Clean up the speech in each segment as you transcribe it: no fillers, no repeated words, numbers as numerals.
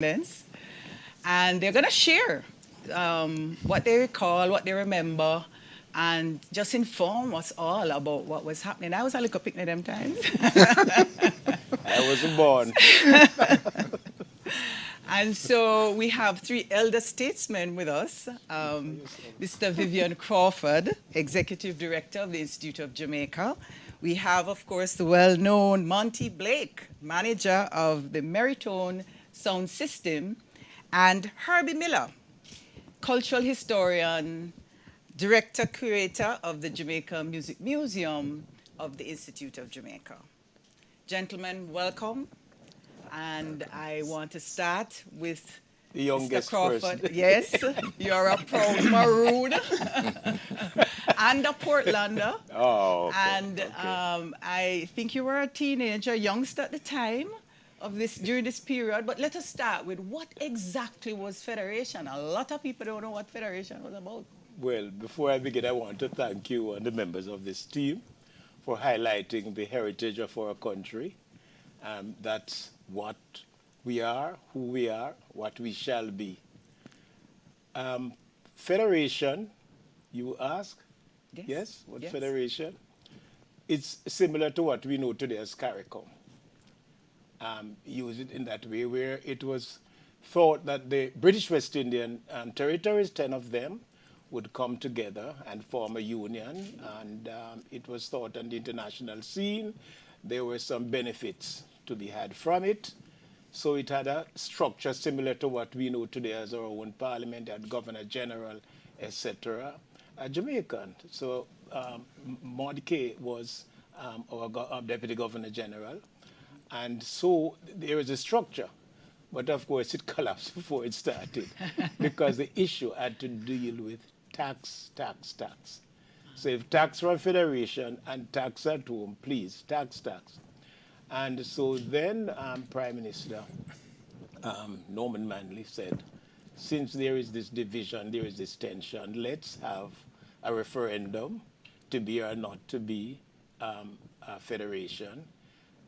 independence, and they're going to share what they recall, what they remember, and just inform us all about what was happening. I was a little picnic them times. I wasn't born. And so we have three elder statesmen with us. Mr. Vivian Crawford, Executive Director of the Institute of Jamaica. We have, of course, the well-known Monty Blake, Manager of the Meritone Sound System, and Herbie Miller, Cultural Historian, Director Curator of the Jamaica Music Museum of the Institute of Jamaica. Gentlemen, welcome. And I want to start with The youngest Mr. Crawford. person. Yes, you're a proud Maroon and a Portlander. Oh, okay, And I think you were a teenager, youngster at the time of during this period. But let us start with what exactly was Federation? A lot of people don't know what Federation was about. Well, before I begin, I want to thank you and the members of this team for highlighting the heritage of our country. That's what we are, who we are, what we shall be. Federation, you ask? Yes? What Yes. federation? It's similar to what we know today as CARICOM. Use it in that way, where it was thought that the British West Indian territories, 10 of them, would come together and form a union. And it was thought on the international scene there were some benefits to be had from it. So it had a structure similar to what we know today as our own parliament, had Governor General, etc. Jamaican. So Mordecai was our Deputy Governor General. And so there is a structure. But of course it collapsed before it started because the issue had to deal with tax. So if tax from federation and tax at home, please, tax. And so then Prime Minister Norman Manley said, since there is this division, there is this tension, let's have a referendum to be or not to be a federation.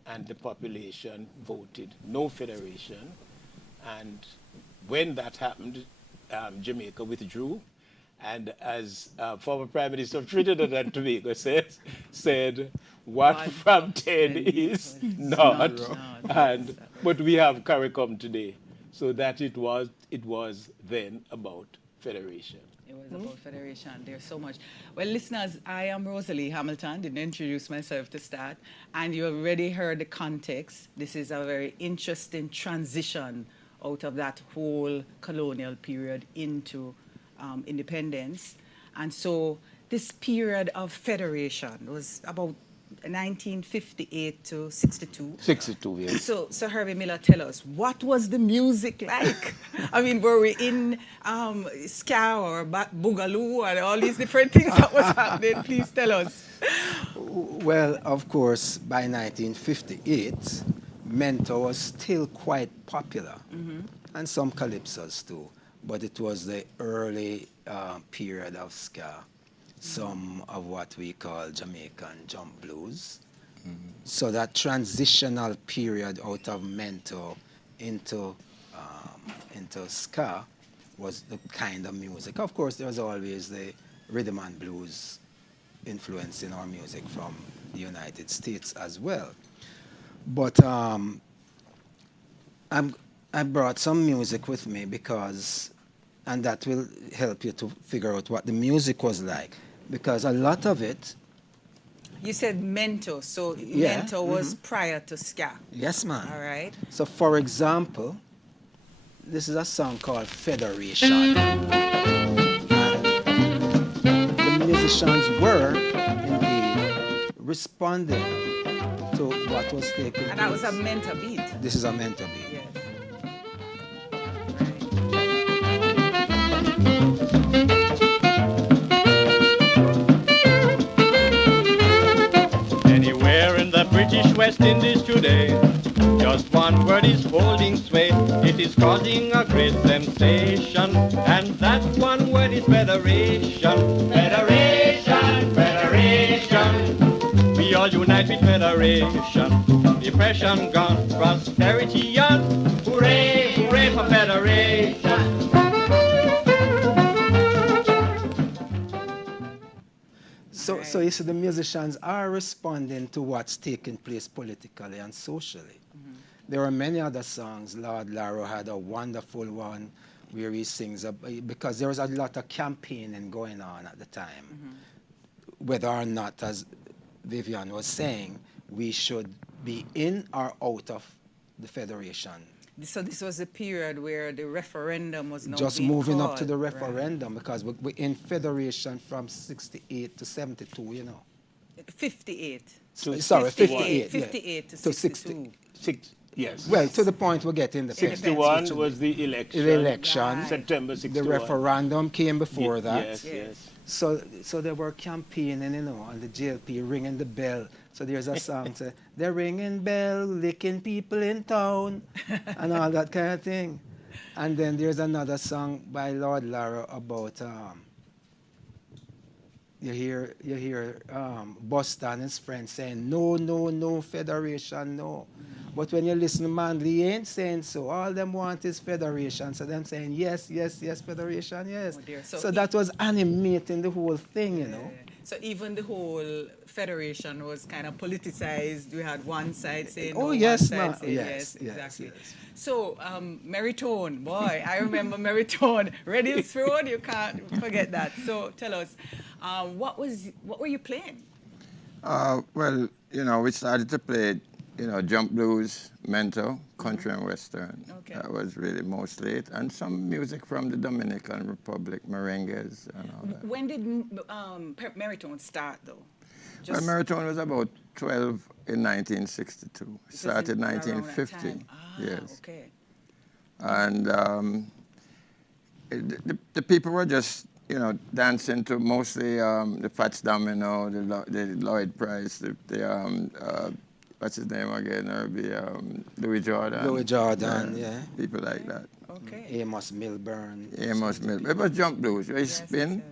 And the population voted no federation. And when that happened, Jamaica withdrew. And as former Prime Minister of Trinidad and Tobago said, what from 10 is not. But we have CARICOM today. So that it was then about federation. It was about Federation. There's so much. Well, listeners, I am Rosalie Hamilton. Didn't introduce myself to start. And you already heard the context. This is a very interesting transition out of that whole colonial period into independence. And so this period of Federation was about 1958 to 62. 62, yes. So Herbie Miller, tell us, what was the music like? I mean, were we in ska or boogaloo and all these different things that was happening? Please tell us. Well, of course, by 1958, Mento was still quite popular, and some calypsos too, but it was the early period of ska. Some of what we call Jamaican jump blues. So that transitional period out of Mento into ska was the kind of music. Of course, there was always the rhythm and blues influence in our music from the United States as well. But I brought some music with me because, and that will help you to figure out what the music was like. Because a lot of it... You said Mento, so Yeah, Mento was prior to ska. Yes, man. All right. So, for example, this is a song called Federation. And the musicians were indeed responding to what was taking place. And that was a Mento beat. This is a Mento beat. Yes. Anywhere in the British West Indies today, just one word is holding sway. It is causing a great sensation, and that one word is federation. Federation, federation. We all unite with federation. Depression gone, prosperity on. Hooray, hooray. pray for federation. So you see, the musicians are responding to what's taking place politically and socially. There are many other songs. Lord Larrow had a wonderful one where he sings, because there was a lot of campaigning going on at the time, whether or not, as Vivian was saying, we should be in or out of the Federation. So this was a period where the referendum was not Just being moving up to called, the right. referendum, because we're in Federation from 68 to 72, you know. 58. Sorry, 58. 58 to To 62. Yes. Well, to the point we're getting the 61 was the election. The election. Right. September The 61. referendum came before that. Yes, yes. So they were campaigning, you know, and the JLP ringing the bell. So there's a song say, they're ringing bell, licking people in town, and all that kind of thing. And then there's another song by Lord Larrow about you hear Buster and his friends saying no, no, no, Federation, no. But when you listen to Manley, he ain't saying so. All them want is Federation. So them saying yes, yes, yes, Federation, yes. Oh dear. So that was animating the whole thing, you know. So even the whole federation was kind of politicized. We had one side saying Oh, no, yes, one ma'am. side saying Yes, yes, yes, exactly. yes. So Meritone, boy, I remember Meritone. Red Hills Road, you can't forget that. So tell us, what were you playing? Well, you know, we started to play, you know, jump blues, mento, country and western. Okay. That was really mostly it. And some music from the Dominican Republic, merengues and all that. When did Meritone start, though? Well, Meritone was about 12 in 1962. It was Started around that 1950. time. Ah, yes. okay. And the people were just, you know, dancing to mostly the Fats Domino, the Lloyd Price, what's his name again? Louis Jordan. Louis Jordan, yeah. People like that. Okay. Amos Milburn. Amos Mill. It was jump blues. We Yes, spin, yes,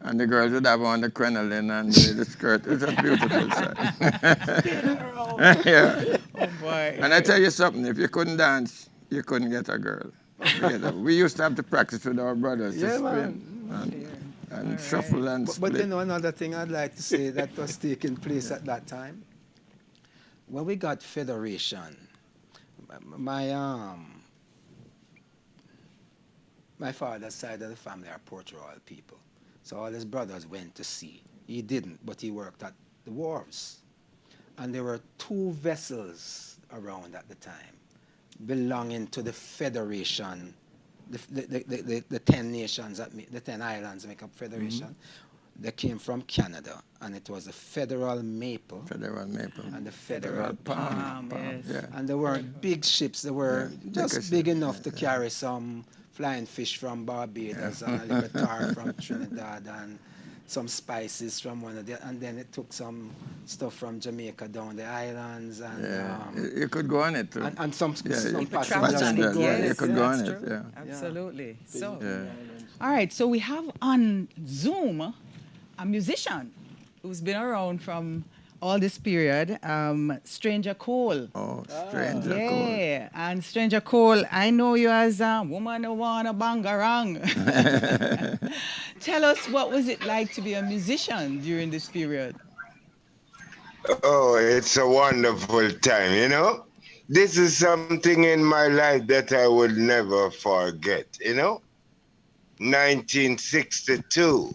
and the girls would have on the crinoline and the skirt. It was a beautiful sight. Yeah. Oh boy. And I tell you something, if you couldn't dance, you couldn't get a girl. We used to have to practice with our brothers to Yeah, spin and shuffle and But split. you know, another thing I'd like to say that was taking place at that time, when we got Federation, my father's side of the family are Port Royal people. So all his brothers went to sea. He didn't, but he worked at the wharves. And there were 2 vessels around at the time belonging to the Federation, the 10 nations, the 10 islands make up Federation. They came from Canada, and it was the Federal Maple Federal Maple. and the Federal Palm. Yes. Yeah. And they weren't big ships, they were just because- big enough to carry some flying fish from Barbados and a little tar from Trinidad and some spices from one of the, and then it took some stuff from Jamaica down the islands and Yeah. You could go on it too. and some Yeah, some you could travel passengers on could it, go yeah, on you it. could go on that's it, true. yeah. Absolutely. So, Yeah. all right. So we have on Zoom a musician who's been around from all this period, Stranger Cole. Oh, stranger cool. Yeah, and Stranger Cole, I know you as a woman who wanna bangarang. Tell us, what was it like to be a musician during this period? Oh, it's a wonderful time, you know? This is something in my life that I will never forget, you know? 1962,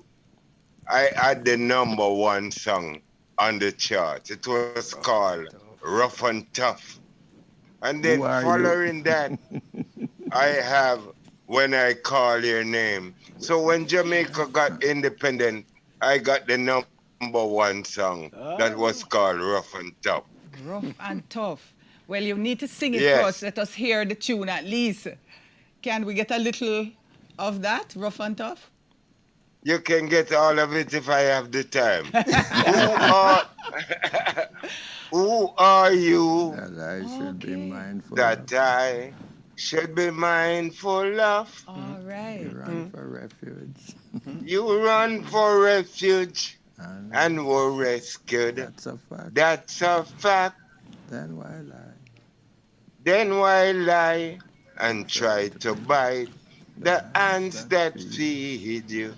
I had the #1 song on the chart. It was called Rough and Tough. And then Who are you? following that, I have When I Call Your Name. So when Jamaica got independent, I got the #1 song that was called Rough and Tough. Rough and tough. Well, you need to sing it Yes. for us. Let us hear the tune at least. Can we get a little of that, rough and tough? You can get all of it if I have the time. Who are you That I should be Okay. mindful that of. I should be mindful of? All right. You run for refuge. You run for refuge And and were rescued. that's a fact. That's a fact. Then why lie? Then why lie? and try to bite the hands that feed you.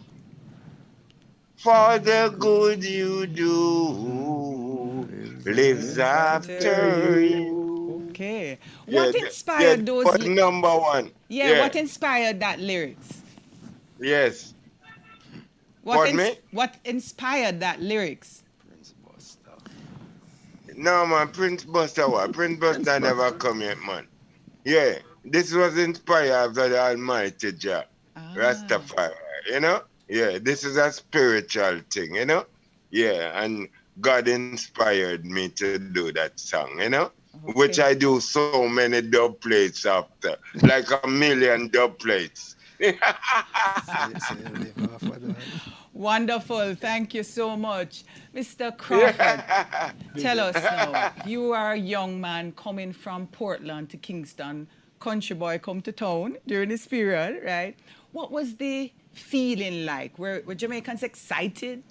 For the good you do lives after you. Okay. Yeah, What yeah, inspired that those? was number one. Yeah, Yeah, what inspired that lyrics? yes. Pardon me? What inspired that lyrics? Prince Buster. No, man, Prince Buster what? Prince Buster never come yet, man. Yeah, this was inspired by the Almighty Jah, Ah, Rastafari, you know? Yeah, this is a spiritual thing, you know? Yeah, and God inspired me to do that song, you know? Which I okay. do so many dub plates after, like a million dub plates. Say live off of that. Wonderful. Thank you so much. Mr. Crawford, Yeah. tell us now. You are a young man coming from Portland to Kingston. Country boy come to town during this period, right? What was the feeling like? Were Jamaicans excited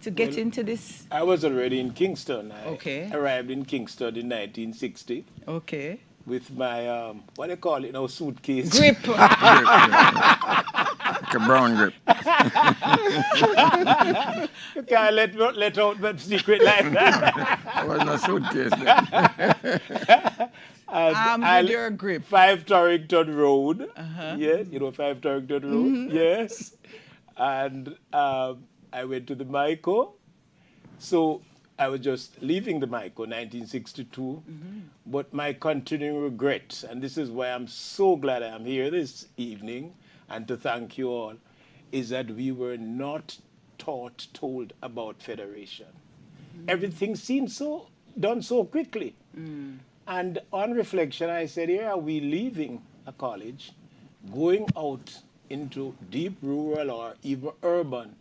to get Well, into this? I was already in Kingston. I Okay. arrived in Kingston in 1960 Okay. with my, what do you call it now, suitcase. Grip. Like a brown grip. You can't let out that secret like that. There was no suitcase then. With your grip. 5 Torrington Road. Yes, you know 5 Torrington Road. Yes. And I went to the Mico. So I was just leaving the Mico, 1962. But my continuing regret, and this is why I'm so glad I am here this evening, and to thank you all, is that we were not told about federation. Everything seemed so done so quickly. And on reflection, I said, here are we leaving a college, going out into deep rural or even urban,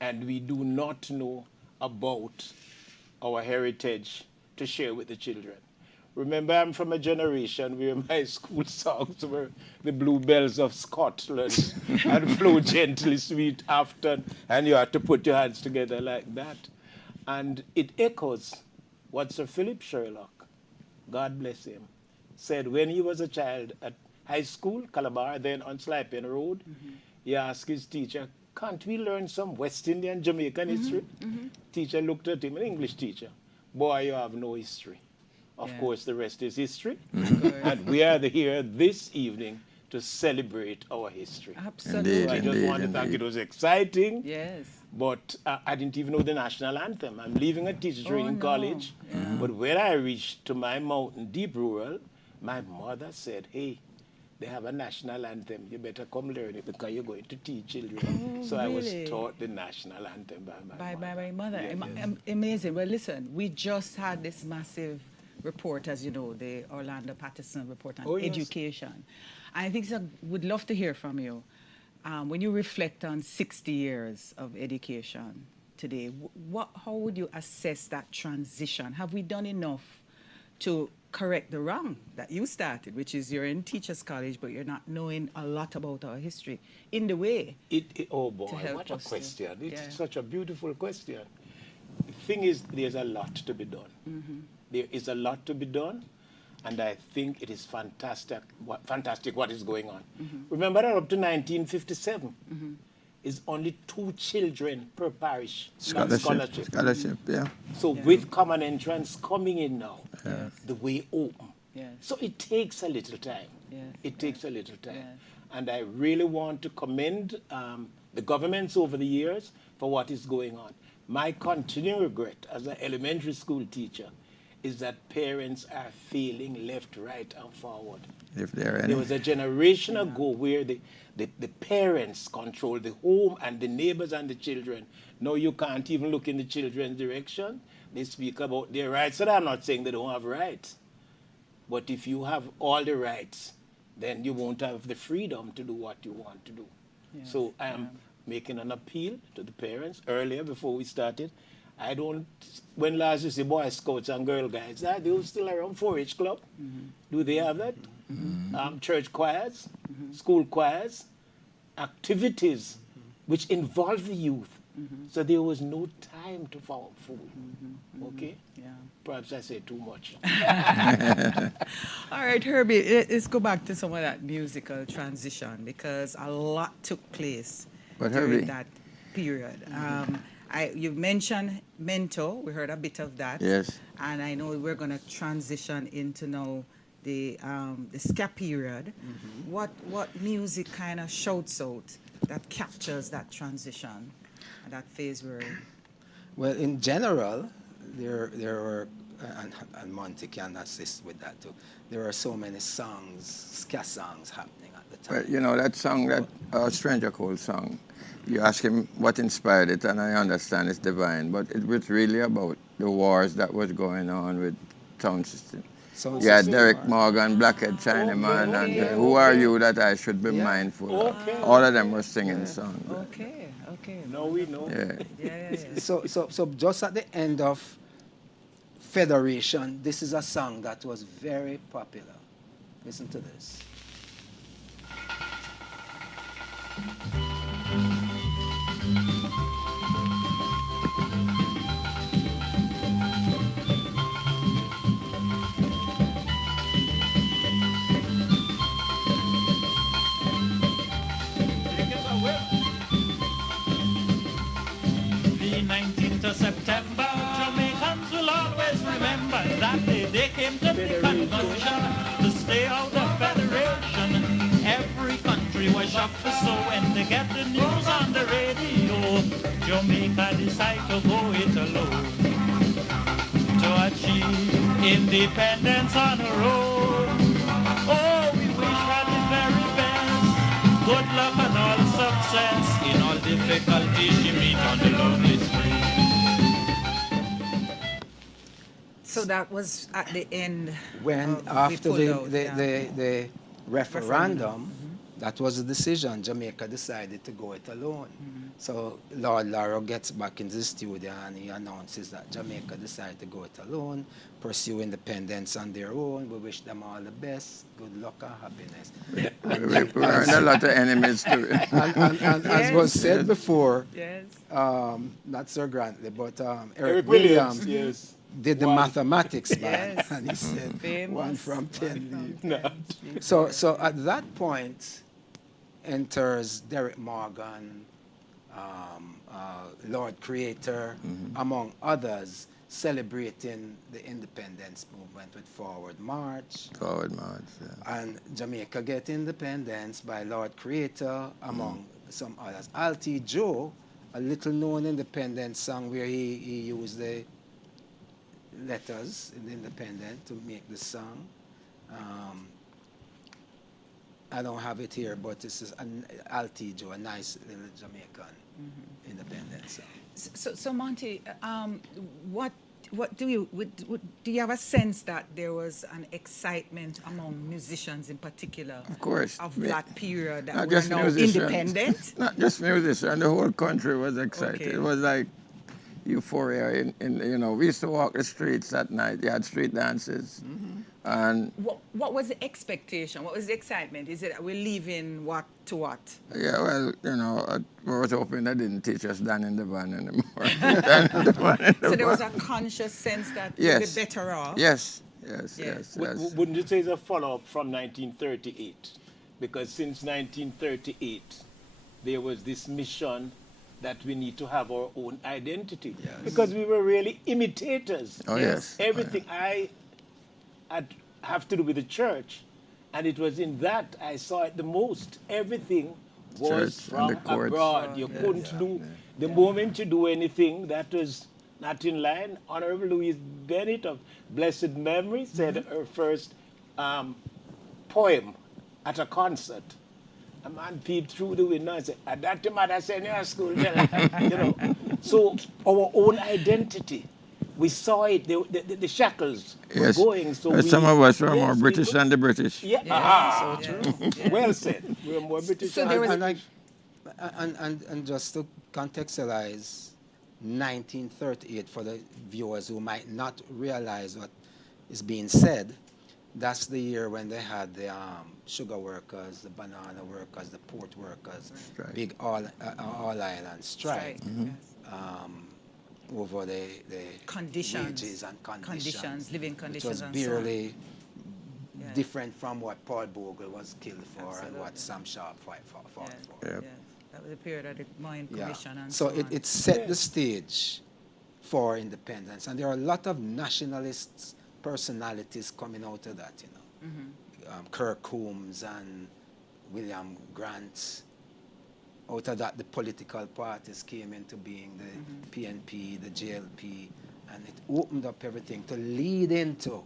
and we do not know about our heritage to share with the children. Remember, I'm from a generation where my school songs were the Bluebells of Scotland and Flow Gently Sweet Afton, and you had to put your hands together like that. And it echoes what Sir Philip Sherlock, God bless him, said when he was a child at high school, Calabar, then on Slipen Road. He asked his teacher, can't we learn some West Indian Jamaican history? Teacher looked at him, an English teacher. Boy, you have no history. Of Yeah. course, the rest is history. And we are here this evening to celebrate our history. Absolutely. So I just Indeed, want to thank you. indeed. It was exciting. Yes. But I didn't even know the national anthem. I'm leaving a teacher training no. college. But when I reached to my mountain, deep rural, my mother said, hey, they have a national anthem. You better come learn it because you're going to teach children. So I was really? taught the national anthem by my mother. By my mother. Yeah, Amazing. Well, listen, we just had this massive report, as you know, the Orlando Patterson report on Oh, yes. education. I think would love to hear from you. When you reflect on 60 years of education today, how would you assess that transition? Have we done enough to correct the wrong that you started, which is you're in teachers college, but you're not knowing a lot about our history in the way? Oh boy, help what a us to- question. It's yeah. such a beautiful question. The thing is, there's a lot to be done. There is a lot to be done, and I think it is fantastic what is going on. Remember that up to 1957 is only 2 children per parish got scholarship. Scholarship, yeah. So with common entrance coming in now, the way open. Yes. So it takes a little time. Yes, It takes a little time. yes. And I really want to commend the governments over the years for what is going on. My continuing regret as an elementary school teacher is that parents are failing left, right, and forward. If there are any. There was a generation ago where the parents control the home and the neighbors and the children. Now you can't even look in the children's direction. They speak about their rights. And I'm not saying they don't have rights. But if you have all the rights, then you won't have the freedom to do what you want to do. So I am making an appeal to the parents earlier before we started. I don't, when last you see Boy Scouts and Girl Guides, are they still around 4-H club? Do they have that? Church choirs, school choirs, activities which involve the youth So there was no time to for food. Okay? Yeah. Perhaps I say too much. All right, Herbie, let's go back to some of that musical transition because a lot took place But during Herbie. that period. You mentioned Mento. We heard a bit of that. Yes. And I know we're going to transition into now the ska period. What music kind of shouts out that captures that transition, that phase we're in? Well, in general, there were, and Monty can assist with that too. There are so many songs, ska songs happening at the time. But you know that song, that Stranger Cold song. You ask him what inspired it, and I understand it's divine, but it was really about the wars that was going on with sound system. So Yeah, Derek Morgan, Blackhead Chinaman, and Who Are You That I Should Be Mindful. Okay. All of them were singing songs. Okay, okay. Now we know. Yeah. Yeah. So just at the end of Federation, this is a song that was very popular. Listen to this. The 19th of September, Jamaicans will always remember that day they came to the convention to stay out of federation. Every country was shocked for so when they get the news on the radio. Jamaica decide to go it alone to achieve independence on the road. Oh, we wish her the very best. Good luck and all success in all difficulties she meet on the lonely street. So that was at the end. When of after pulled out, the referendum, that was the decision. Jamaica decided to go it alone. So Lord Larrow gets back into the studio and he announces that Jamaica decided to go it alone, pursue independence on their own. We wish them all the best, good luck and happiness. We earned a lot of enemies too. And as was said before, Yes. not Sir Grantley, but Eric Eric Williams Yes. did the One. mathematics man, Yes. and he said Famous. 1 from 10 leave. No. So at that point enters Derek Morgan, Lord Creator, among others, celebrating the independence movement with Forward March. Forward March, yeah. And Jamaica Get Independence by Lord Creator, among some others. Altie Joe, a little known independence song where he used the letters in Independent to make the song. I don't have it here, but this is an Altie Joe, a nice little Jamaican independence song. So Monty, what do you do you have a sense that there was an excitement among musicians in particular? Of course. Of that period that Not we're just now musicians. independent? Not just musicians, the whole country was excited. Okay. It was like euphoria. We used to walk the streets at night. You had street dances. And What was the expectation? What was the excitement? Is it we're leaving what to what? yeah, well, I was hoping they didn't teach us Dan in the van anymore. Dan in the van in the So there was van. a conscious sense that Yes. we'd be better off. Yes. Wouldn't you say it's a follow-up from 1938? Because since 1938, there was this mission that we need to have our own identity. Yes. Because we were really imitators. Oh, yes. Everything I have to do with the church, and it was in that I saw it the most. Everything was Church and the from courts. abroad. You couldn't do, the moment you do anything that was not in line. Honorable Louise Bennett of blessed memory said her first poem at a concert. A man peeped through the window and said, "That's the matter senior school." So our own identity, we saw it. The shackles were Yes. going. So But some of us were more yes, we British could- than the British. Yeah. Yeah, so true. Yeah. Well said. We were more British. So than there was- And just to contextualize 1938 for the viewers who might not realize what is being said, That's the year when they had the sugar workers, the banana workers, the port workers, Strike. big all island strike Strike. Yes. um, over the Conditions. wages and Conditions, living which conditions was and so on. barely Yes. different from what Paul Bogle was killed for and what Absolutely. Sam Sharp fought for. Yes. Yep. Yes. That was the period of the Mayan Yeah. Commission and So so it, on. it set the stage for independence. And there are a lot of nationalist personalities coming out of that, you know. Kirk Coombs and William Grant. Out of that, the political parties came into being, the PNP, the JLP, and it opened up everything to lead into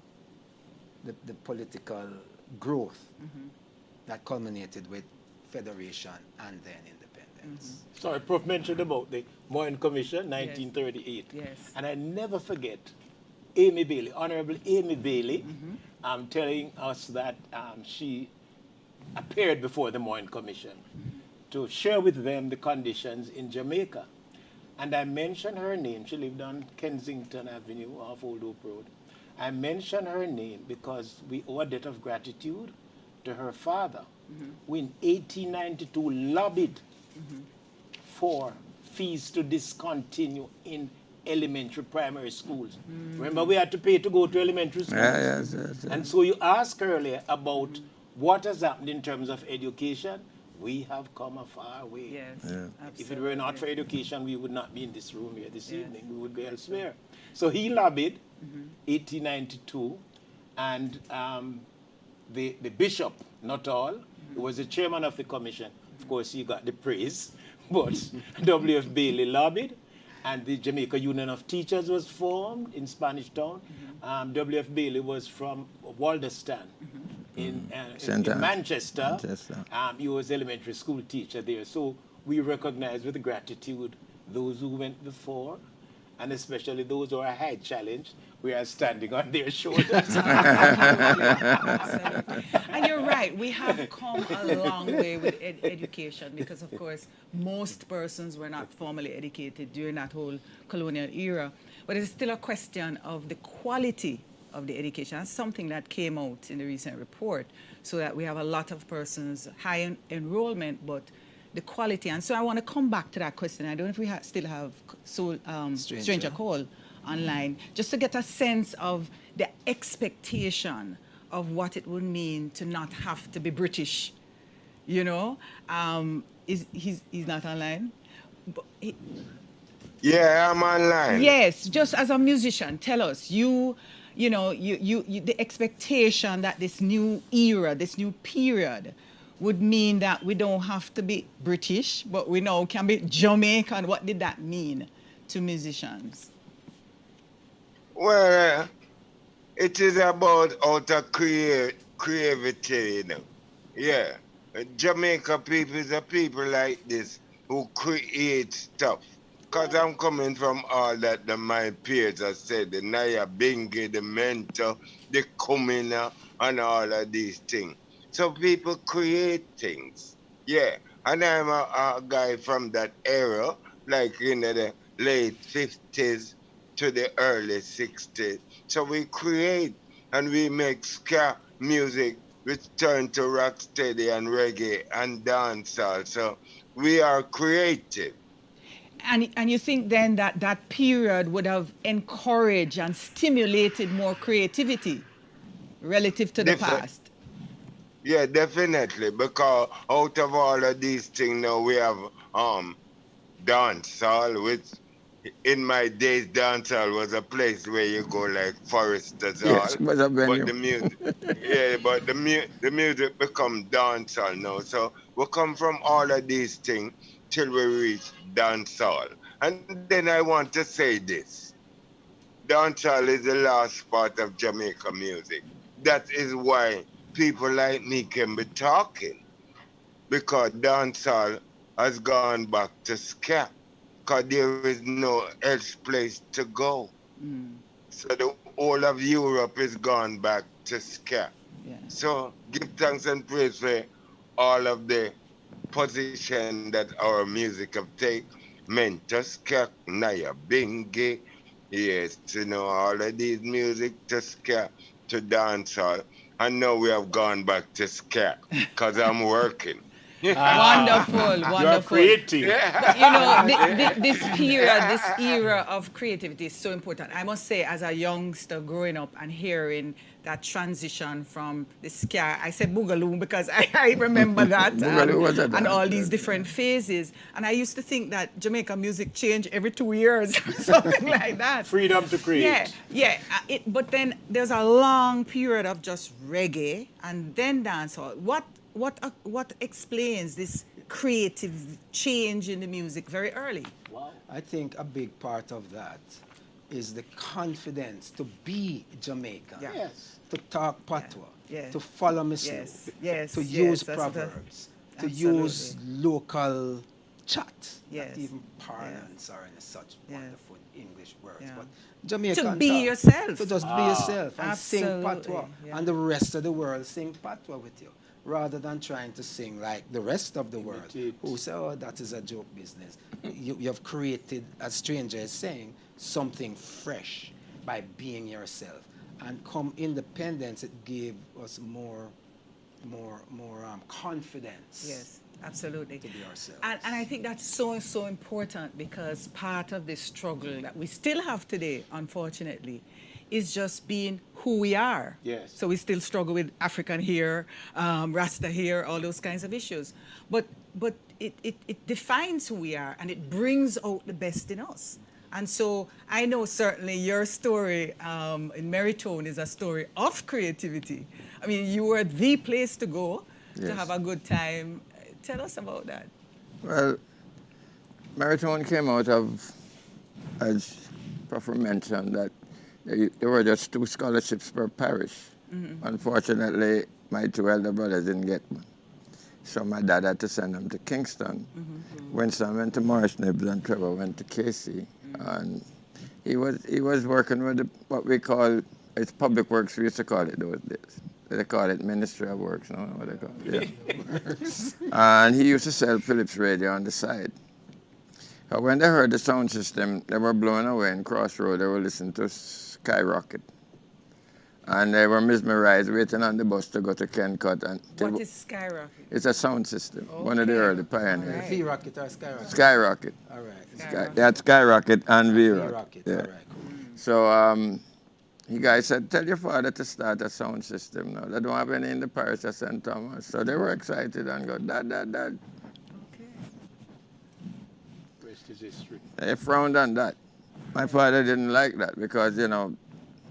the political growth that culminated with federation and then independence. Sorry, Prof mentioned about the Moyne Commission, 1938. Yes. And I never forget Amy Bailey, Honorable Amy Bailey, telling us that she appeared before the Moyne Commission to share with them the conditions in Jamaica. And I mentioned her name. She lived on Kensington Avenue off Old Hope Road. I mentioned her name because we owe a debt of gratitude to her father, who in 1892 lobbied for fees to discontinue in elementary primary schools. Remember, we had to pay to go to elementary schools. Yeah, yes. And so you asked earlier about what has happened in terms of education. We have come a far way. Yes. Yeah. If it were not for education, we would not be in this room here this Yes. evening. We would be elsewhere. So he lobbied, 1892, and the bishop, not all, he was the chairman of the commission. Of course, he got the praise, but W.F. Bailey lobbied, and the Jamaica Union of Teachers was formed in Spanish Town. W.F. Bailey was from Walderston in St. Anne's. Manchester. Manchester. He was elementary school teacher there. So we recognize with gratitude those who went before, and especially those who are high challenged. We are standing on their shoulders. Absolutely. And you're right, we have come a long way with education because, of course, most persons were not formally educated during that whole colonial era. But it's still a question of the quality of the education. That's something that came out in the recent report, so that we have a lot of persons high in enrollment, but the quality. And so I want to come back to that question. I don't know if we still have Stranger Call online, just to get a sense of the expectation of what it would mean to not have to be British. You know, he's not online. But Yeah, I'm online. yes, just as a musician, tell us, you know, the expectation that this new era, this new period would mean that we don't have to be British, but we now can be Jamaican. What did that mean to musicians? Well, it is about outer creativity, you know. Yeah. Jamaica people is a people like this who create stuff. Because I'm coming from all that my peers have said, the Naya Bingi, the Mentor, the Kumina, and all of these things. So people create things. Yeah. And I'm a guy from that era, like in the late 50s to the early 60s. So we create and we make ska music, which turn to rocksteady and reggae and dancehall. So we are creative. And you think then that that period would have encouraged and stimulated more creativity relative to the Different. past? Yeah, definitely. Because out of all of these things now we have dancehall, which in my days dancehall was a place where you go like Foresters Hall. Yes, it was a venue. But the music, yeah, but the music become dancehall now. So we come from all of these things till we reach dancehall. And then I want to say this: dancehall is the last part of Jamaica music. That is why people like me can be talking, because dancehall has gone back to ska, because there is no else place to go. So the whole of Europe is gone back to ska. Yeah. So give thanks and praise for all of the position that our music have taken. Mentor ska, Naya Bingi, yes, all of these music to ska, to dancehall. and now we have gone back to ska because I'm working. Wonderful, You are wonderful. creative. But, you know, this period, this era of creativity is so important. I must say, as a youngster growing up and hearing that transition from the ska, I said boogaloo because I remember that, Boogaloo was a and dance, all these yes. different phases. And I used to think that Jamaica music changed every 2 years, something like that. Freedom to create. Yeah. But then there's a long period of just reggae and then dancehall. What explains this creative change in the music very early? I think a big part of that is the confidence to be Jamaican, Yeah. Yes. to talk patois, Yeah. to follow Miss Yes, to yes, use that's proverbs, to Absolutely. use local chat, Yes. not even parlance or any such Yeah. wonderful English words, Yeah. but Jamaican To be talk. yourself. To just be yourself and sing Absolutely, patois, yeah. and the rest of the world sing patois with you, rather than trying to sing like the rest of the world, Imitate. who say, "Oh, that is a joke business." You have created, as Stranger is saying, something fresh by being yourself, and come independence, it gave us more confidence. Yes, absolutely. To be ourselves. And I think that's so important because part of this struggle that we still have today, unfortunately, is just being who we are. Yes. So we still struggle with African here, Rasta here, all those kinds of issues. But it defines who we are and it brings out the best in us. And so I know certainly your story in Meritone is a story of creativity. I mean, you were the place to go to Yes. have a good time. Tell us about that. Well, Meritone came out of, as Professor mentioned, that there were just 2 scholarships per parish. Unfortunately, my 2 elder brothers didn't get one. So my dad had to send them to Kingston. Winston went to Morris Nibs and Trevor went to Casey. And he was working with what we call, it's public works, we used to call it those days. They call it Ministry of Works, no? What they call it? Yeah. And he used to sell Philips radio on the side. But when they heard the sound system, they were blown away in Crossroad. They were listening to Skyrocket. And they were mesmerized, waiting on the bus to go to Kencut. And What is Skyrocket? it's a sound system, one of the Okay. early pioneers. Alright. V-Rocket or Skyrocket? Skyrocket. All right. Skyrocket. That's Skyrocket and V-Rocket. V-Rocket, Yeah. all right, cool. So the guy said, tell your father to start a sound system now. They don't have any in the parish of St. Thomas. So they were excited and go, Dad. Okay. Rest is history. They frowned on that. My father didn't like that because,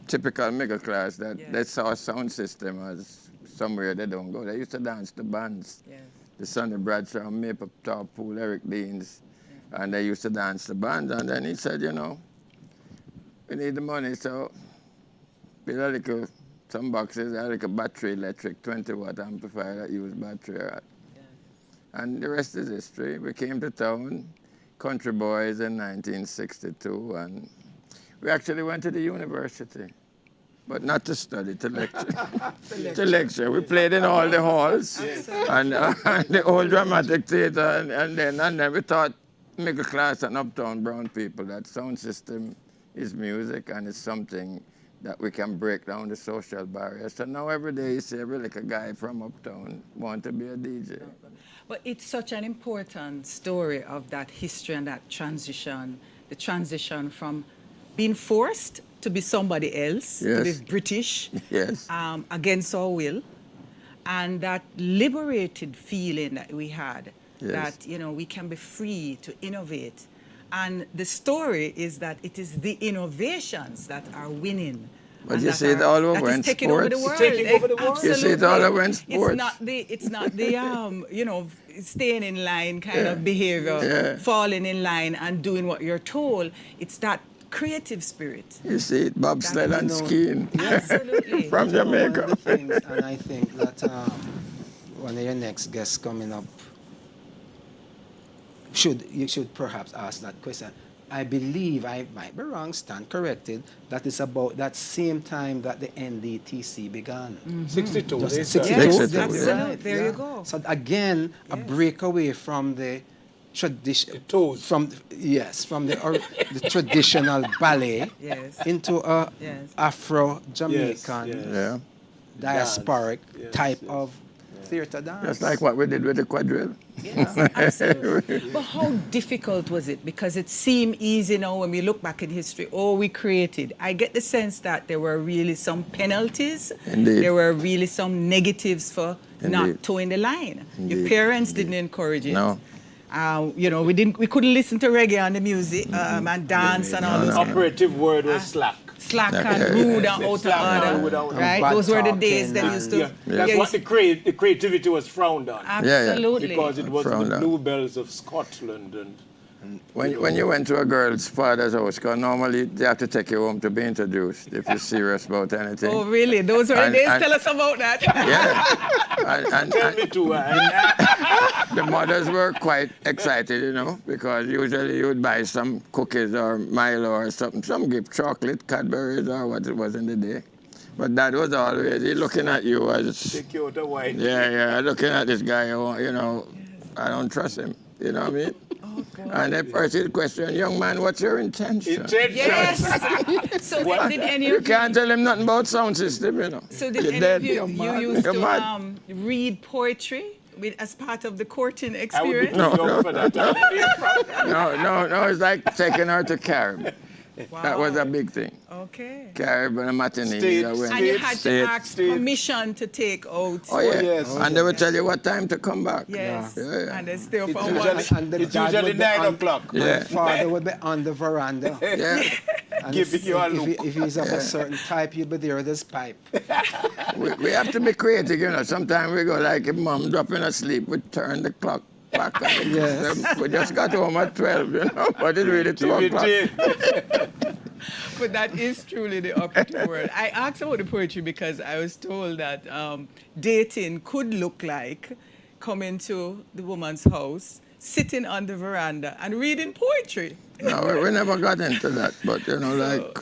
typical middle class, that Yeah. they saw a sound system as somewhere they don't go. They used to dance to bands. Yes. The Sonny Bradshaw, Maple Top Pool, Eric Deans, and they used to dance the band. And then he said, we need the money, so build some boxes, a little battery electric 20-watt amplifier that used battery. And the rest is history. We came to town, country boys in 1962, and we actually went to the university. But not to study, to lecture. To lecture. We played in all the halls and the old dramatic theater, and then we taught middle class and uptown brown people that sound system is music and it's something that we can break down the social barriers. So now every day you see every little guy from uptown want to be a DJ. But it's such an important story of that history and that transition, the transition from being forced to be somebody else, to be Yes. British, Yes. against our will, and that liberated feeling that we had, Yes. that we can be free to innovate. And the story is that it is the innovations that are winning. But and you that see it are- all over that is in taking over the sports. world. Taking over the world. You see it all over in sports. It's not the staying in line kind of behavior, Yeah. falling in line and doing what you're told. It's that creative spirit. You see it, bobsled and know- skiing. Absolutely. From One of Jamaica. the things, and I think that one of your next guests coming up you should perhaps ask that question. I believe, I might be wrong, stand corrected, that it's about that same time that the NDTC began. 62. Just they 62, said. Yes, that's absolutely. right, There you go. So again, a Yes. breakaway from the tradition, The toes. from the traditional ballet Yes. into a Yes. Afro-Jamaican Yes, yes. Yeah. diasporic Yes, type yes. of theater dance. Just like what we did with the quadrille. Yes, absolutely. But how difficult was it? Because it seemed easy now when we look back in history. Oh, we created. I get the sense that there were really some penalties. Indeed. There were really some negatives for not Indeed. towing the line. Your Indeed. parents didn't encourage it. No. You know, we couldn't listen to reggae on the music and dance and all The those operative word was slack. slack Yeah, and yeah, rude yeah. and out of Slack and order. rude and out of Right? bad Those were the talking days they and- used to. Yeah, that's what the creativity was frowned on. Absolutely. Because it was the Frowned on. bluebells of Scotland and When you went to a girl's father's house, because normally they have to take you home to be introduced if you're serious about anything. Oh, really? Those were the And- days? and- Tell us about that. Yeah. tell me too. The mothers were quite excited, you know, because usually you would buy some cookies or Milo or something, some gift, chocolate, Cadbury's or what it was in the day. But that was always, he looking at you as, Take you out of wine. yeah, looking at this guy, you know, I don't trust him, you know what I mean? Oh, God. And the person question, young man, what's your intention? Yes. So did any You of can't tell him nothing about sound system, you know. So did You're any dead. of you, You're you mad. used You're to mad. read poetry as part of the courting I would be experience? too young for that. I would be a No, it's like taking her to Carib. That was a big thing. Okay. Carib and a matinee. State. I went. And you had to State. ask permission to take out. Oh, yeah. yes. And they would tell you what time to come back. Yes. Yeah. And they stay up It's on one. usually, And the it's dad usually would be 9 on- o'clock. Yeah. Father would be on the veranda. Yeah. And Giving you a if, look. if he's of a certain type, he'll be there with his pipe. We have to be creative, you know. Sometimes we go like if mom dropping asleep, we turn the clock back. Yes. We just got home at 12, you know, but it's really 2 o'clock. But that is truly the operative word. I asked about the poetry because I was told that dating could look like coming to the woman's house, sitting on the veranda and reading poetry. No, we never got into that, but, you know, like...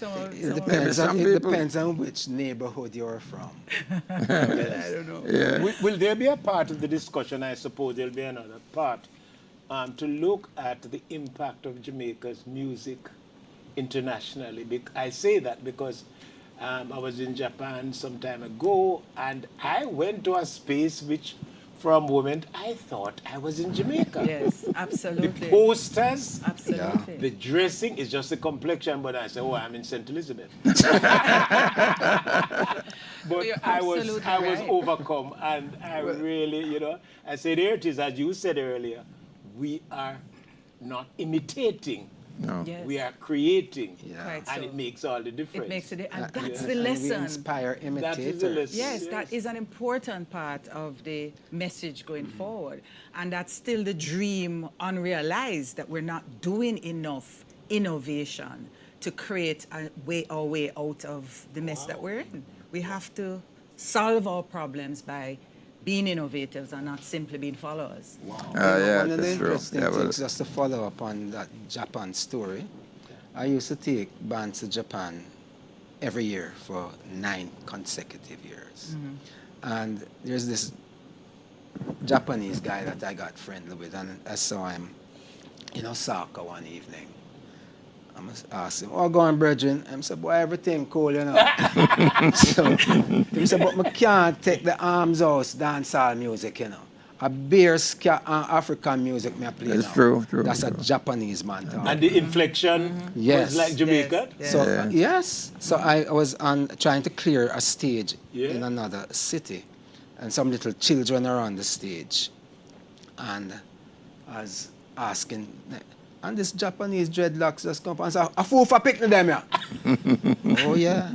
So, you know, It depends, some it people- depends on which neighborhood you're from. I don't know. Yeah. Will there be a part of the discussion, I suppose there'll be another part, to look at the impact of Jamaica's music internationally? I say that because I was in Japan some time ago and I went to a space which, for a moment, I thought I was in Jamaica. Yes, The absolutely. posters, Absolutely. the dressing is just the complexion, but I said, oh, I'm in St. Elizabeth. But You're I was absolutely right. overcome, and I really, you know, I said, here it is, as you said earlier, we are not imitating, No. Yes. we are creating, Yeah. Quite and so. it makes all the difference. It makes it, and that's And the we lesson. inspire That imitators. is the lesson. Yes, that is an important part of the message going forward. And that's still the dream unrealized, that we're not doing enough innovation to create our way out of the mess that we're in. We have to solve our problems by being innovators and not simply being followers. Yeah, One of the that's true. interesting Yeah, well, things, just to follow up on that Japan story, I used to take bands to Japan every year for 9 consecutive years. And there's this Japanese guy that I got friendly with, and I saw him in Osaka one evening. I asked him, oh, go on, brethren. I said, boy, everything cool, you know. So he said, but I can't take the arms house dancehall music, you know. A beer African music me I play That's now. true. That's a true. Japanese man talk. And the inflection Yes. was like Jamaica. Yes, So Yeah. yes, so I was trying to clear a stage Yeah. in another city, and some little children are on the stage, and I was asking, and this Japanese dreadlocks just come up and say, "A fool for picking them, yeah." Oh yeah.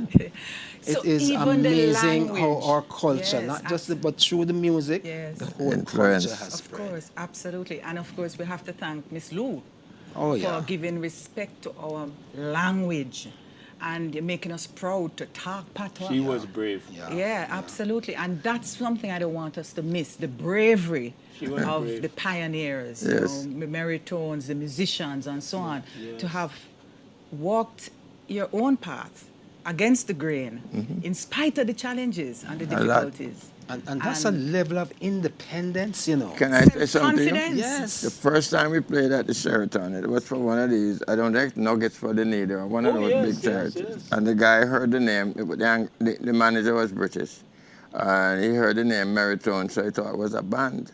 So It is even the amazing how language. our culture, Yes, not just but through the music, Yes. the whole Influence. culture has Of spread. course, absolutely. And of course, we have to thank Miss Lou Oh yeah. for giving respect to our language and making us proud to talk patois. She was brave. Yeah, absolutely. And that's something I don't want us to miss, the bravery She was of brave. the pioneers, Yes. you know, meritones, the musicians and so on, Yes. to have walked your own path against the grain, in spite of the challenges and the A lot. difficulties. And that's a level of independence, you know. Can I say something to you? Confidence. Yes. The first time we played at the Sheraton, it was for one of these, I don't think Nuggets for the Need or one of Oh, those yes, big yes, charities. yes. And the guy heard the name, the manager was British, and he heard the name Meritone, so he thought it was a band.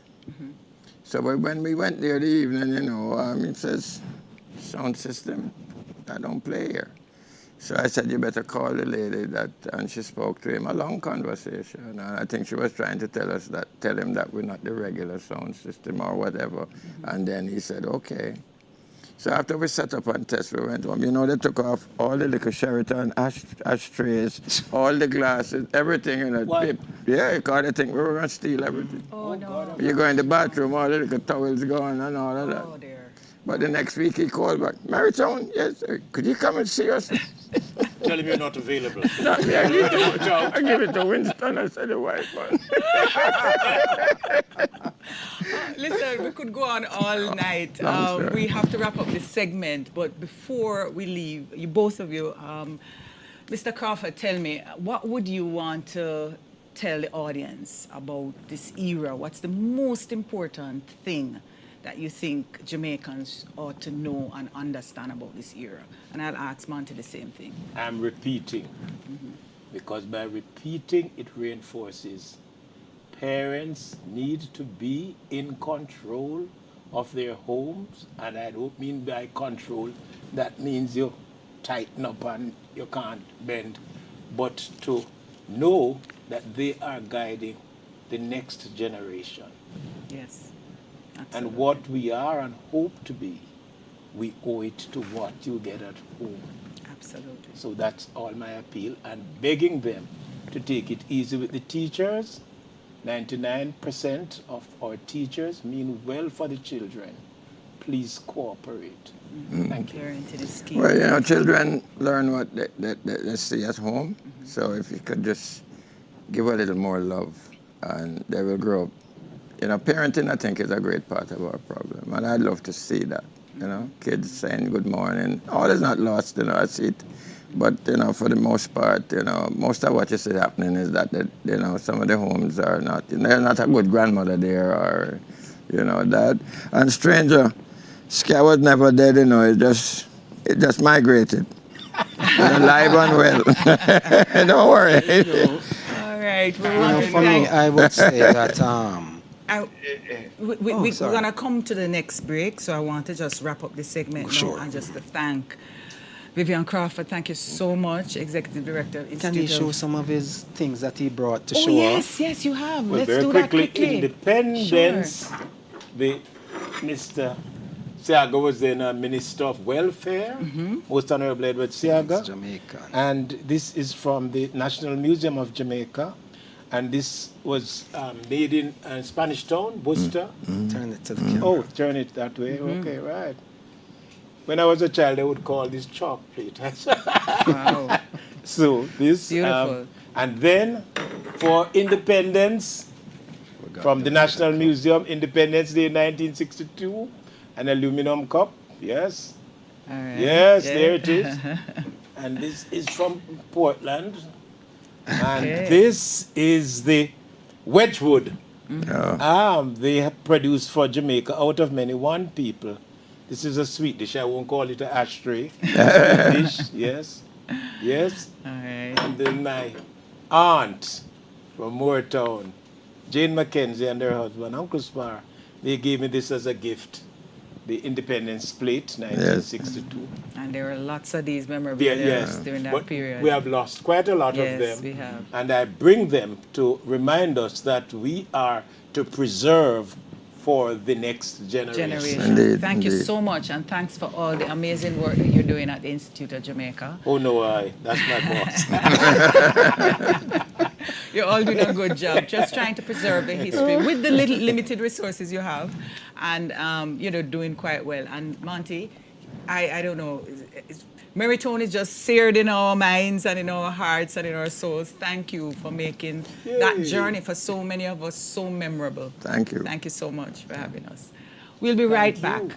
So when we went there the evening, you know, he says, sound system, I don't play here. So I said, you better call the lady that, and she spoke to him, a long conversation. And I think she was trying to tell him that we're not the regular sound system or whatever. And then he said, okay. So after we set up and test, we went home. You know, they took off all the little Sheraton ashtrays, all the glasses, everything in a What? pip. Yeah, because they think we were going to steal everything. Oh, no. You go in the bathroom, all the little towels gone and all of that. Oh, dear. But the next week he called back, Meritone, yes, sir. Could you come and see us? Tell him you're not available. Not me, I give it to Winston, I said the white man. Listen, we could go on all night. Long story. We have to wrap up this segment, but before we leave, you both of you, Mr. Crawford, tell me, what would you want to tell the audience about this era? What's the most important thing that you think Jamaicans ought to know and understand about this era? And I'll ask Monty the same thing. I'm repeating. Because by repeating, it reinforces. Parents need to be in control of their homes. And I don't mean by control, that means you tighten up and you can't bend. But to know that they are guiding the next generation. Yes. And Absolutely. what we are and hope to be, we owe it to what you get at home. Absolutely. So that's all my appeal, and begging them to take it easy with the teachers. 99% of our teachers mean well for the children. Please cooperate. Thank you. Parenting is key. Well, you know, children learn what they see at home. So if you could just give a little more love, and they will grow up. You know, parenting, I think, is a great part of our problem. And I'd love to see that, you know, kids saying good morning. All is not lost, you know, I see it. But, you know, for the most part, you know, most of what you see happening is that, you know, some of the homes are not, there's not a good grandmother there or, you know, that. And stranger, Sky was never dead, you know, it just migrated. Alive and well. Don't worry. All right. We You want know, to for me, thank- I would say that we're sorry. going to come to the next break, so I want to just wrap up this segment Sure. now and just to thank Vivian Crawford. Thank you so much, Executive Director of can he Institute show of... some of his things that he brought to Oh, show yes, off? yes, you have. Well, Let's very do that quickly, quickly. independence. Sure. Mr. Siaga was then a Minister of Welfare, Most Honorable Edward Siaga. Jamaican. And this is from the National Museum of Jamaica. And this was made in Spanish Town, Worcester. Turn it to the camera. Oh, turn it that way. Okay, right. When I was a child, they would call this chalk plate. Wow. So this, Beautiful. and then for independence, from the National Museum, Independence Day 1962, an aluminum cup. Yes, All right. yes, Yeah. there it is. And this is from Portland, and Okay. this is the Wedgwood. Yeah. They have produced for Jamaica out of many one people. This is a sweet dish. I won't call it an ashtray. Sweet dish, yes, yes. All right. And then my aunt from Moortown, Jane Mackenzie, and her husband, Uncle Spar, they gave me this as a gift. The Independence Plate, 1962. And there were lots of these memorable Yeah, days yes. during that But period. we have lost quite a lot Yes, of them. we have. And I bring them to remind us that we are to preserve for the next generation. Indeed, Thank you indeed. so much, and thanks for all the amazing work that you're doing at the Institute of Jamaica. Oh, no, that's my boss. You're all doing a good job, just trying to preserve the history with the little limited resources you have, and you know, doing quite well. And Monty, I don't know, Meritone is just seared in our minds and in our hearts and in our souls. Thank you for making that Yay. journey for so many of us so memorable. Thank you. Thank you so much for having us. We'll be right back. you.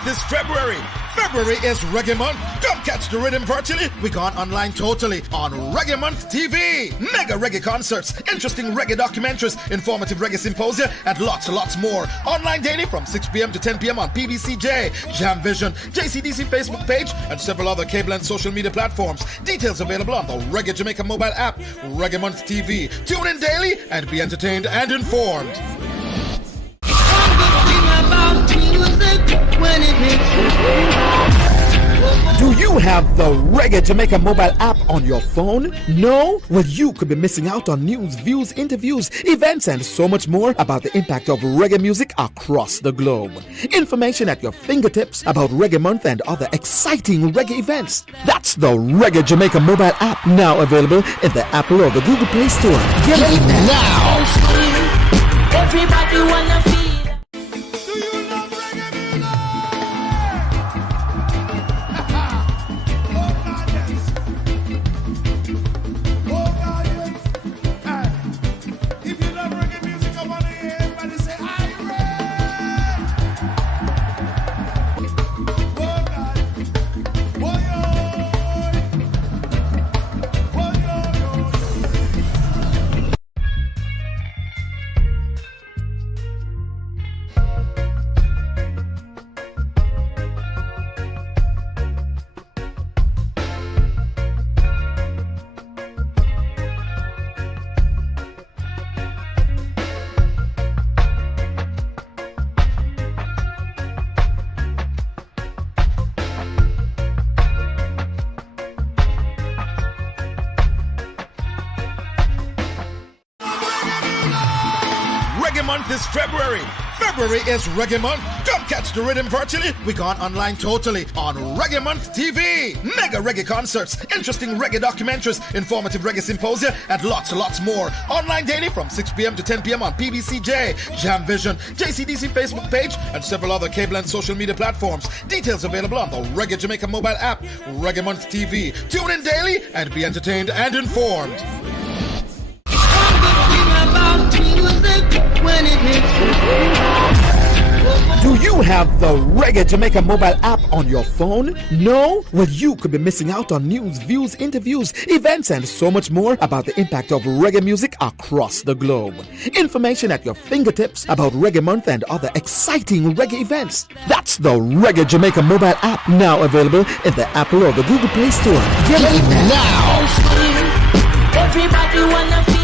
month is February. February is Reggae Month. Come catch the rhythm virtually. We gone online totally on Reggae Month TV. Mega reggae concerts, interesting reggae documentaries, informative reggae symposia, and lots more. Online daily from 6 p.m. to 10 p.m. on PBCJ, Jam Vision, JCDC Facebook page, and several other cable and social media platforms. Details available on the Reggae Jamaica mobile app, Reggae Month TV. Tune in daily and be entertained and informed. Do you have the Reggae Jamaica mobile app on your phone? No? Well, you could be missing out on news, views, interviews, events, and so much more about the impact of reggae music across the globe. Information at your fingertips about Reggae Month and other exciting reggae events. That's the Reggae Jamaica mobile app, now available in the Apple or the Google Play Store. Get it now! Everybody wanna feel. Reggae Month is February. February is Reggae Month. Come catch the rhythm virtually. We gone online totally on Reggae Month TV. Mega reggae concerts, interesting reggae documentaries, informative reggae symposia, and lots more. Online daily from 6 p.m. to 10 p.m. on PBCJ, Jam Vision, JCDC Facebook page, and several other cable and social media platforms. Details available on the Reggae Jamaica mobile app, Reggae Month TV. Tune in daily and be entertained and informed. Do you have the Reggae Jamaica mobile app on your phone? No? Well, you could be missing out on news, views, interviews, events, and so much more about the impact of reggae music across the globe. Information at your fingertips about Reggae Month and other exciting reggae events. That's the Reggae Jamaica mobile app, now available in the Apple or the Google Play Store. Get it now! Everybody wanna feel.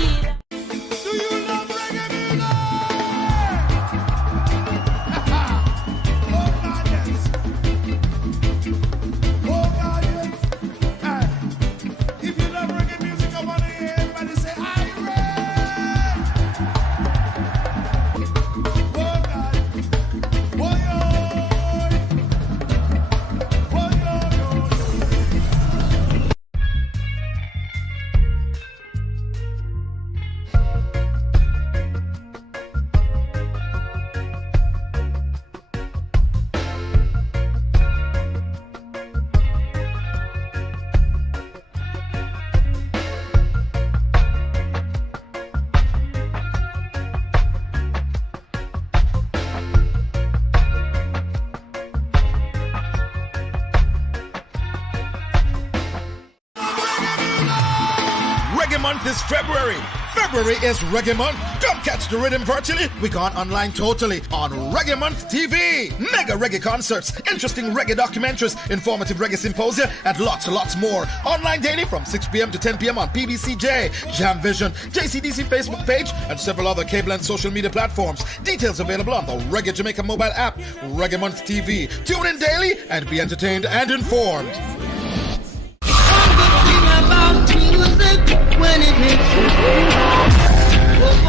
Reggae Month is February. February is Reggae Month. Come catch the rhythm virtually. We gone online totally on Reggae Month TV. Mega reggae concerts, interesting reggae documentaries, informative reggae symposia, and lots more. Online daily from 6 p.m. to 10 p.m. on PBCJ, Jam Vision, JCDC Facebook page, and several other cable and social media platforms. Details available on the Reggae Jamaica mobile app, Reggae Month TV. Tune in daily and be entertained and informed.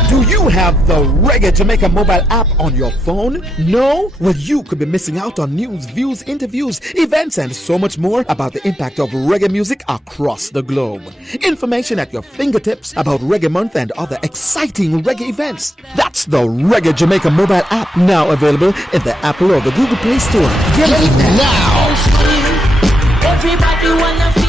Do you have the Reggae Jamaica mobile app on your phone? No? Well, you could be missing out on news, views, interviews, events, and so much more about the impact of reggae music across the globe. Information at your fingertips about Reggae Month and other exciting reggae events. That's the Reggae Jamaica mobile app, now available in the Apple or the Google Play Store. Get it now! Everybody wanna feel.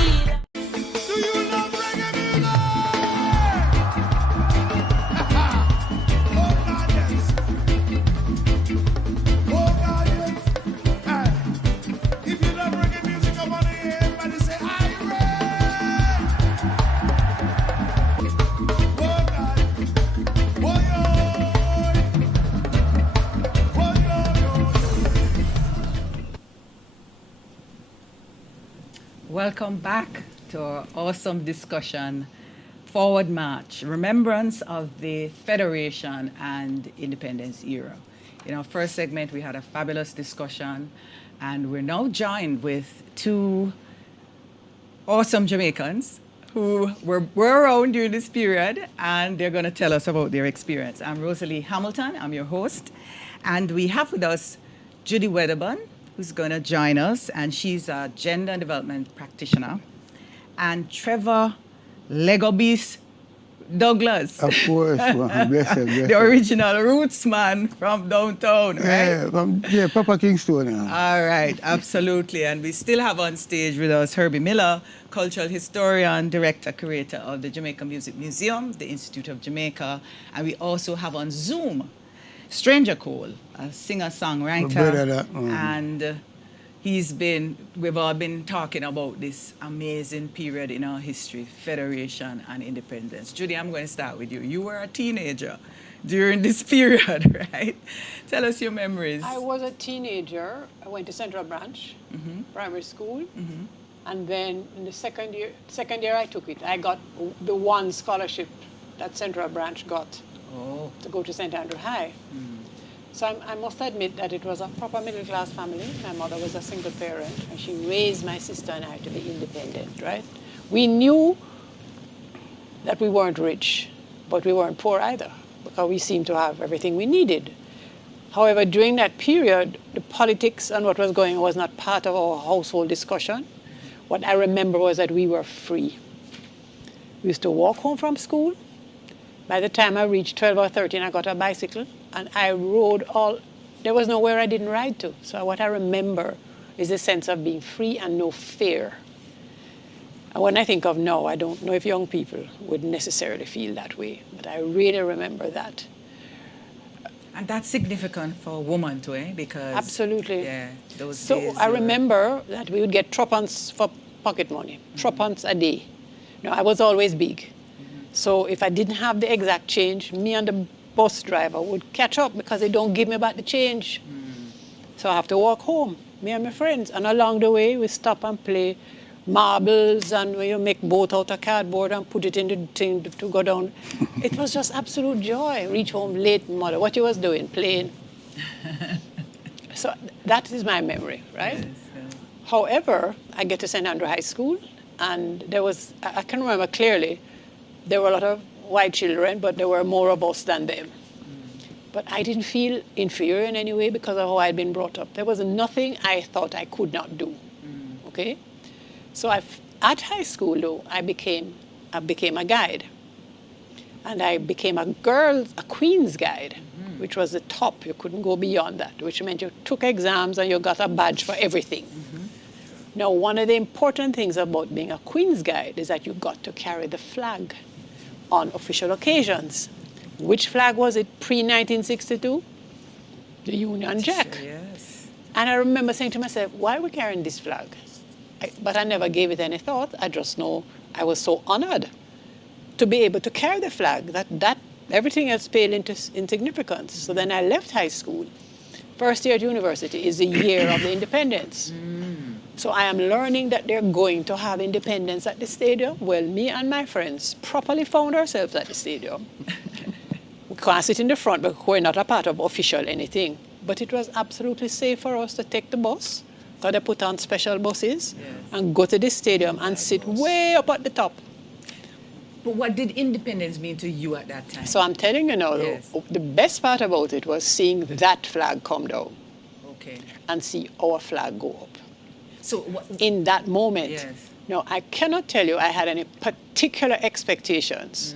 welcome back to our awesome discussion, Forward March, Remembrance of the Federation and Independence Era. In our first segment, we had a fabulous discussion, and we're now joined with two awesome Jamaicans who were around during this period, and they're going to tell us about their experience. I'm Rosalie Hamilton, I'm your host, and we have with us Judy Wedderburn, who's going to join us, and she's a gender and development practitioner, and Trevor Legobis Douglas. Of course, bless her. The original roots man from downtown, right? Papa Kingston. All right, absolutely. And we still have on stage with us Herbie Miller, cultural historian, director, curator of the Jamaica Music Museum, the Institute of Jamaica. And we also have on Zoom Stranger Cole, a singer-songwriter. And we've all been talking about this amazing period in our history, Federation and independence. Judy, I'm going to start with you. You were a teenager during this period, right? Tell us your memories. I was a teenager. I went to Central Branch, primary school. And then in the second year I took it. I got the one scholarship that Central Branch got to go to St. Andrew High. So I must admit that it was a proper middle-class family. My mother was a single parent, and she raised my sister and I to be independent, right? We knew that we weren't rich, but we weren't poor either, because we seemed to have everything we needed. However, during that period, the politics and what was going on was not part of our household discussion. What I remember was that we were free. We used to walk home from school. By the time I reached 12 or 13, I got a bicycle, and I rode there was nowhere I didn't ride to. So what I remember is a sense of being free and no fear. And when I think of now, I don't know if young people would necessarily feel that way, but I really remember that. And that's significant for a woman too, because... Absolutely. Yeah, those so days... I remember that we would get threepence for pocket money, threepence a day. Now, I was always big. So if I didn't have the exact change, me and the bus driver would catch up because they don't give me back the change. So I have to walk home, me and my friends. And along the way, we stop and play marbles, and we make boat out of cardboard and put it in the thing to go down. It was just absolute joy. Reach home late, mother, what you was doing? Playing. So that is my memory, right? Yes. However, I get to St. Andrew High School, and I can remember clearly, there were a lot of white children, but there were more of us than them. But I didn't feel inferior in any way because of how I'd been brought up. There was nothing I thought I could not do, okay? So at high school, though, I became a guide. And I became a queen's guide, which was the top. You couldn't go beyond that, which meant you took exams and you got a badge for everything. Now, one of the important things about being a queen's guide is that you got to carry the flag on official occasions. Which flag was it pre-1962? The Union Jack. Yes. And I remember saying to myself, why are we carrying this flag? But I never gave it any thought. I just know I was so honored to be able to carry the flag that everything else paled into insignificance. So then I left high school. First year at university is the year of the independence. So I am learning that they're going to have independence at the stadium. Well, me and my friends properly found ourselves at the stadium. We can't sit in the front because we're not a part of official anything. But it was absolutely safe for us to take the bus, because they put on special buses, and go to the stadium and sit way up at the top. But what did independence mean to you at that time? So I'm telling you now, the best part about it was seeing that flag come down. Okay. And see our flag go up. So in that moment, no, I cannot tell you I had any particular expectations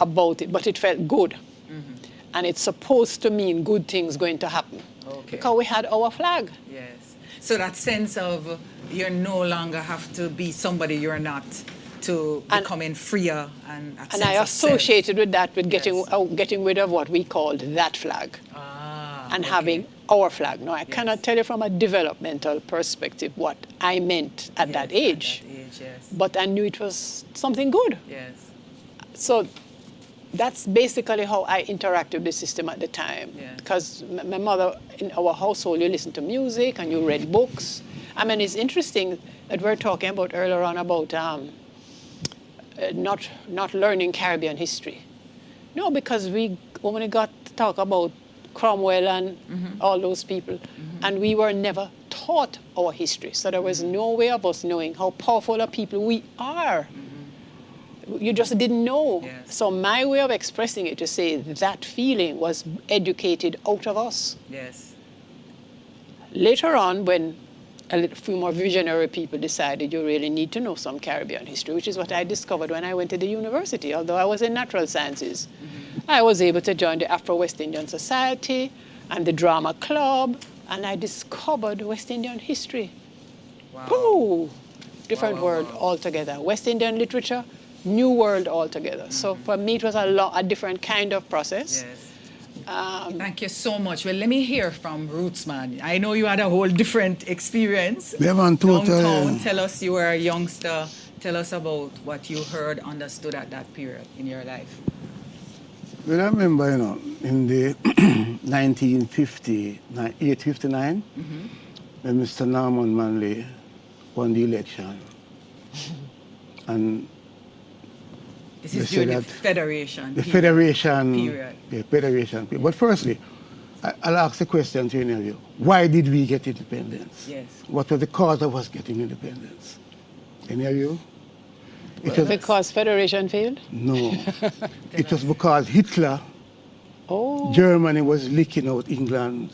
about it, but it felt good. And it's supposed to mean good things going to happen. Okay. Because we had our flag. Yes. So that sense of you no longer have to be somebody you're not to becoming freer and I associated with that with getting rid of what we called that flag. And having our flag. Now, I cannot tell you from a developmental perspective what I meant at that age. But I knew it was something good. Yes. So that's basically how I interacted with the system at the time. Because my mother, in our household, you listened to music and you read books. I mean, it's interesting that we're talking about earlier on about not learning Caribbean history. No, because we only got to talk about Cromwell and all those people, and we were never taught our history. So there was no way of us knowing how powerful a people we are. You just didn't know. Yes. So my way of expressing it to say that feeling was educated out of us. Yes. Later on, when a few more visionary people decided you really need to know some Caribbean history, which is what I discovered when I went to the university. Although I was in natural sciences, I was able to join the Afro-West Indian Society and the Drama Club, and I discovered West Indian history. Wow. Ooh, different world altogether. West Indian literature, new world altogether. So for me, it was a different kind of process. Yes. Thank you so much. Well, let me hear from Rootsman. I know you had a whole different experience. Yeah, man, totally. Downtown, tell us you were a youngster. Tell us about what you heard, understood at that period in your life. Well, I remember, in the 1959, when Mr. Norman Manley won the election. And this is during the Federation. The Federation period. The Federation period. But firstly, I'll ask the question to any of you. Why did we get independence? Yes. What was the cause of us getting independence? Any of you? Because Federation failed? No. It was because Hitler, Germany was leaking out England,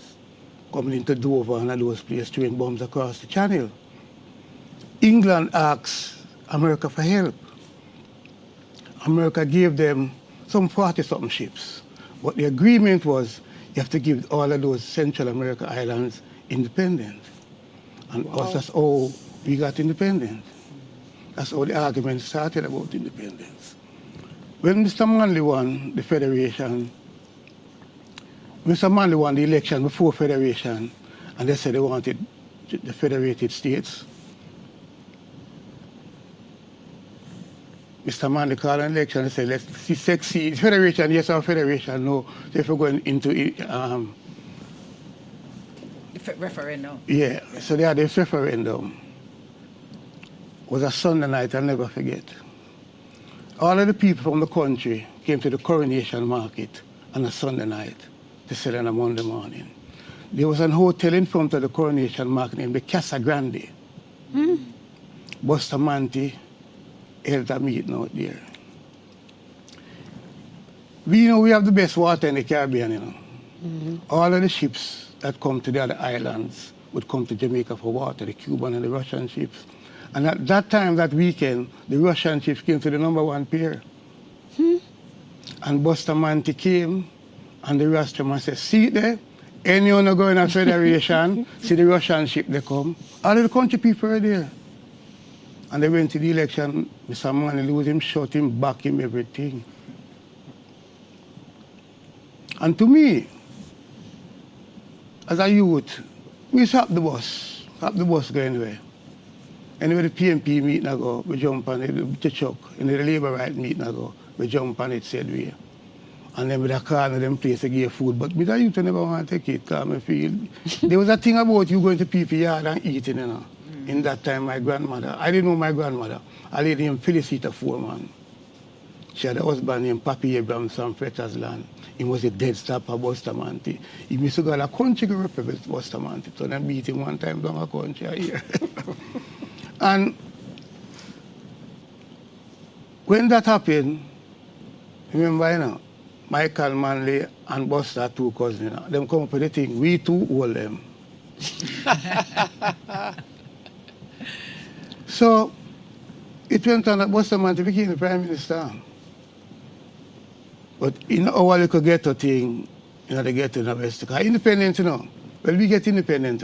coming into Dover and all those places, throwing bombs across the channel. England asked America for help. America gave them some 40-something ships. But the agreement was you have to give all of those Central America islands independence. And us, that's how we got independence. That's how the argument started about independence. When Mr. Manley won the Federation, Mr. Manley won the election before Federation, and they said they wanted the Federated States. Mr. Manley called an election and said, let's see, Federation, yes or Federation, no. So if we're going into referendum. Yeah, so they had this referendum. It was a Sunday night, I'll never forget. All of the people from the country came to the Coronation Market on a Sunday night to sell on a Monday morning. There was an hotel in front of the Coronation Market named the Casa Grande. Bustamante held a meeting out there. We know we have the best water in the Caribbean, All of the ships that come to the other islands would come to Jamaica for water, the Cuban and the Russian ships. And at that time, that weekend, the Russian ships came to the #1 pier. And Bustamante came, and the restaurant said, see there, anyone going to Federation, see the Russian ship, they come. All of the country people were there. And they went to the election, Mr. Manley lose him, shot him, back him, everything. And to me, as a youth, we stopped the bus going away. Anyway, the PMP meeting I go, we jump on it, the truck. In the Labour Right meeting I go, we jump on it, said we. And then with a car in them place to give food. But with a youth, I never want to take it, because I feel. There was a thing about you going to people's yard and eating, In that time, my grandmother, I didn't know my grandmother, a lady named Felicita Foreman. She had a husband named Papi Abrams from Fletcher's Land. He was a dead stopper, Bustamante. He used to go to a country to represent Bustamante. So they beat him one time down a country here. And when that happened, remember, Michael Manley and Buster, two cousins, them come up with the thing, we too hold them. So it went on that Bustamante became the Prime Minister. But in our little ghetto thing, the ghetto in the West, independent, Well, we get independent,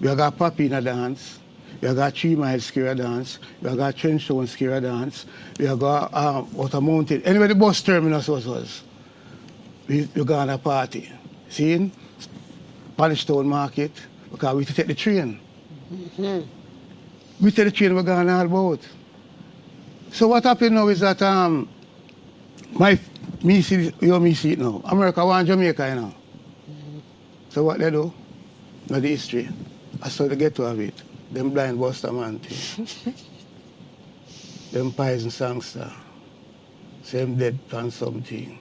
We have got Papi in a dance. We have got 3 Mile Skira dance. We have got Trenchtown Skira dance. We have got Outer Mountain. Anyway, the bus terminus was. We go on a party. See? Palestone Market, because we to take the train. We take the train, we're going all about. So what happened now is that me see it now. America want Jamaica, So what they do? Know the history. I saw they get to have it. them blind Buster man thing. Them poison songster. Same dead on something.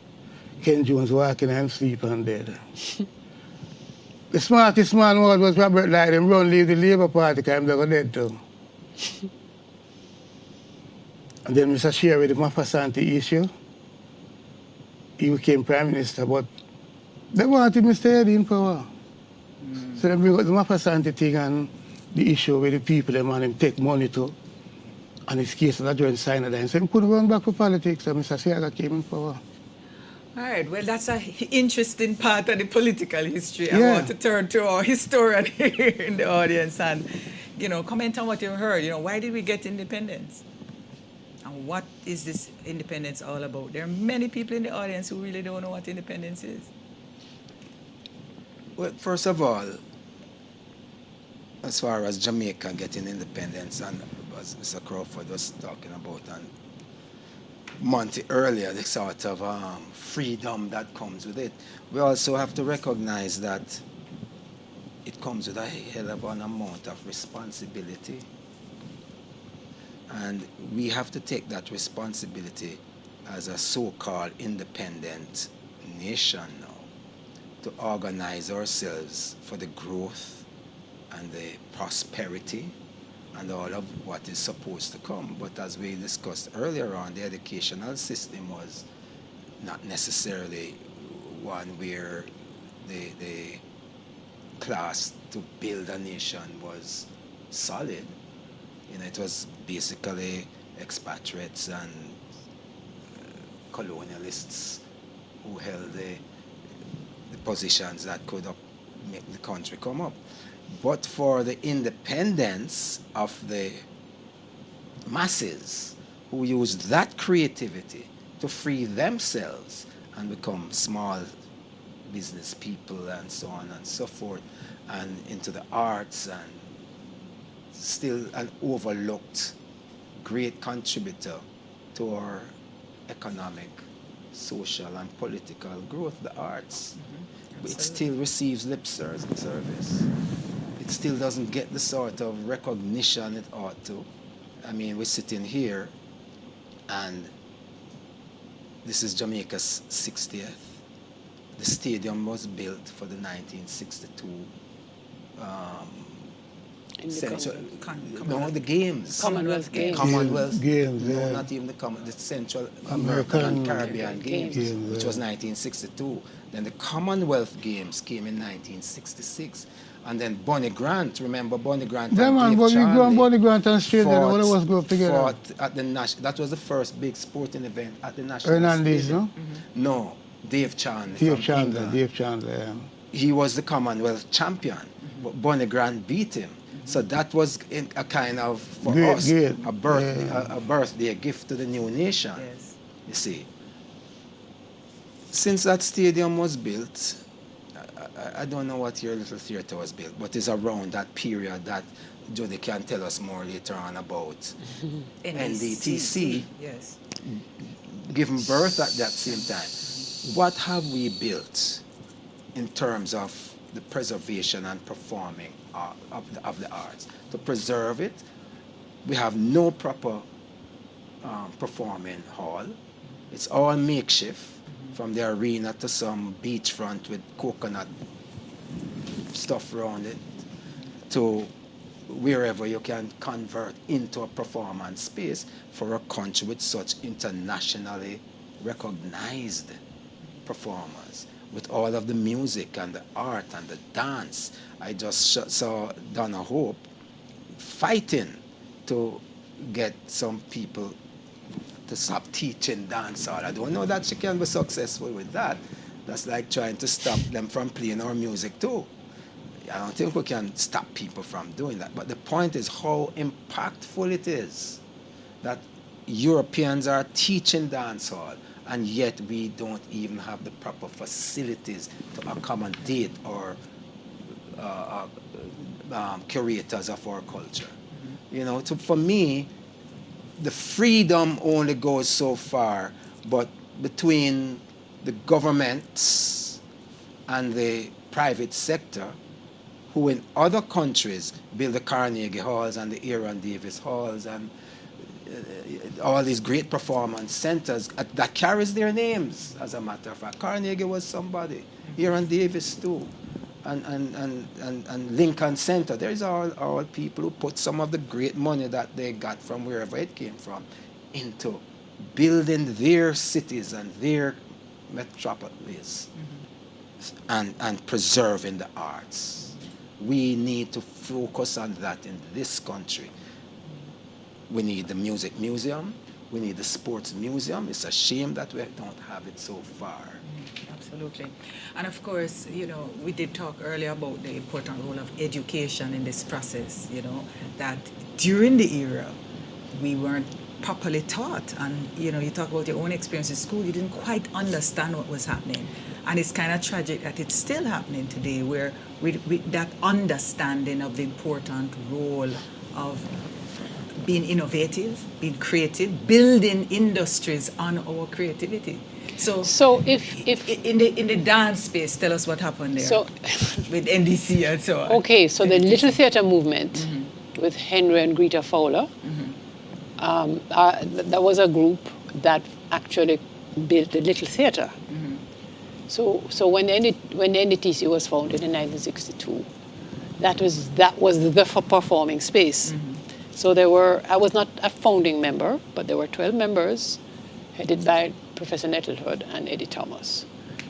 Ken Jones walking and sleep and dead. The smartest man was Robert Light. Him run leave the Labour Party because him go dead too. And then Mr. Share with the Mafasanti issue. He became Prime Minister, but they wanted Mr. Eddie in power. So they bring up the Mafasanti thing and the issue with the people, them and him take money to. And his case was joined cyanide. So he couldn't run back for politics, so Mr. Siaga came in power. All right, well, that's an interesting part of the political history. I Yeah. want to turn to our historian here in the audience and, comment on what you heard. Why did we get independence? And what is this independence all about? There are many people in the audience who really don't know what independence is. Well, first of all, as far as Jamaica getting independence, and as Mr. Crawford was talking about, and Monty earlier, the sort of freedom that comes with it, we also have to recognize that it comes with a hell of an amount of responsibility. And we have to take that responsibility as a so-called independent nation now to organize ourselves for the growth and the prosperity and all of what is supposed to come. But as we discussed earlier on, the educational system was not necessarily one where the class to build a nation was solid. It was basically expatriates and colonialists who held the positions that could make the country come up. But for the independence of the masses who used that creativity to free themselves and become small business people and so on and so forth, and into the arts, and still an overlooked great contributor to our economic, social, and political growth, the arts. It still receives lip service. It still doesn't get the sort of recognition it ought to. I mean, we're sitting here, and this is Jamaica's 60th. The stadium was built for the 1962 the games. Commonwealth Games. Commonwealth Games, no, yeah. not even the Central American American and Caribbean Games, which yeah. was 1962. Then the Commonwealth Games came in 1966. And then Bonnie Grant, remember Bonnie Grant Yeah, and man, Dave Charlie Bonnie Grant and Straight, all of us go up together. fought at the that was the first big sporting event at the National Hernandez, Stadium. no? No, Dave Charlie. Dave from Chandler, England. Dave Chandler, yeah. He was the Commonwealth champion, but Bonnie Grant beat him. So that was a kind of, for Great, us, great. a birthday gift to the new nation. Yes. You see. Since that stadium was built, I don't know what your little theater was built, but it's around that period that Jody can tell us more later on about NDTC Yes. giving birth at that same time. What have we built in terms of the preservation and performing of the arts? To preserve it, we have no proper performing hall. It's all makeshift, from the arena to some beachfront with coconut stuff around it, to wherever you can convert into a performance space for a country with such internationally recognized performers, with all of the music and the art and the dance. I just saw Donna Hope fighting to get some people to stop teaching dancehall. I don't know that she can be successful with that. That's like trying to stop them from playing our music too. I don't think we can stop people from doing that. But the point is how impactful it is that Europeans are teaching dancehall, and yet we don't even have the proper facilities to accommodate our curators of our culture. For me, the freedom only goes so far, but between the governments and the private sector, who in other countries build the Carnegie Halls and the Aaron Davis Halls and all these great performance centers that carries their names, as a matter of fact. Carnegie was somebody, Aaron Davis too, and Lincoln Center. There's all people who put some of the great money that they got from wherever it came from into building their cities and their metropolis and preserving the arts. We need to focus on that in this country. We need the music museum. We need the sports museum. It's a shame that we don't have it so far. Absolutely. And of course, you know, we did talk earlier about the important role of education in this process, you know, that during the era, we weren't properly taught. And, you know, you talk about your own experience in school, you didn't quite understand what was happening. And it's kind of tragic that it's still happening today, where with that understanding of the important role of being innovative, being creative, building industries on our creativity. So if in the dance space, tell us what happened there. So with NDC and so on. Okay, so the Little Theatre movement with Henry and Greta Fowler, that was a group that actually built the Little Theatre. So when the NDTC was founded in 1962, that was the performing space. So I was not a founding member, but there were 12 members headed by Professor Nettleford and Eddie Thomas.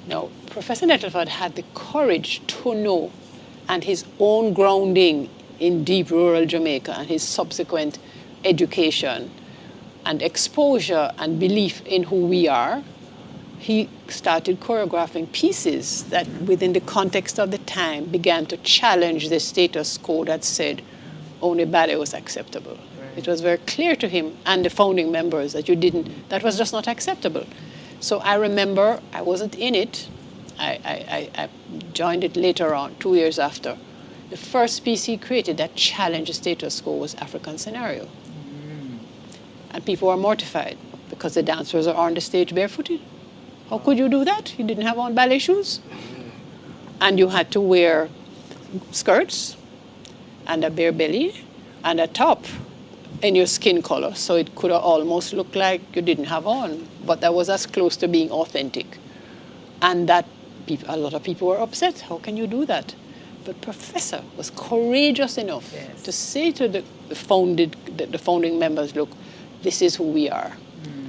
Now, Professor Nettleford had the courage to know, and his own grounding in deep rural Jamaica and his subsequent education and exposure and belief in who we are, he started choreographing pieces that within the context of the time began to challenge the status quo that said only ballet was acceptable. Right. It was very clear to him and the founding members that was just not acceptable. So I remember, I wasn't in it. I joined it later on, 2 years after. The first piece he created that challenged the status quo was African Scenario. And people were mortified because the dancers are on the stage barefooted. How could you do that? You didn't have on ballet shoes. And you had to wear skirts and a bare belly and a top in your skin color. So it could almost look like you didn't have on, but that was as close to being authentic. And that a lot of people were upset. How can you do that? But Professor was courageous enough to say to the founding members, look, this is who we are,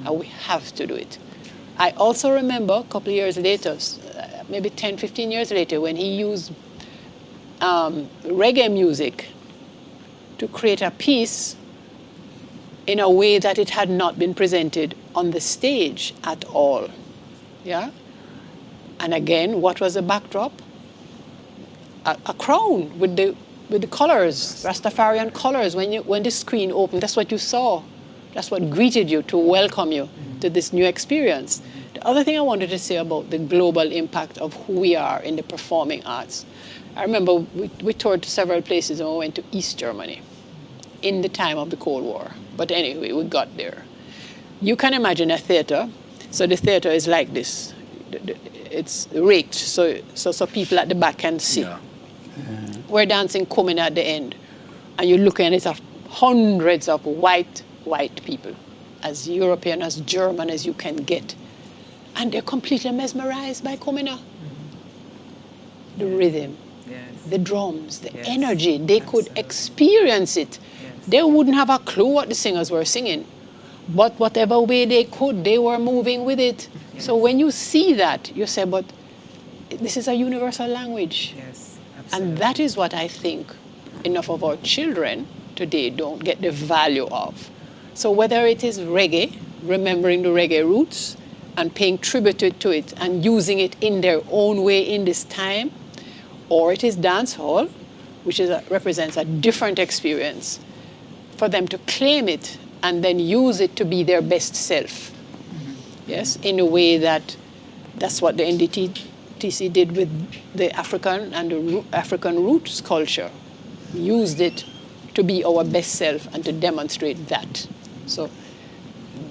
and we have to do it. I also remember a couple of years later, maybe 10, 15 years later, when he used reggae music to create a piece in a way that it had not been presented on the stage at all. Yeah? And again, what was the backdrop? A crown with the colors, Rastafarian colors. When the screen opened, that's what you saw. That's what greeted you to welcome you to this new experience. The other thing I wanted to say about the global impact of who we are in the performing arts. I remember we toured to several places and we went to East Germany in the time of the Cold War. But anyway, we got there. You can imagine a theater. So the theater is like this. It's raked, so people at the back can see. Yeah. We're dancing coming at the end. And you're looking at it of hundreds of white people, as European, as German as you can get. And they're completely mesmerized by Komina. The rhythm, the drums, the energy. They could experience it. They wouldn't have a clue what the singers were singing. But whatever way they could, they were moving with it. So when you see that, you say, but this is a universal language. Yes, and that is what I think enough of our children today don't get the value of. So whether it is reggae, remembering the reggae roots and paying tribute to it and using it in their own way in this time, or it is dancehall, which represents a different experience, for them to claim it and then use it to be their best self. Yes, in a way that's what the NDTC did with the African and the African roots culture. Used it to be our best self and to demonstrate that. So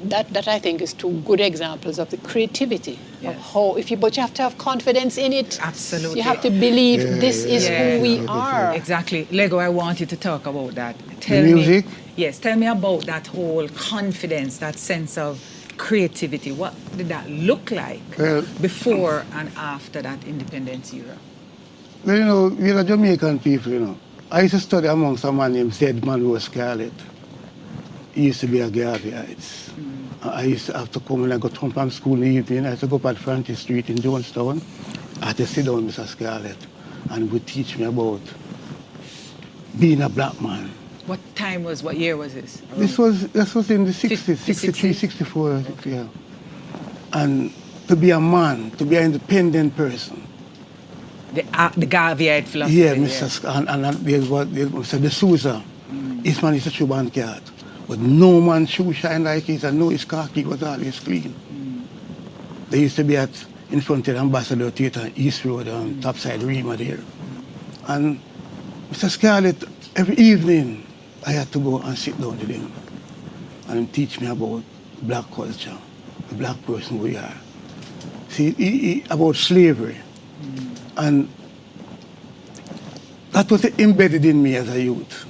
that I think is two good examples of the creativity of how but you have to have confidence in it. Absolutely. You have to believe this is Yeah. who we are. Exactly. Lego, I want you to talk about that. Music? Yes, tell me about that whole confidence, that sense of creativity. What did that look like Well, before and after that independence era? well, you know, we are Jamaican people, you know. I used to study amongst a man named Zed Monroe Scarlett. He used to be a Garveyite. I used to have to come when I got home from school in the evening. I used to go up at Francis Street in Jonestown. I had to sit down with Mr. Scarlett and he would teach me about being a black man. What year was this? This was in the 60s, 63, 64, I think, yeah. And to be a man, to be an independent person. The Garveyite philosophy. Yeah, and there's Mr. D'Souza. His man is a true band cat. But no man shoe shine like his, and no his khaki was always clean. They used to be in front of the Ambassador Theatre, East Road, topside Rima there. And Mr. Scarlett, every evening, I had to go and sit down with him and him teach me about black culture, the black person we are. See, about slavery. And that was embedded in me as a youth.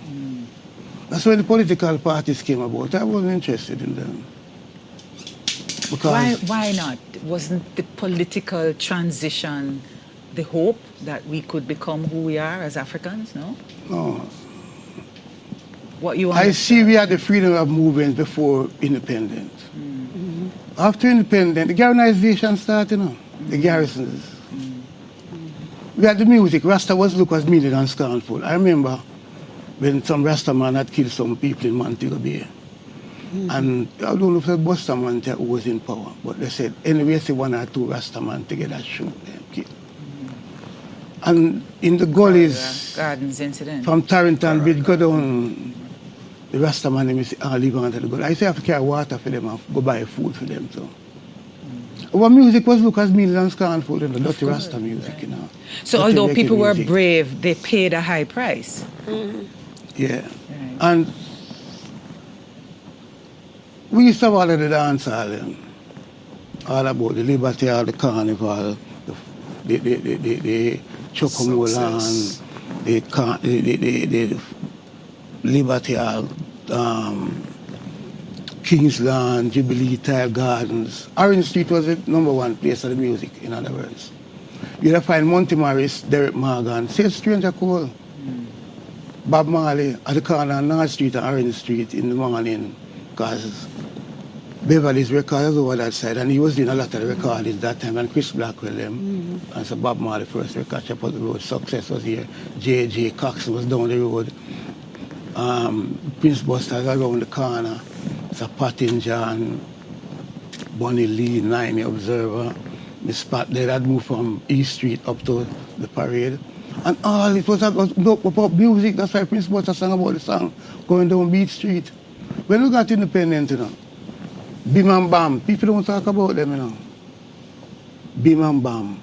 That's when the political parties came about. I wasn't interested in them. Because Why not? Wasn't the political transition the hope that we could become who we are as Africans, no? No. What you I see we had the freedom of movement before independence. After independence, the garrisonization started, you know, the garrisons. We had the music. Rasta was looked as mean and scornful. I remember when some Rasta man had killed some people in Montego Bay. And I don't know if it was Busta man who was in power, but they said, anyway, say one or two Rasta man together shoot them, kill. And in the gullies, Gardens incident. from Tarrington Bridge, go down, the Rasta man, they say, oh, leave on to the gully. I used to have to carry water for them and go buy food for them, so. Our music was looked as mean and scornful, and the dirty Rasta music, you know. So Dirty although reggae people were music. brave, they paid a high price. Yeah. And we used to have all of the dance hall, all about the liberty, all the carnival, the Chocomolan, the liberty hall, Kingsland, Jubilee Tile Gardens. Orange Street was the #1 place of the music, in other words. You'd find Monty Morris, Derek Morgan, say Stranger Cole, Bob Marley at the corner of North Street and Orange Street in the morning, because Beverly's record was over that side, and he was doing a lot of the recordings that time, and Chris Blackwell them. And so Bob Marley first record, Chop Up the Road, Success was here, J.J. Cox was down the road, Prince Buster's around the corner, so Patton John, Bonnie Lee, 90 Observer, Miss Pat there that moved from East Street up to the parade. And all it was about music. That's why Prince Buster sang about the song going down Beach Street. When we got independent, you know, Bim and Bam, people don't talk about them, you know. Bim and Bam,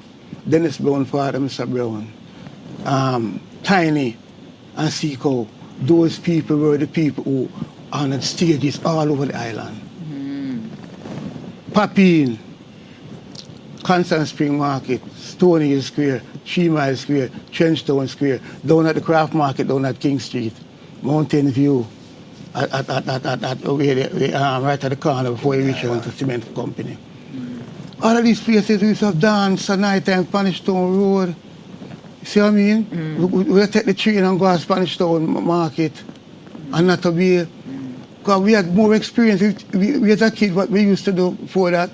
Dennis Brown father, Mr. Brown, Tiny and Seiko, those people were the people who on the stages all over the island. Papine, Constant Spring Market, Stony Hill Square, 3 Mile Square, Trenchtown Square, down at the Craft Market, down at King Street, Mountain View, right at the corner before you reach on to Cement Company. All of these places we used to have dance at night time, Spanish Town Road. You see what I mean? We take the train and go to Spanish Town Market and not to be, because we had more experience. We as a kid, what we used to do before that,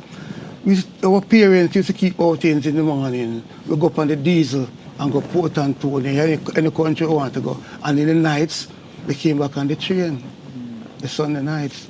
our parents used to keep outings in the morning. We go up on the diesel and go Port Antonio, any country we want to go. And in the nights, we came back on the train, the Sunday nights.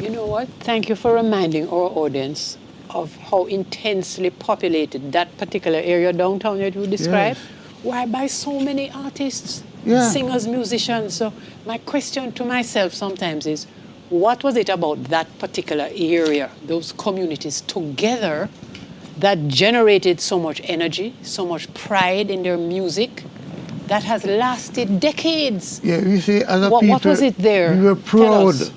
You know what? Thank you for reminding our audience of how intensely populated that particular area downtown that you described. Yes. Why by so many artists, Yeah. singers, musicians. So my question to myself sometimes is, what was it about that particular area, those communities together, that generated so much energy, so much pride in their music, that has lasted decades? Yeah, you see, as a What people, was it there? we were Tell proud. us.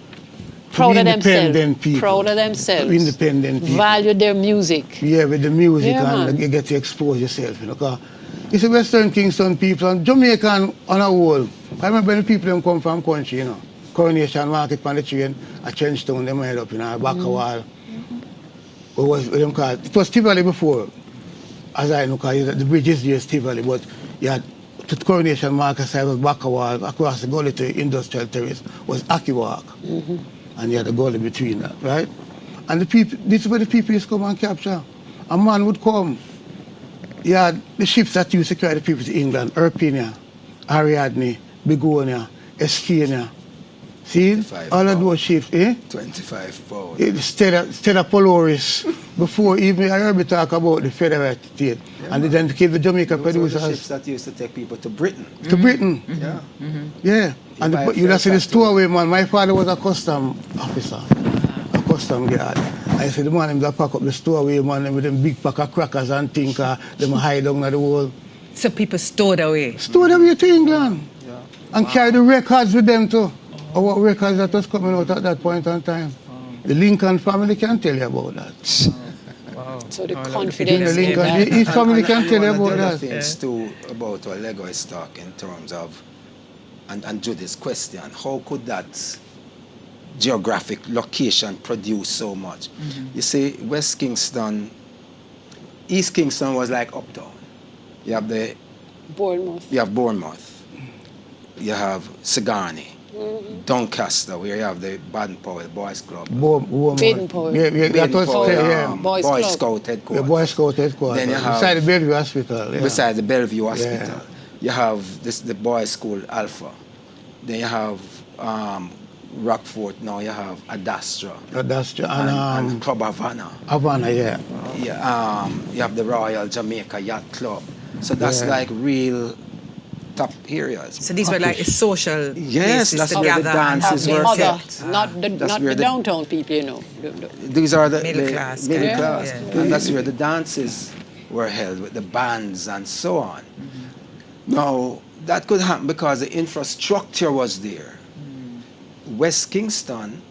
Proud of independent themselves. people. Proud of themselves. Independent people. Value their music. Yeah, with the music Yeah, and man. you get to expose yourself, you know. 'Cause it's the Western Kingston people and Jamaican on a whole. I remember when the people them come from country, you know. Coronation Market on the train, a Trenchtown, they made up, you know, back a wall. What was them called? It was Tivoli before, as I know, because the bridge is just Tivoli, but you had to Coronation Market side was back a wall, across the gully to Industrial Terrace was Aki Walk. And you had a gully between that, right? And the people, this is where the people used to come and capture. A man would come. You had the ships that used to carry the people to England, Irpinia, Ariadne, Begonia, Escania. See? All of those ships, eh? 25 pounds. Instead of Polaris, before even I heard me talk about the Federate State. Yeah, and then became the Jamaica Those were the producers. ships that used to take people to Britain. To Britain. Yeah. Yeah. And buy a you see fair the stowaway man. My father was a custom officer, a custom guard. I said the man him that pack up the stowaway man with them big pack of crackers and things, them hide down the wall. So people stored away. Stored away to England. Yeah. And carry the records with them too. Or what records that was coming out at that point in time. The Lincoln family can tell you about that. So the confidence The in Lincoln, that. his family can tell you And one about of the other that. things too about what Lego is talking in terms of, and Judy's question, how could that geographic location produce so much? You see, West Kingston, East Kingston was like uptown. You have Bournemouth, you have Sigourney, Doncaster, where you have the Baden Powell Boys Club. Baden Powell. Yeah, that was Boys Boy Club. Scout the headquarters. Boy Scout headquarters. Then you have- beside the Bellevue Hospital. Yeah. Beside the Bellevue Hospital. Yeah. You have the boys' school Alpha. Then you have Rockfort. Now you have Adastra. Adastra and Club Havana. Havana, yeah. Yeah, you have the Royal Jamaica Yacht Club. So that's Yeah. like real top areas. So these were like a social Yes, places that's to where the gather and dances have were music. kept. Not the, That's not where the the- downtown people, you know. These are the Middle class middle kind of, class. yeah. And that's where the dances were held with the bands and so on. Now, that could happen because the infrastructure was there. West Kingston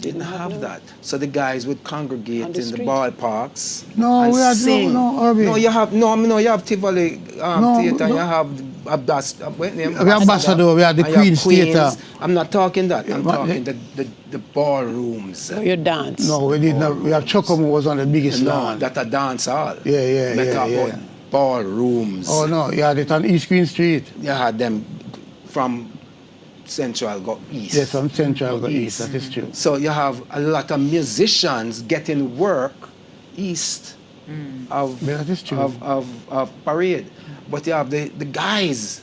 didn't have that. So the guys would congregate On the in the street. ballparks No, and we had sing. no, Irving. No, you have you have Tivoli No, Theatre, no. you have Ambassador. Ambassador, we had the and you have Queen's Theatre. I'm not talking that. I'm but talking the ballrooms. So you dance. No, we did not. We have Chocomo was on the biggest No, land. that a dance hall. Yeah, But yeah, talk yeah. about ballrooms. Oh no, you had it on East Queen Street. You had them from Central go east. Yes, from Central go east. That is true. So you have a lot of musicians getting work east of, Yeah, that is true. of Parade. But you have the guys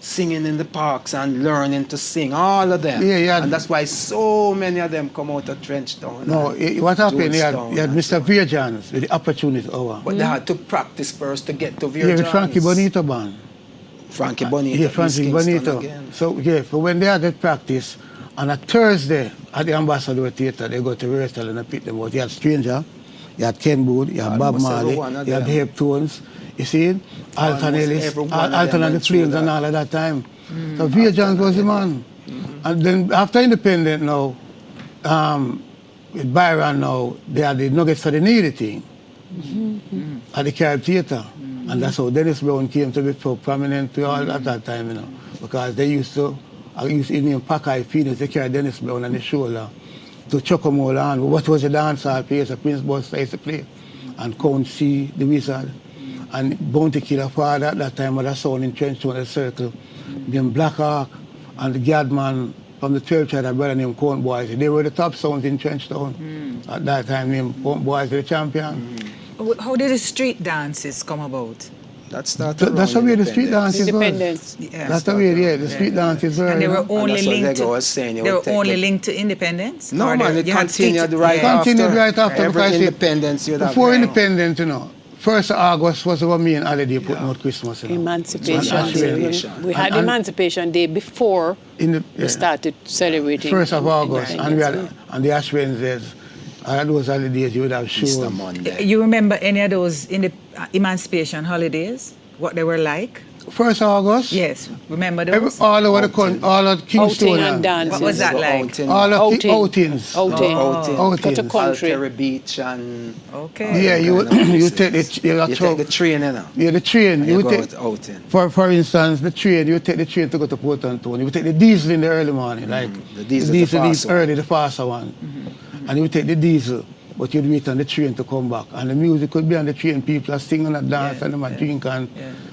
singing in the parks and learning to sing, all of them. Yeah, yeah. And that's why so many of them come out of Trenchtown. No, and what happened? You had Georgetown Mr. and- Virgins with the opportunity hour. But they had to practice first to get to Yeah, Virgins. with Frankie Bonito band. Frankie Bonito. Yeah, East Frankie Kingston Bonito. again. So yeah, for when they had that practice, on a Thursday at the Ambassador Theatre, they go to rehearsal and I pick them out. You had Stranger, you had Ken Bood, you had Bob Almost every Marley, one of you had them. Herb Tones, you see it? Alton Almost Ellis, every one of them Alton and the went through Flames and that. all of that time. So Virgins was the man. And then after independent now, with Byron now, they had the Nuggets for the Needy thing at the Carib Theatre. And that's how Dennis Brown came to be so prominent to all at that time, you know. Because they used to, I used to name Packeye Phoenix, they carried Dennis Brown on the shoulder to Chocomola and what was the dancehall place, the Prince Buster used to play. And Count C, the Wizard. And Bounty Killer Father at that time, was a son in Trenchtown, the Circle. Then Black Hawk and the Gadman from the 12th tribe, a brother named Count Boys. They were the top sounds in Trenchtown. At that time, named Count Boys, the champion. How did the street dances come about? That started That's the way the street dances was. Independence. Yeah. That's the way, yeah, the street dances were. And they you were know. only that's what linked Lego to was saying, you they would were take only the- linked to independence. No, Or man, they- it you had continued street- right yeah. after. Continued right after, Every because independence you'd have. Before yeah. independence, you know, 1st of August was our main holiday putting out Christmas. You know. Emancipation Emancipation. Day. We had And- Emancipation Day before In the, we started celebrating. 1st of August, and we had Independence and the Ash Wednesdays. And those holidays you would have shows. Easter Monday. You remember any of those in the emancipation holidays? What they were like? 1st August. Yes, remember those? All over the country, all of Kingston. Outing and dance. What was that like? Outing. All of Outing. outings. Outing. Outing. Go to country. Altery Beach and Okay. Yeah, you take the you take the train, you know. Yeah, the train. And You you go take out outing. for instance, the train. You take the train to go to Port Antonio. You take the diesel in the early morning, like The diesel is the faster one. early, the faster one. And you take the diesel, but you'd wait on the train to come back. And the music could be on the train. People are singing and dance and them are drink and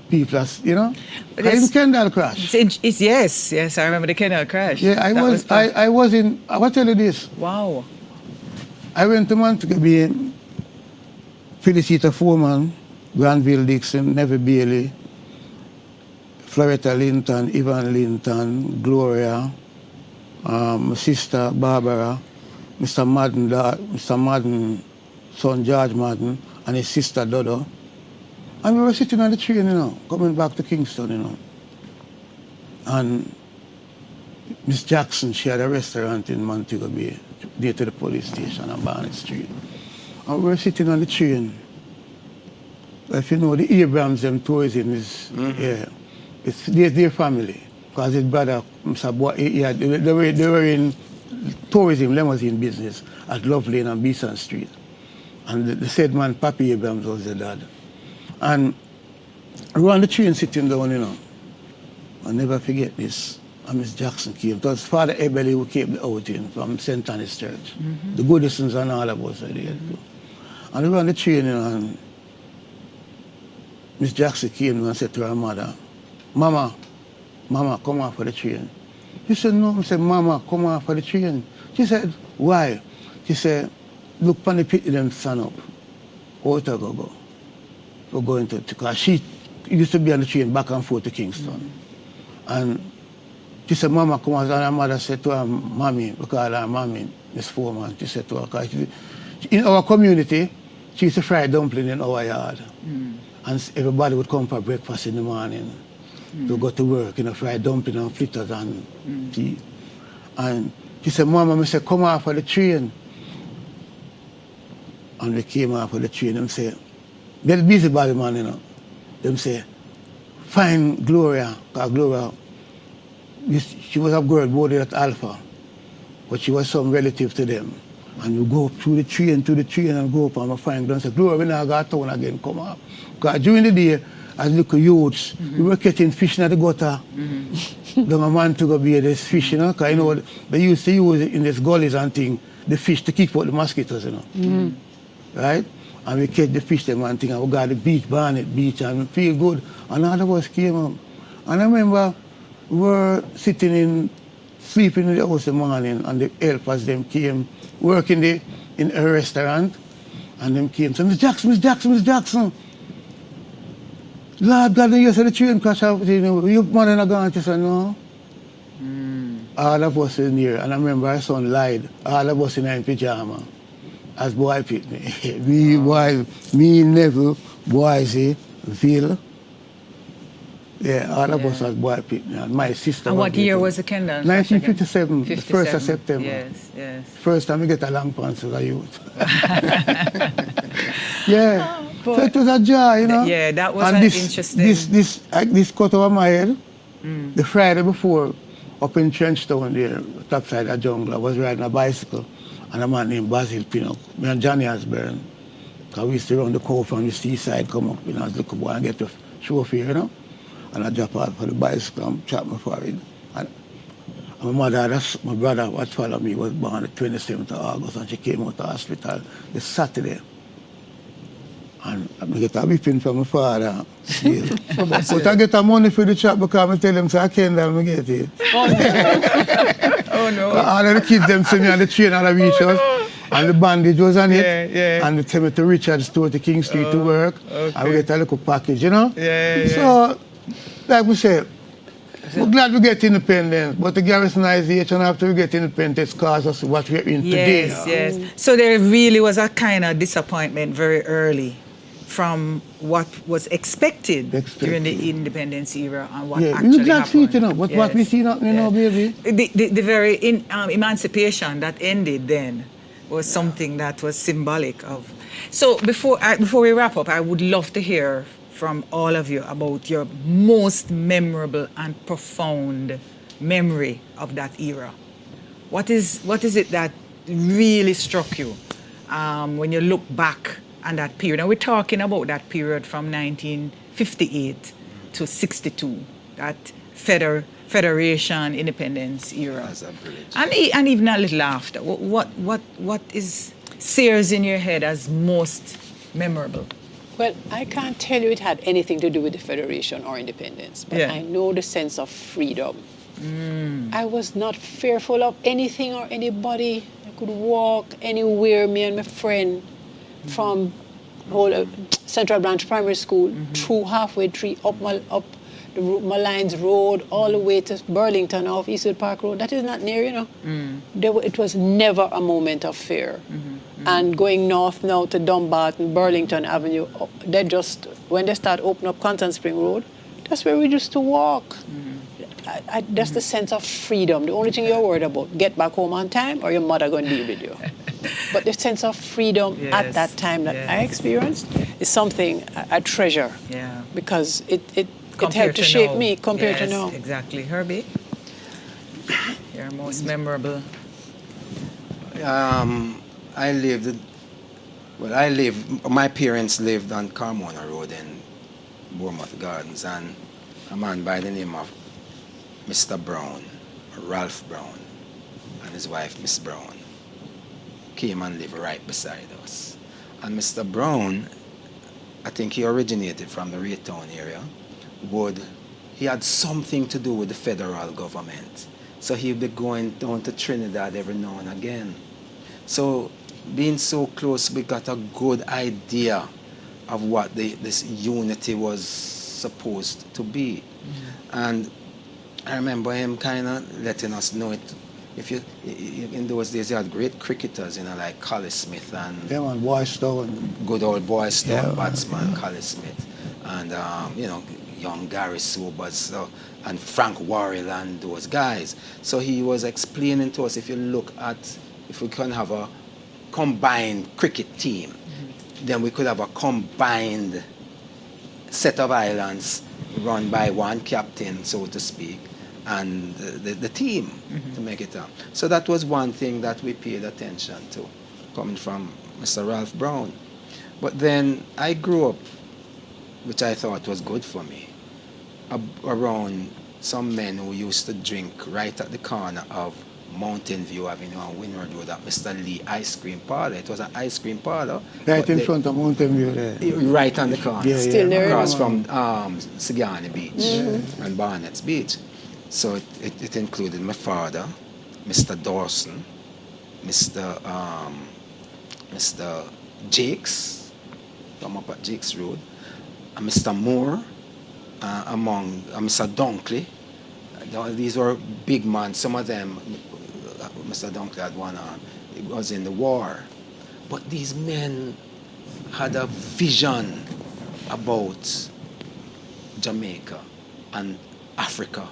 people are, you know. But How it's- the Kendall crash? It's yes, I remember the Canal crash. Yeah, That was I was in. I will tell you this. wow. I went to Montego Bay, Felicita Foreman, Granville Dixon, Neville Bailey, Floretta Linton, Yvonne Linton, Gloria, my sister Barbara, Mr. Madden, son George Madden, and his sister Dodo. And we were sitting on the train, you know, coming back to Kingston, you know. And Miss Jackson, she had a restaurant in Montego Bay, near to the police station on Barnett Street. And we were sitting on the train. If you know, the Abrams, them tourism is, yeah, it's their family. Because his brother, Mr. Boy, they were in tourism, limousine business at Love Lane and Beeson Street. And the said man, Papi Abrams, was the dad. And we were on the train sitting down, you know. I'll never forget this. And Miss Jackson came. It was Father Ebele who came the outing from St. Anne's Church. The Goodisons and all of us were there too. And we were on the train, you know, and Miss Jackson came and said to her mother, Mama, come off of the train. She said, no. I said, Mama, come off of the train. She said, why? She said, look on the pit, them stand up. Out I go. We're going to, because she used to be on the train back and forth to Kingston. And she said, Mama, come on. And her mother said to her, Mommy, we call her Mommy, Miss Foreman. She said to her, because in our community, she used to fry dumpling in our yard. And everybody would come for breakfast in the morning to go to work, you know, fry dumpling and fritters and tea. And she said, Mama, I said, come off of the train. And we came off of the train. Them say, they're busybody man, you know. Them say, find Gloria, because Gloria, she was a girl boarded at Alpha, but she was some relative to them. And we go up through the train and go up and we find Gloria and say, Gloria, we now go to town again, come up. Because during the day, as little youths, we were catching fish in the gutter. Down a man to go be this fish, you know, because you know, they used to use it in these gullies and things, the fish to keep out the mosquitoes, you know. Right? And we catch the fish them and thing, and we got the beach, Barnett Beach, and we feel good. And all of us came up. And I remember we were sleeping in the house in the morning, and the helpers them came, working in a restaurant, and them came, so Miss Jackson. Lord God, you said the train crash out, you know, your mother not gone. She said, no. All of us in here, and I remember our son lied, all of us in pyjama. As boy pit me. Me, Neville, Boise, Ville. Yeah, all of us as boy pit me. And my sister. And what year was the Kendall? 1957, the 1st of September. Yes. First time I get a long pants as a youth. Yeah. So it was a joy, you know. Yeah, that was and interesting. This cut over my head, the Friday before, up in Trenchtown there, top side of jungle, I was riding a bicycle. And a man named Basil Pinnock, me and Johnny Asburn, because we used to run the cove from the seaside, come up, you know, as a little boy and get the chauffeur, you know. And I drop out for the bicycle and chop my forehead. And my brother, what followed me, was born the 27th of August, and she came out of the hospital this Saturday. And I get a whipping from my father. But I get the money for the chop because I tell them, so I can't get it. Oh no. All of the kids them see me on the train and I reach us. And the bandage was on it. Yeah. And they tell me to Richard store to King Street to work. Okay. And we get a little package, you know? Yeah. So, like we say, we're glad we get independence, but the garrisonization after we get independence caused us what we're in today. Yes. So there really was a kind of disappointment very early from what was expected during the independence era and what actually happened. You know, but what we see now, you know, baby. The very emancipation that ended then was something that was symbolic of. So before we wrap up, I would love to hear from all of you about your most memorable and profound memory of that era. What is it that really struck you when you look back on that period? And we're talking about that period from 1958 to 62, that Federation Independence era. As a bridge. And even a little after. What is sears in your head as most memorable? Well, I can't tell you it had anything to do with the Federation or independence, but Yeah. I know the sense of freedom. I was not fearful of anything or anybody. I could walk anywhere, me and my friend, from whole Central Branch Primary School through halfway tree up the Malines Road all the way to Burlington off Eastwood Park Road. That is not near, you know. It was never a moment of fear. And going north now to Dumbarton, Burlington Avenue, when they start opening up Constance Spring Road, that's where we used to walk. That's the sense of freedom. The only thing you're worried about, get back home on time or your mother going to deal with you. But the sense of freedom at that time that I experienced is something I treasure. Yeah. Because it Compared helped to to shape now. me compared to Yes, now. Exactly. Herbie, your most memorable. My parents lived on Carmona Road in Bournemouth Gardens, and a man by the name of Mr. Brown, Ralph Brown, and his wife, Miss Brown, came and lived right beside us. And Mr. Brown, I think he originated from the Raytown area, he had something to do with the federal government. So he'd be going down to Trinidad every now and again. So being so close, we got a good idea of what this unity was supposed to be. And I remember him kind of letting us know it. In those days, you had great cricketers, like Collie Smith and Yeah, man, Boy Stone. good old Boy Stone Yeah, batsman Collie Smith, and young Gary Sobers and Frank Worrell and those guys. So he was explaining to us, if we can have a combined cricket team, then we could have a combined set of islands run by one captain, so to speak, and the team to make it up. So that was one thing that we paid attention to, coming from Mr. Ralph Brown. But then I grew up, which I thought was good for me, around some men who used to drink right at the corner of Mountain View Avenue and Windward Road at Mr. Lee Ice Cream Parlor. It was an ice cream parlor. Right in front of Mountain View there. Right on the corner. Yeah, Still there. Across from Sigani Beach and Barnett's Beach. So it included my father, Mr. Dawson, Mr. Jakes, from up at Jakes Road, and Mr. Moore, Mr. Dunkley. These were big men. Some of them, Mr. Dunkley had one arm. It was in the war. But these men had a vision about Jamaica and Africa.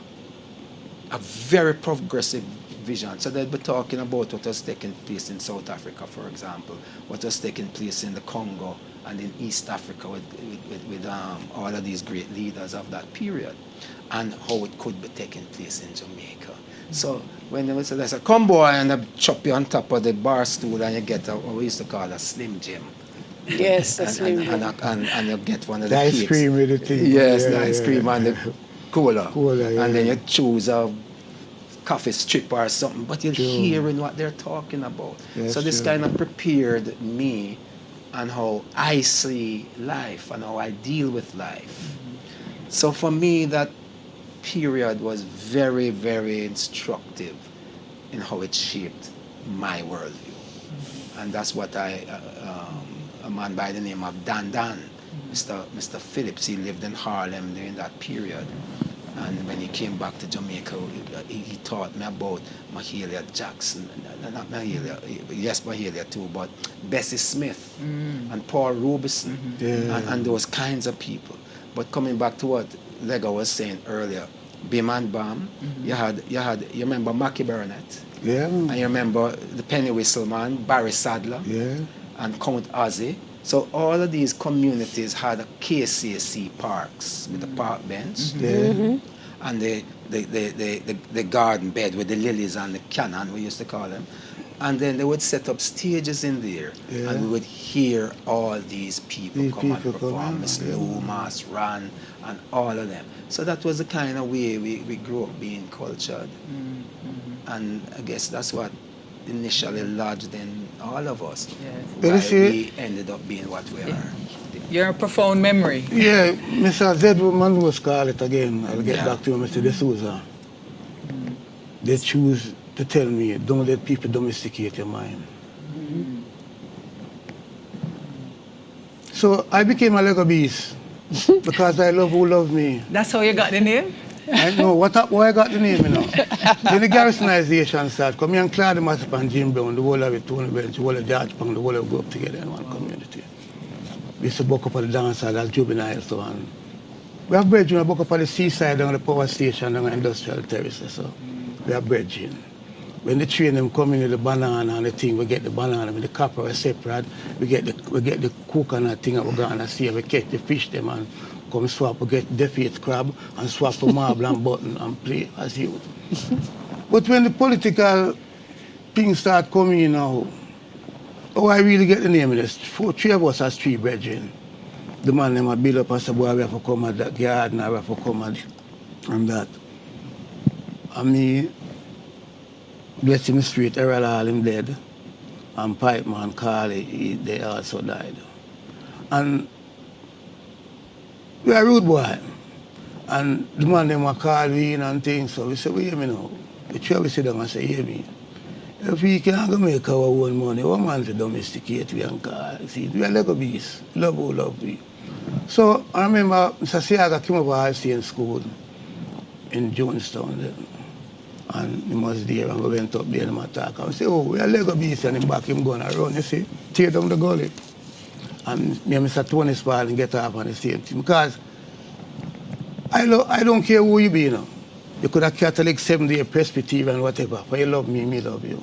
A very progressive vision. So they'd be talking about what was taking place in South Africa, for example, what was taking place in the Congo and in East Africa with all of these great leaders of that period, and how it could be taking place in Jamaica. So when they would say, there's a come boy, and they chop you on top of the bar stool, and you get what we used to call a Slim Jim. Yes, a Slim Jim. And you get one of The the ice cakes. cream with the thing. Yes, Yeah, the ice yeah, cream yeah. and the cola. Yeah. And then you choose a coffee strip or something, but you're True. hearing what they're talking about. Yes, So this true. kind of prepared me on how I see life and how I deal with life. So for me, that period was very, very instructive in how it shaped my worldview. And that's what a man by the name of Dan, Mr. Phillips, he lived in Harlem during that period. And when he came back to Jamaica, he taught me about Mahalia Jackson, not Mahalia, yes, Mahalia too, but Bessie Smith and Paul Robeson and those kinds of people. But coming back to what Lega was saying earlier, Bim and Bam, you remember Mackie Burnett? Yeah. And you remember the penny whistle man, Barry Sadler? Yeah. And Count Ozzy, So all of these communities had a KCC parks with the park bench and the garden bed with the lilies and the cannon, we used to call them. And then they would set up stages in there, and we would hear all these people come and perform, Miss Loomis, Ran, and all of them. So that was the kind of way we grew up being cultured. And I guess that's what initially lodged in all of us. Why we ended up being what we are. You're a profound memory. Yeah, Mr. Z woman was call it again. I'll get back to you, Mr. D'Souza. They choose to tell me, don't let people domesticate your mind. So I became a Lego beast because I love who love me. That's how you got the name? I know why I got the name, you know. When the garrisonization started, come here and Claude Massip and Jim Brown, the whole of it, Tony Bench, the whole of George Pang, the whole of go up together in one community. We used to buck up at the dance hall as juveniles, so on. We have brethren, we buck up at the seaside on the power station on the industrial terraces, so we have brethren. When the train them come in with the banana and the thing, we get the banana with the copper we separate, we get the coconut thing that we're gonna see, we catch the fish them and come swap, we get defeat crab and swap for marble and button and play as you. But when the political things start coming in now, I really get the name of this. Three of us as three brethren. The man them a build up and say, boy, we have to come at that garden, we have to come at and that. And me, bless him straight, Errol Hall, him dead. And Pipe Man, Carly, they also died. And we are rude boy. And the man them a call me in and things, so we say, well, hear me now. The three of us sit down and say, hear me. If we can't go make our own money, what man to domesticate we and call? See, we are like a beast. Love who love we. So I remember Mr. Siaga came over to stay in school in Jonestown then. And he was there and we went up there and attack. And we say, oh, we are Lego beast and him back him going around, you see, tear down the gully. And me and Mr. Tony Spall and get off on the same thing. Because I don't care who you be, you know. You could have Catholic, 7-day Presbyterian, whatever. But you love me, me love you.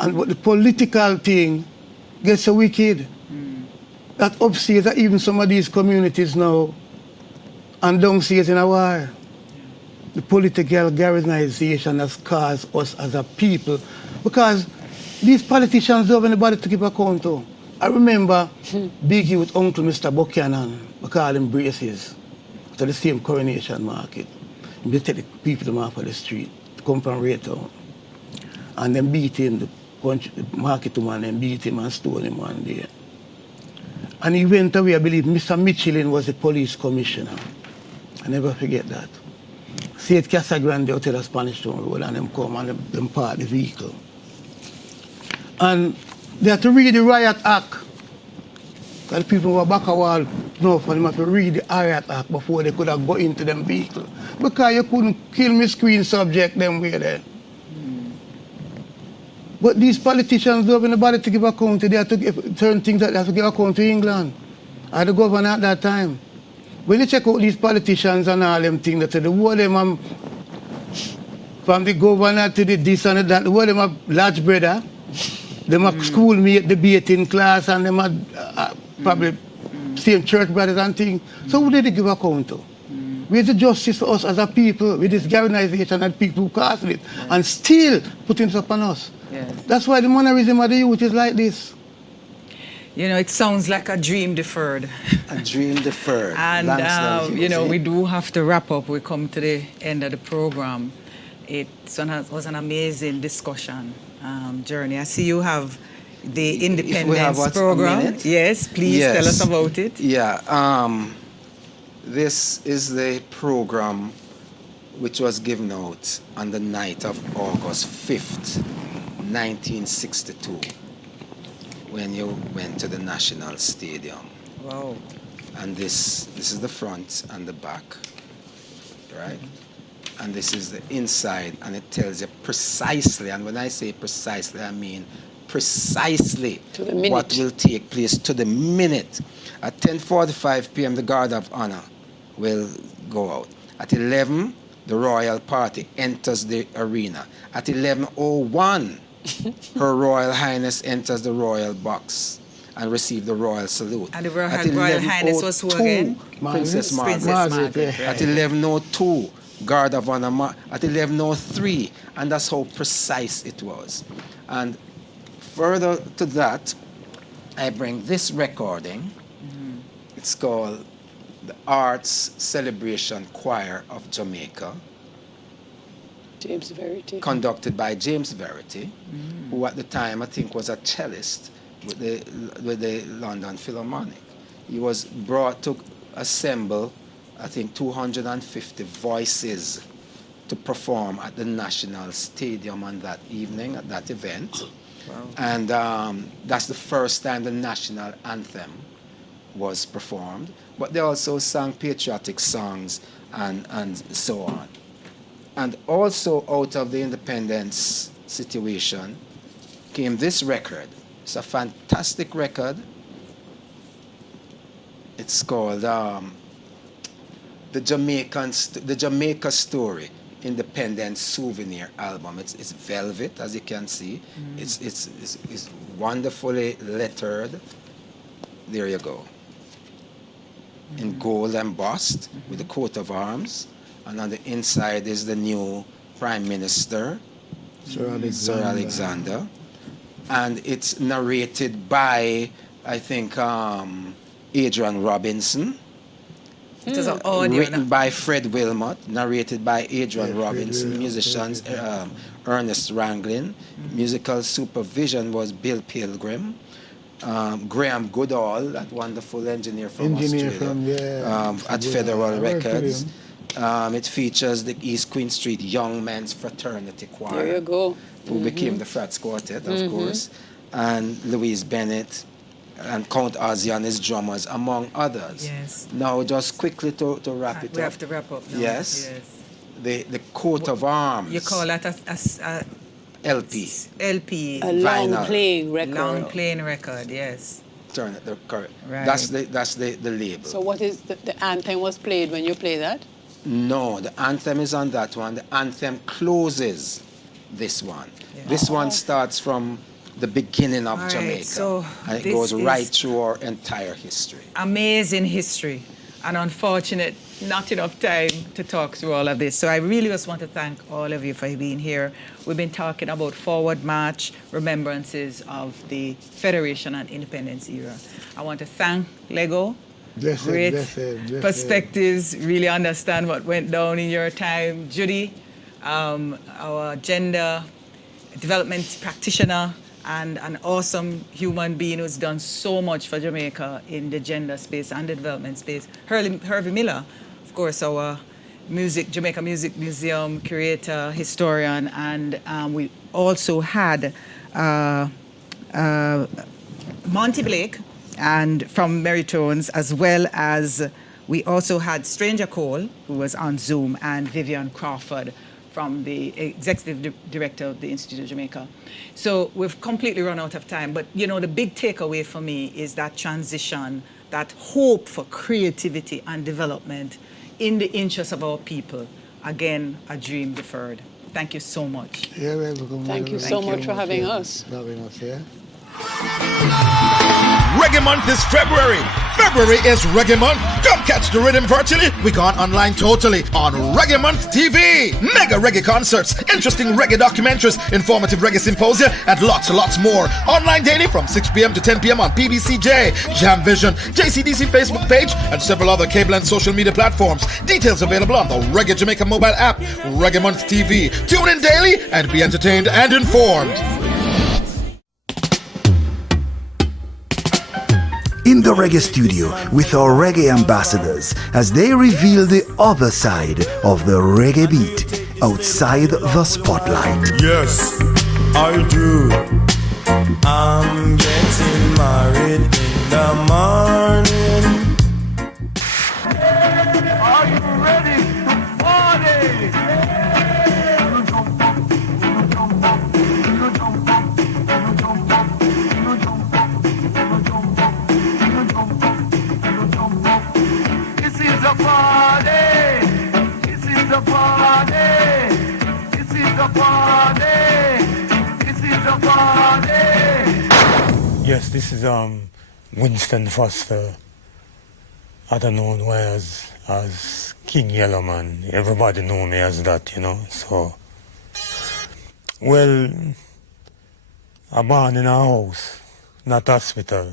And but the political thing gets so wicked. That upstairs, that even some of these communities now, and downstairs in a war. The political garrisonization has caused us as a people. Because these politicians don't have anybody to keep account of. I remember Biggie with Uncle Mr. Buchanan, we call him Braces, to the same coronation market. They take the people them off of the street, come from Raytown. And then beat him, the market woman, and beat him and stole him one day. And he went away, I believe Mr. Michelin was the police commissioner. I never forget that. See at Casa Grande out to the Spanish Town Road and them come and them park the vehicle. And they had to read the Riot Act. Because people were back a wall, no, for them have to read the Riot Act before they could have got into them vehicle. Because you couldn't kill me screen subject them way there. But these politicians don't have anybody to give account to. They have to give certain things that they have to give account to England. I the governor at that time. When you check out these politicians and all them things, that the whole of them from the governor to the this and that, the whole of them are large brother. Them are schoolmate debating class and them are probably same church brothers and things. So who did they give account to? Where's the justice for us as a people with this garrisonization and people who caused it and still putting it upon us? That's why the mannerism of the youth is like this. You know, it sounds like a dream deferred. A dream deferred. And, you know, we do have to wrap up. We come to the end of the program. It was an amazing discussion journey. I see you have the Independence program. Yes, please tell us about it. Yeah, this is the program which was given out on the night of August 5th, 1962, when you went to the National Stadium. Wow. And this is the front and the back, right? And this is the inside, and it tells you precisely, and when I say precisely, I mean precisely what will take place to the minute. At 10:45 p.m., the Guard of Honor will go out. At 11, the royal party enters the arena. At 11:01, Her Royal Highness enters the royal box. and received the royal salute. And the Royal At Highness was who 11:02, again? Princess Margaret. Margaret, Margaret, right. At 11:02, Guard of Honor. At 11:03, and that's how precise it was. And further to that, I bring this recording. It's called the Arts Celebration Choir of Jamaica, James Verity. conducted by James Verity, who at the time I think was a cellist with the London Philharmonic. He was brought to assemble, I think, 250 voices to perform at the National Stadium on that evening, at that event. Wow. And that's the first time the national anthem was performed. But they also sang patriotic songs and so on. And also out of the independence situation came this record. It's a fantastic record. It's called the Jamaica Story Independence Souvenir Album. It's velvet, as you can see. It's wonderfully lettered. There you go. In gold embossed with the coat of arms. And on the inside is the new Prime Minister, Sir Alexander. And it's narrated by, I think, Adrian Robinson. It is an audio. Written by Fred Wilmot, narrated by Adrian Robinson, musicians Ernest Ranglin. Musical supervision was Bill Pilgrim. Graham Goodall, that wonderful engineer from Australia, at Federal Records. It features the East Queen Street Young Men's Fraternity Choir. There you go. Who became the Frats Quartet, of course, and Louise Bennett and Count Ozzy and his drummers, among others. Yes. Now, just quickly to wrap it up. We have to wrap up now. Yes. The coat of arms. You call that a LP. LP. A long Vinyl. playing record. Long playing record, yes. Turn it, correct. Right. That's the label. So what is the anthem was played when you play that? No, the anthem is on that one. The anthem closes this one. Yeah. This one starts from the beginning of Jamaica. So and it goes right through our entire history. Amazing history. And unfortunate, not enough time to talk through all of this. So I really just want to thank all of you for being here. We've been talking about Forward March, remembrances of the Federation and Independence era. I want to thank Lego. Great perspectives, really understand what went down in your time. Judy, our gender development practitioner and an awesome human being who's done so much for Jamaica in the gender space and the development space. Hervey Miller, of course, our Jamaica Music Museum curator, historian, and we also had Monty Blake, and from Meritones, as well as we also had Stranger Cole, who was on Zoom, and Vivian Crawford from the executive director of the Institute of Jamaica. So we've completely run out of time, but you know, the big takeaway for me is that transition, that hope for creativity and development in the interest of our people. Again, a dream deferred. Thank you so much. Yeah, welcome. Thank you so much for having us. Reggae Month is February. February is Reggae Month. Come catch the rhythm virtually. We gone online totally on Reggae Month TV. Mega reggae concerts, interesting reggae documentaries, informative reggae symposia, and lots more. Online daily from 6 p.m. to 10 p.m. on PBCJ, Jam Vision, JCDC Facebook page, and several other cable and social media platforms. Details available on the Reggae Jamaica mobile app, Reggae Month TV. Tune in daily and be entertained and informed. In the reggae studio with our reggae ambassadors as they reveal the other side of the reggae beat outside the spotlight. Yes, I do. I'm getting married in the morning. Are you ready to party? Yes, this is Winston Foster, other known why as King Yellowman. Everybody know me as that, you know. So, well, I born in a house, not hospital.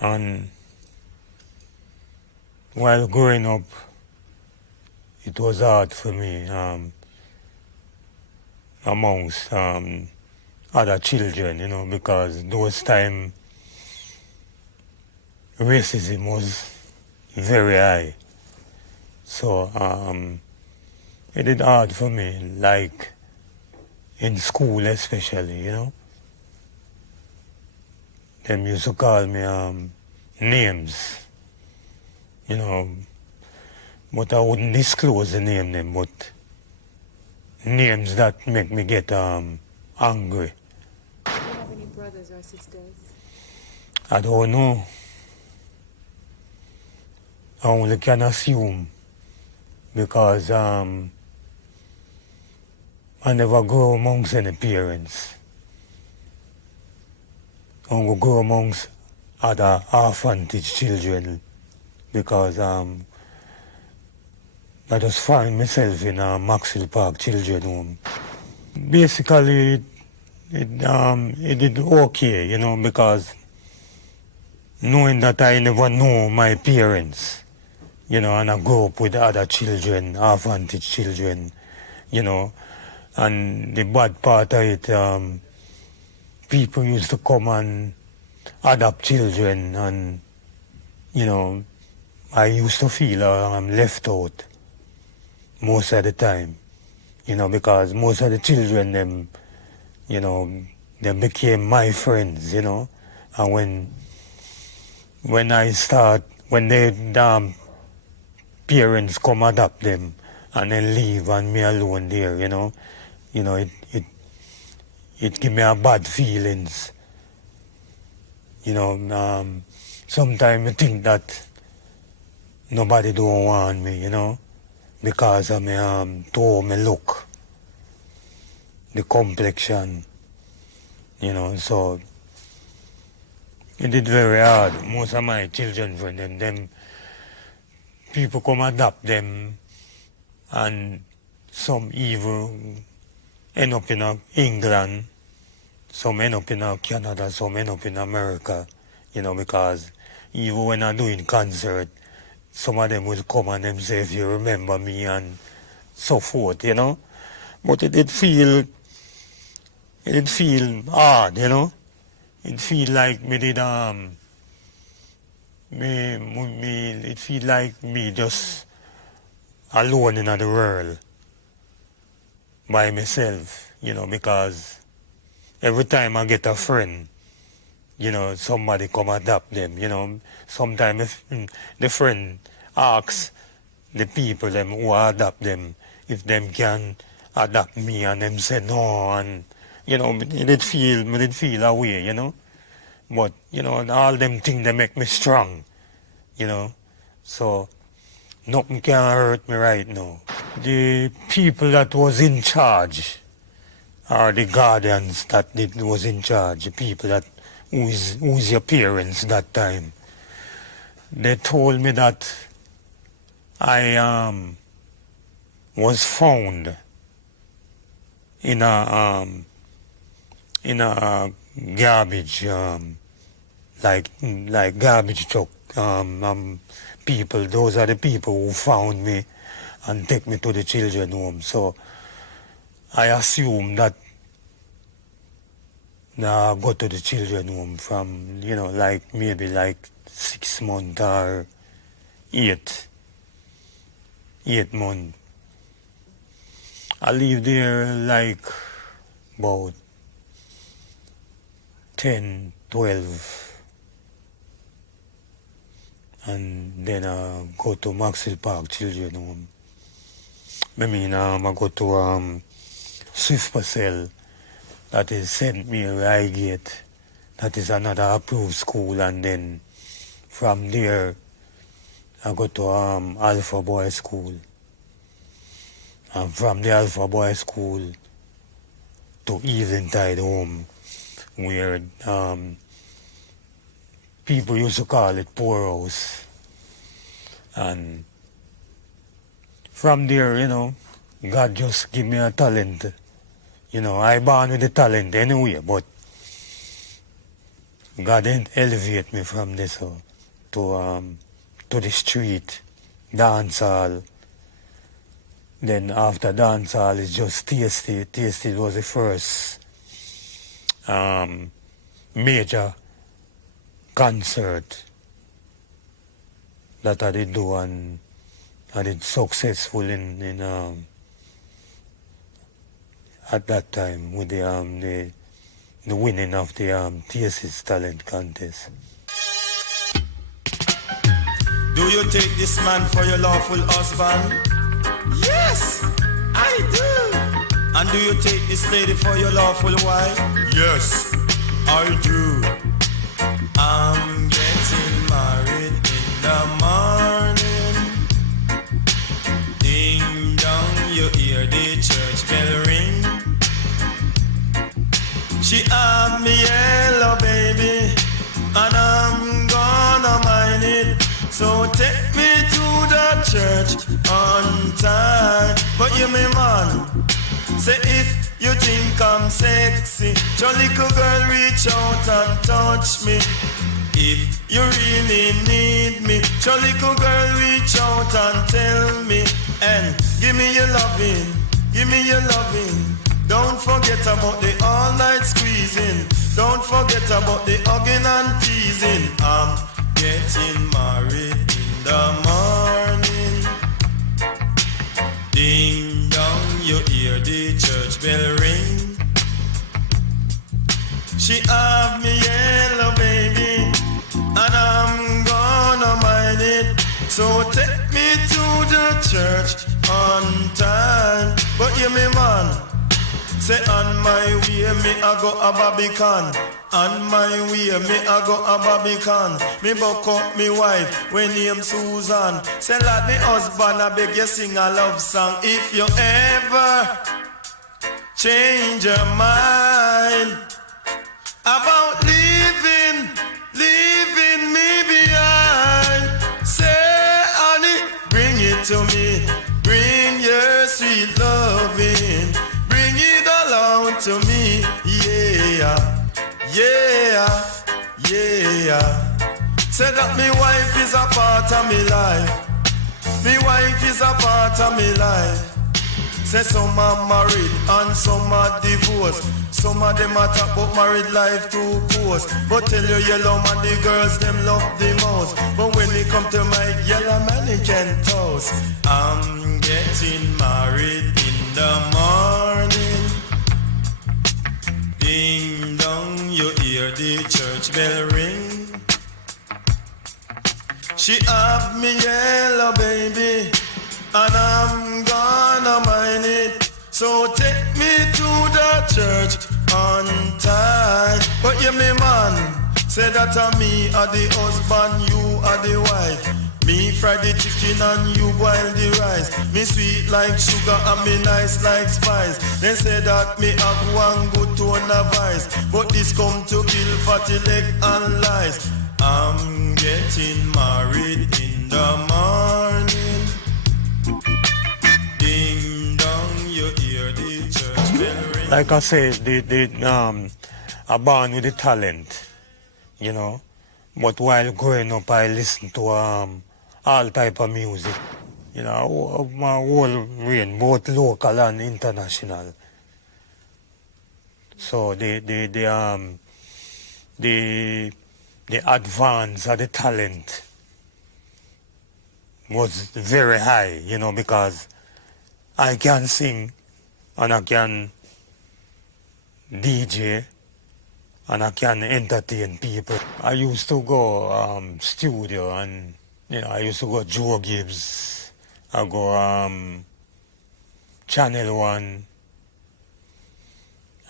And while growing up, it was hard for me amongst other children, you know, because those time racism was very high. So it is hard for me, like in school especially, you know. Them used to call me names, you know, but I wouldn't disclose the name them, but names that make me get angry. Do you have any brothers or sisters? I don't know. I only can assume because I never grew amongst any parents. I only grew amongst other orphanage children because I just find myself in a Maxwell Park children home. Basically, it did okay, you know, because knowing that I never know my parents, you know, and I grew up with other children, orphanage children, you know, and the bad part of it, people used to come and adopt children, and, you know, I used to feel I'm left out most of the time, you know, because most of the children, them, you know, they became my friends, you know, and when they parents come adopt them and then leave and me alone there, you know, it give me a bad feelings, you know. Sometimes I think that nobody don't want me, you know, because of me to how me look, the complexion, you know. So it did very hard. Most of my children friends, them people come adopt them, and some even end up in England, some end up in Canada, some end up in America, you know, because even when I'm doing concert, some of them will come and them say, if you remember me, and so forth, you know. But it did feel hard, you know. It feel like me did it feel like me just alone in the world by myself, you know, because every time I get a friend, you know, somebody come adopt them, you know. Sometimes if the friend asks the people them who adopt them if them can adopt me, and them say no, and you know, it did feel a way, you know. But you know, all them things they make me strong, you know. So nothing can hurt me right now. The people that was in charge, or the guardians that was in charge, the people that who's your parents that time, they told me that I was found in a garbage like garbage truck. People, those are the people who found me and take me to the children home. So I assume that now I go to the children home from, you know, like maybe like 6 months or 8 months. I live there like about 10, 12. And then I go to Maxwell Park Children Home. I mean, I go to Swift Purcell, that is St. Mary Highgate. That is another approved school. And then from there, I go to Alpha Boy School. And from the Alpha Boy School to Eventide Home, where people used to call it poorhouse. And from there, God just give me a talent. I born with the talent anyway, but God didn't elevate me from this to the street, dance hall. Then after dance hall, it's just Tasty. Tasty was the first major concert that I did do, and I did successful in at that time with the winning of the Tasty's talent contest. Do you take this man for your lawful husband? Yes, I do. And do you take this lady for your lawful wife? Yes, I do. I'm getting married in the morning. Ding dong, you hear the church bell ring. She have me yellow baby, and I'm gonna mind it. So take me to the church on time. But you me man, say if you think I'm sexy, your little girl reach out and touch me. If you really need me, your little girl reach out and tell me. And give me your loving, give me your loving. Don't forget about the all night squeezing. Don't forget about the hugging and teasing. I'm getting married in the morning. Ding dong, you hear the church bell ring. She have me yellow baby, and I'm gonna mind it. So take me to the church on time. But you me man, say on my way me I go a Barbican. On my way me I go a Barbican. Me buck up me wife when name Susan. Say lad me husband I beg you sing a love song. If you ever change your mind about leaving me behind, say honey, bring it to me. Bring your sweet loving. Bring it along to me. Yeah. Yeah, yeah. Say that me wife is a part of me life. Me wife is a part of me life. Say some are married and some are divorced. Some of them are talk about married life too close. But tell you yellow man the girls them love the most. But when it come to my yellow man they can't toast. I'm getting married in the morning. Ding dong, you hear the church bell ring. She have me yellow baby, and I'm gonna mind it. So take me to the church on time. But you me man, say that me are the husband, you are the wife. Me fry the chicken and you boil the rice. Me sweet like sugar and me nice like spice. They say that me have one good tone of vice, but this come to kill fatty leg and lies. I'm getting married in the morning. Ding dong, you hear the church bell ring. Like I said, I born with the talent, But while growing up, I listened to all type of music, my whole range, both local and international. So the advance of the talent was very high, because I can sing and I can DJ and I can entertain people. I used to go studio and I used to go Joe Gibbs, I go Channel One,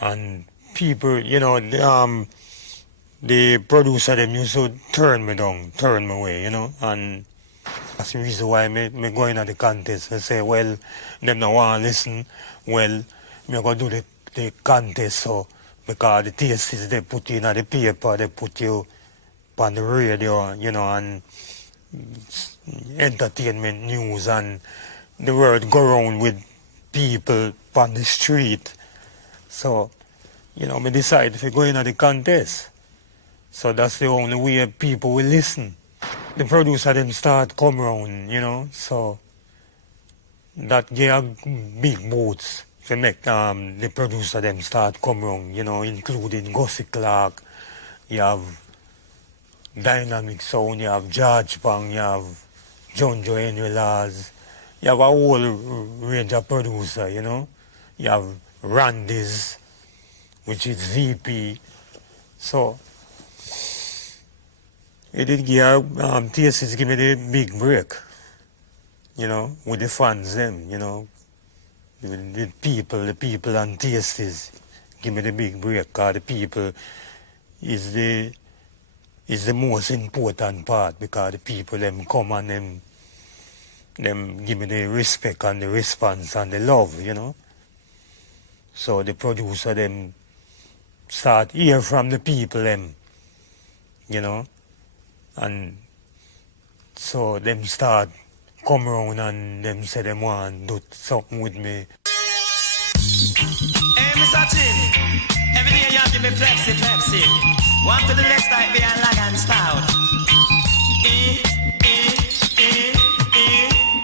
and people, the producer them used to turn me away, and that's the reason why me going at the contest. They say, well, them don't want to listen, well, me go do the contest, so because the tastes they put in at the paper, they put you on the radio, you know, and entertainment news, and the word go around with people on the street. So, you know, me decide to go into the contest. So that's the only way people will listen. The producer them start come around, you know, so that gave a big boots to make the producer them start come around, you know, including Gussie Clark, you have Dynamic Sound, you have George Pang, you have John Joe Henry Laws, you have a whole range of producer, you know. You have Randy's, which is VP. So it did give TSS give me the big break, you know, with the fans them, you know. The people and TSS give me the big break, because the people is the most important part, because the people them come and them give me the respect and the response and the love, you know. So the producer them start hear from the people them, you know, and so them start come around and them say them want to do something with me. Hey, Mr. Chin, every day you give me Pepsi. One to the left like be a lag and stout.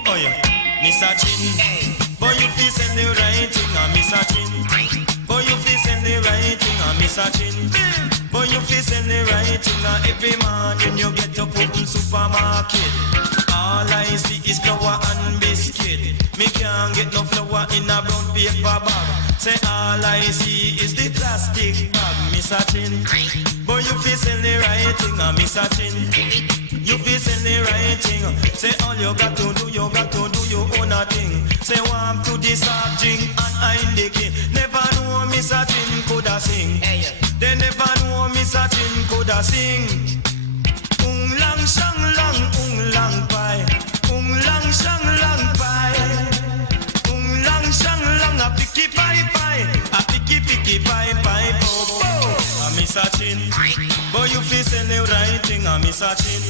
Oh yeah, Mr. Chin, boy you feel send the right thing, Mr. Chin. Boy you feel send the right thing, Mr. Chin. Boy you feel send the right thing, every morning you get up open supermarket. All I see is flour and biscuit. Me can't get no flour in a brown paper bag. Say all I see is the plastic bag, Mr. Chin. Boy you feel send the right thing, Mr. Chin. You feel send the right thing. Say all you got to do your own thing. Say warm to the soft drink and I'm the king. Never know Mr. Chin coulda sing. They never know Mr. Chin coulda sing. Lang shang lang pie. Lang shang lang pie. Lang shang lang a picky pie. A picky pie. Oh, Mr. Chin. Boy you feel send the right thing, Mr. Chin.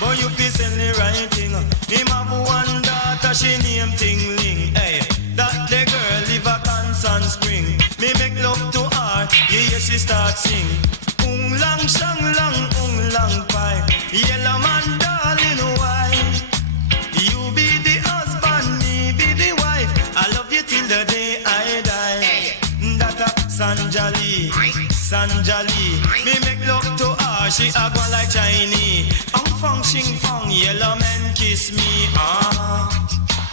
Boy you feel send the right thing. Him have one daughter, she name Ting Ling. Hey, that the girl live a Constant Spring. Me make love to her, yeah she start sing. Lang shang lang pie. Yellow man darling why? You be the husband, me be the wife. I love you till the day I die. That a Sanjali. Me make love to her, she a go like Chinese. Fong shing fong, yellow man kiss me.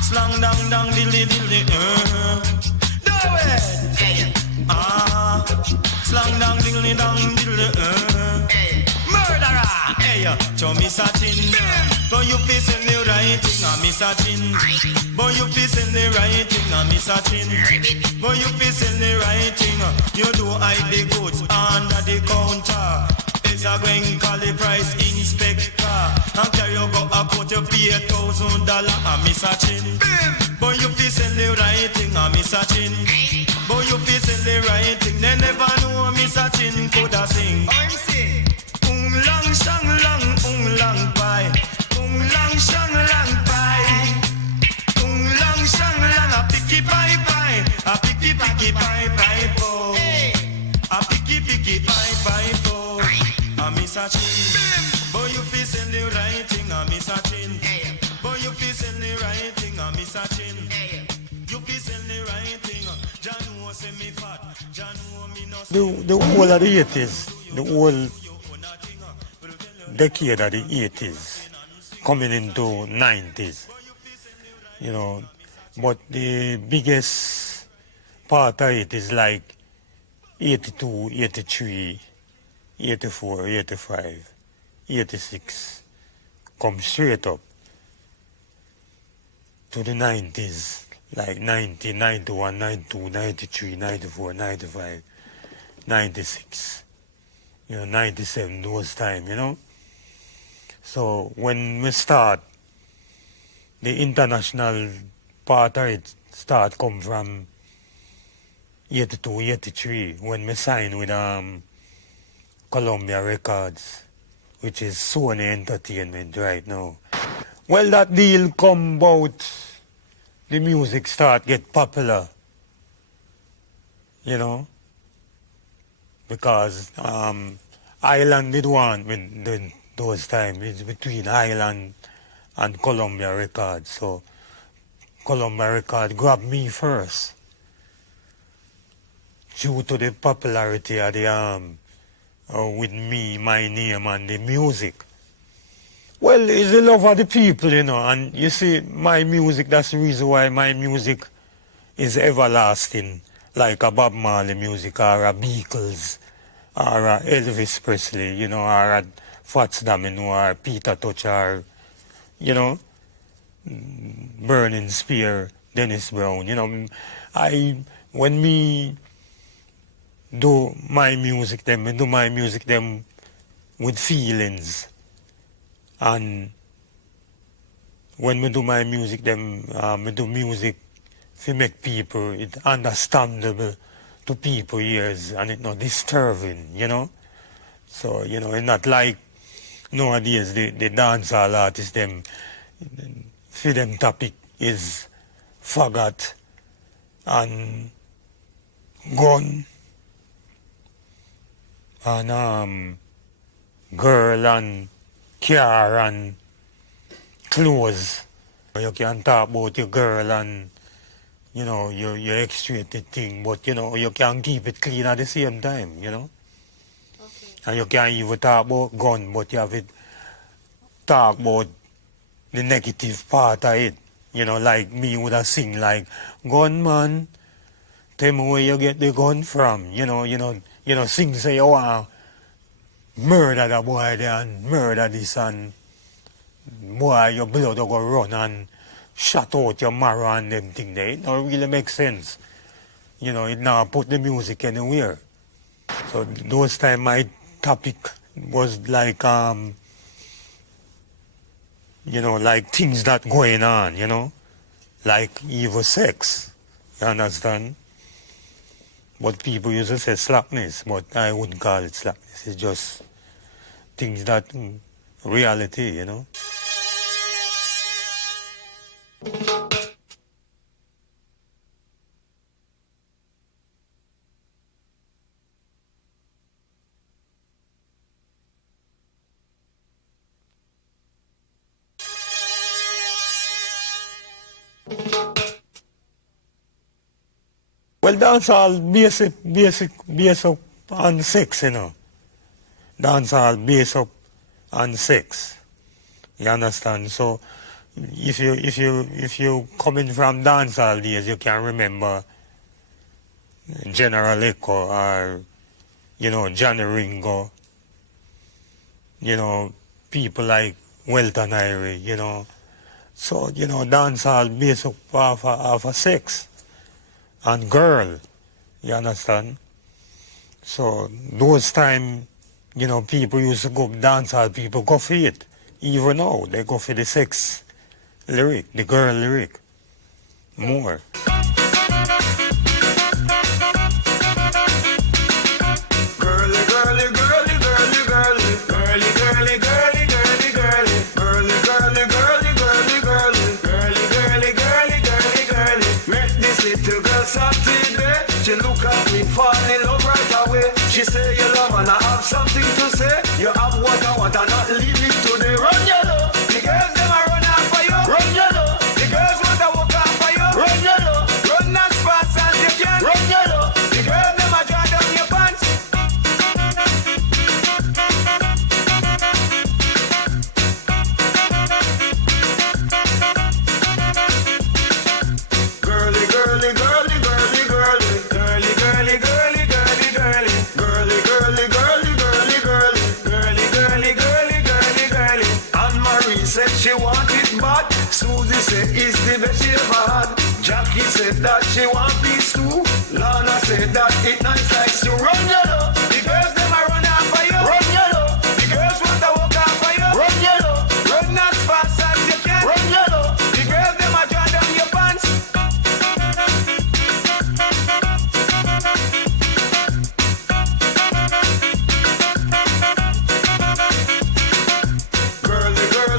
Slang dang dilly. Do it. Slang dang dilly. Murderer. Hey, show me satin. Boy you feel send the right thing, Mr. Chin. Boy you feel send the right thing, Mr. Chin. Boy you feel send the right thing. You do hide the goods under the counter. It's a going call the price inspector. And carry you go a court you pay $1,000, Mr. Chin. Boy you feel send the right thing, Mr. Chin. Boy you feel send the right thing. They never know Mr. Chin coulda sing. I'm sing. Lang shang lang pie. Lang shang lang pie. Lang shang lang a picky pie. A picky pie po. A picky pie po. A Mr. Chin. Boy you feel send the right thing, Mr. Chin. Boy you feel send the right thing, Mr. Chin. You feel send the right thing. John was me fat. John me no. The whole of the 80s, the whole decade of the 80s, coming into 90s, you know, but the biggest part of it is like 82, 83, 84, 85, 86, come straight up to the 90s, like 90, 91, 92, 93, 94, 95, 96, you know, 97, those time, you know. So when we start, the international part of it start come from 82, 83, when we signed with Columbia Records, which is Sony Entertainment right now. Well, that deal come about, the music start get popular, you know, because Island did one with those times. It's between Island and Columbia Records. So Columbia Records grabbed me first due to the popularity of the with me, my name, and the music. Well, it's the love of the people, you know, and you see, my music, that's the reason why my music is everlasting, like a Bob Marley music, or a Beatles, or a Elvis Presley, you know, or a Fats Domino, or Peter Tosh, or, you know, Burning Spear, Dennis Brown, you know. When me do my music, them with feelings. And when we do my music, we do music to make people it understandable to people ears and it not disturbing, you know. So, you know, it's not like nowadays the dancehall artists, them, for them topic is faggot and gun and girl and car and clothes. You can talk about your girl and, you know, your X-rated thing, but, you know, you can keep it clean at the same time, you know. Okay. And you can even talk about gun, but you have to talk about the negative part of it. You know, like me would have sing like, gunman, tell me where you get the gun from. You know, sing say, you want murder the boy there and murder this and boy your blood will go run and shut out your marrow and them thing there. It don't really make sense. You know, it now put the music anywhere. So those time my topic was like you know, like things that going on, you know, like evil sex. You understand? But people used to say slackness, but I wouldn't call it slackness. It's just things that reality, you know. Well, dancehall base up on sex, you know. Dancehall base up on sex. You understand? So if you coming from dancehall days, you can remember General Echo or, you know, Johnny Ringo, you know, people like Welton Irie, you know. So, you know, dancehall base up off of sex and girl, you understand? So those time, you know, people used to go dancehall, people go for it. Even now, they go for the sex lyric, the girl lyric, more. She look at me, fall in love right away. She say you love and I have something to say. You have what I want and not leave it today. Run your love, the girls them a run after you. Run your love, the girls want to walk after you. Run your love, run as fast as you can. Run your love, the girls them a draw down your pants. Girly, girly, girly, girly, girly. Said she want it bad. Susie said it's the best she ever had. Jackie said that she want peace too. Lana said that it nice like stew. Run your love, the girls them a run after you. Run your love, the girls want to walk after you. Run your love, run as fast as you can. Run your love, the girls them a draw down your pants.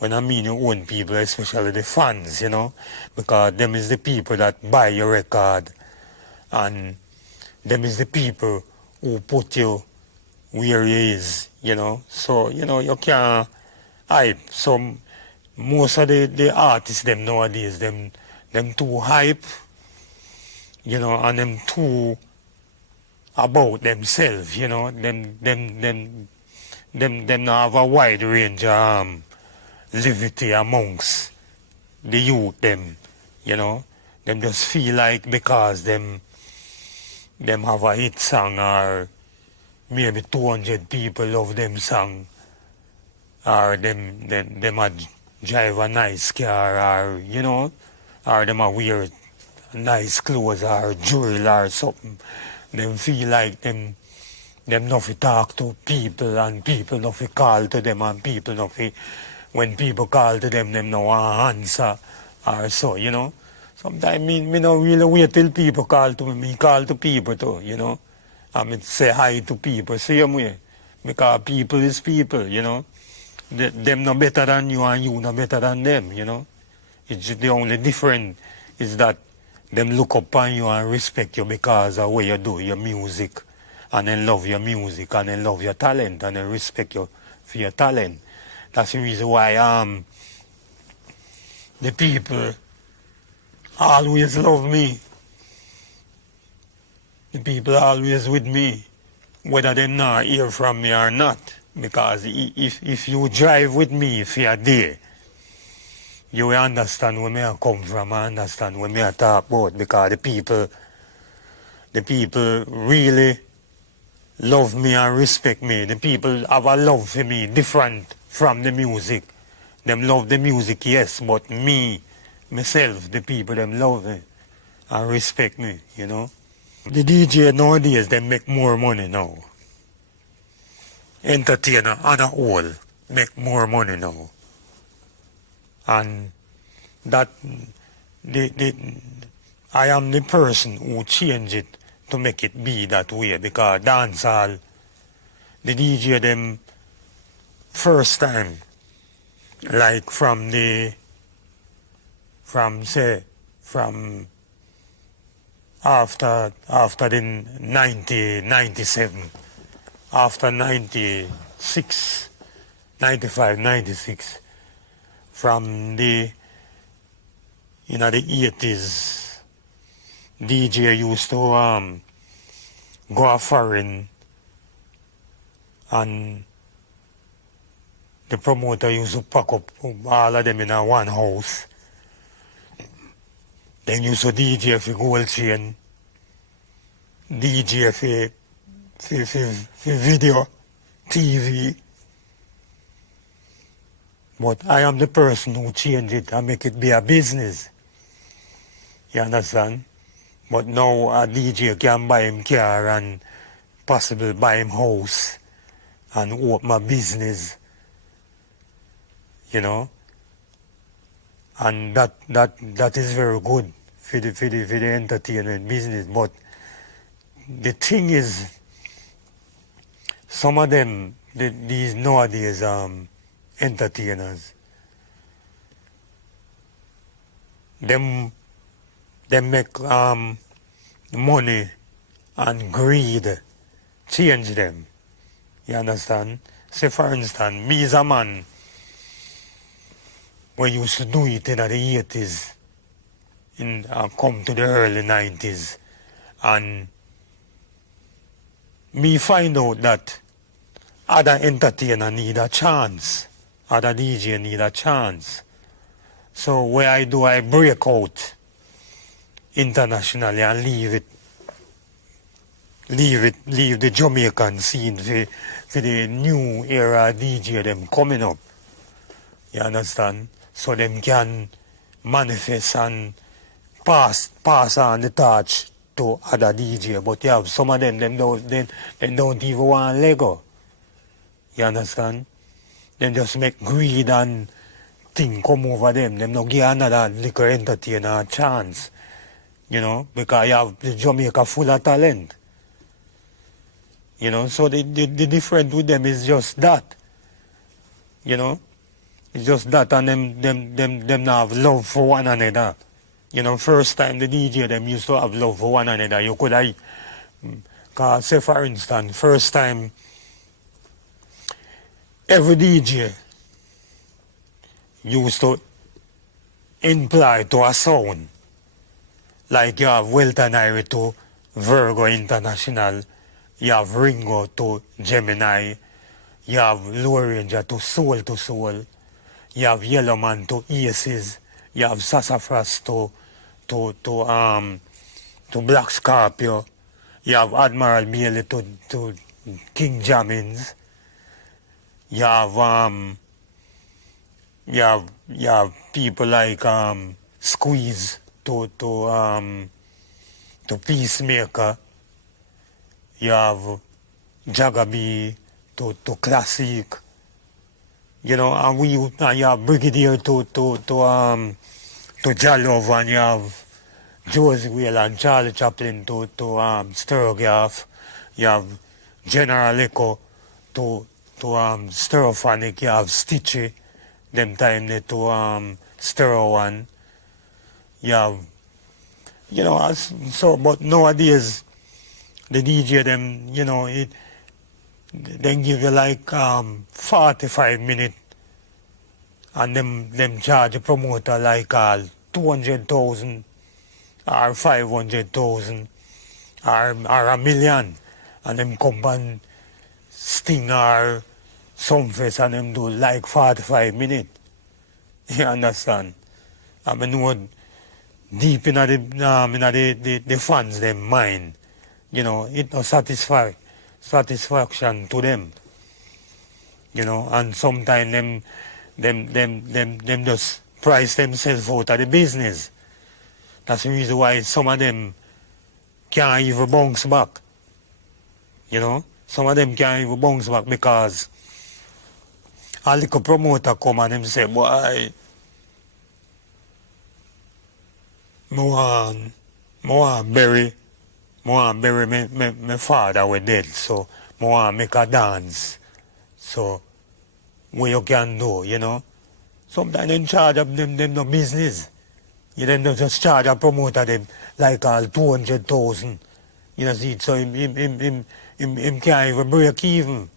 when I mean your own people, especially the fans, you know, because them is the people that buy your record, and them is the people who put you where you is, you know. So, you know, you can't hype. So most of the artists them nowadays, them too hype, you know, and them too about themselves, you know. Them not have a wide range of liberty amongst the youth them, you know. Them just feel like because them have a hit song, or maybe 200 people love them song, or them a drive a nice car, or, you know, or them a wear nice clothes or jewelry or something. Them feel like them not fi talk to people, and people not fi call to them, and people not fi, when people call to them no want answer or so, you know. Sometimes me no really wait till people call to me call to people too, you know. I mean say hi to people same way, because people is people, you know. Them no better than you, and you no better than them, you know. It's just the only difference is that them look up on you and respect you because of what you do, your music, and then love your music, and then love your talent, and then respect you for your talent. That's the reason why the people always love me. The people always with me, whether they not hear from me or not. Because if you drive with me for a day, you will understand where I come from, and understand where I talk about, because the people really love me and respect me. The people have a love for me different from the music. Them love the music, yes, but myself, the people, them love me and respect me, you know. The DJ nowadays, they make more money now. Entertainer on a whole make more money now. And that I am the person who change it to make it be that way, because dancehall, the DJ them first time, like from after the 97, after 96, 95, 96, from the 80s, DJ used to go foreign, and the promoter used to pack up all of them in a one house. Then used to DJ for Gold Chain, DJ for video, TV. But I am the person who change it and make it be a business. You understand? But now a DJ can buy him car and possibly buy him house and open a business, you know. And that is very good for the entertainment business. But the thing is, some of them, these nowadays entertainers, them make money and greed change them. You understand? Say for instance, me as a man, when used to do it in the 80s, come to the early 90s, and me find out that other entertainer need a chance, other DJ need a chance. So what I do, I break out internationally and leave the Jamaican scene for the new era DJ them coming up. You understand? So them can manifest and pass on the torch to other DJ. But you have some of them don't even want Lego. You understand? Them just make greed and thing come over them. Them not give another little entertainer a chance. You know, because you have the Jamaica full of talent. You know, so the difference with them is just that. You know, It's just that and them not have love for one another. You know, first time the DJ them used to have love for one another. You could have, cause say for instance, first time every DJ used to imply to a sound. Like you have Welton Irie to Virgo International, you have Ringo to Gemini, you have Low Ranger to Soul, you have Yellowman to Aces, you have Sassafras to Black Scorpio, you have Admiral Bailey to King Jammins, you have people like Squeeze to Peacemaker, you have Jagaby to Classic, you know, and you have Brigadier to Jalov, and you have Josie Whale and Charlie Chaplin to Sturgaff, you have General Echo to Stereophonic, you have Stitchy, them time they to Stereo One, you have, you know, so, but nowadays the DJ them, you know, they give you like 45 minutes, and them charge a promoter like 200,000 or 500,000 or $1 million, and them come and sting or something, and them do like 45 minutes. You understand? I mean, what deep in the fans them mind, you know, it no satisfaction to them, you know, and sometimes them just price themselves out of the business. That's the reason why some of them can't even bounce back, you know. Some of them can't even bounce back because a little promoter come and them say, boy, I want bury my father was dead, so I want make a dance. So what you can do, you know? Sometimes in charge of them no business. You them don't just charge a promoter them like all 200,000. You know, see, so him can't even break even.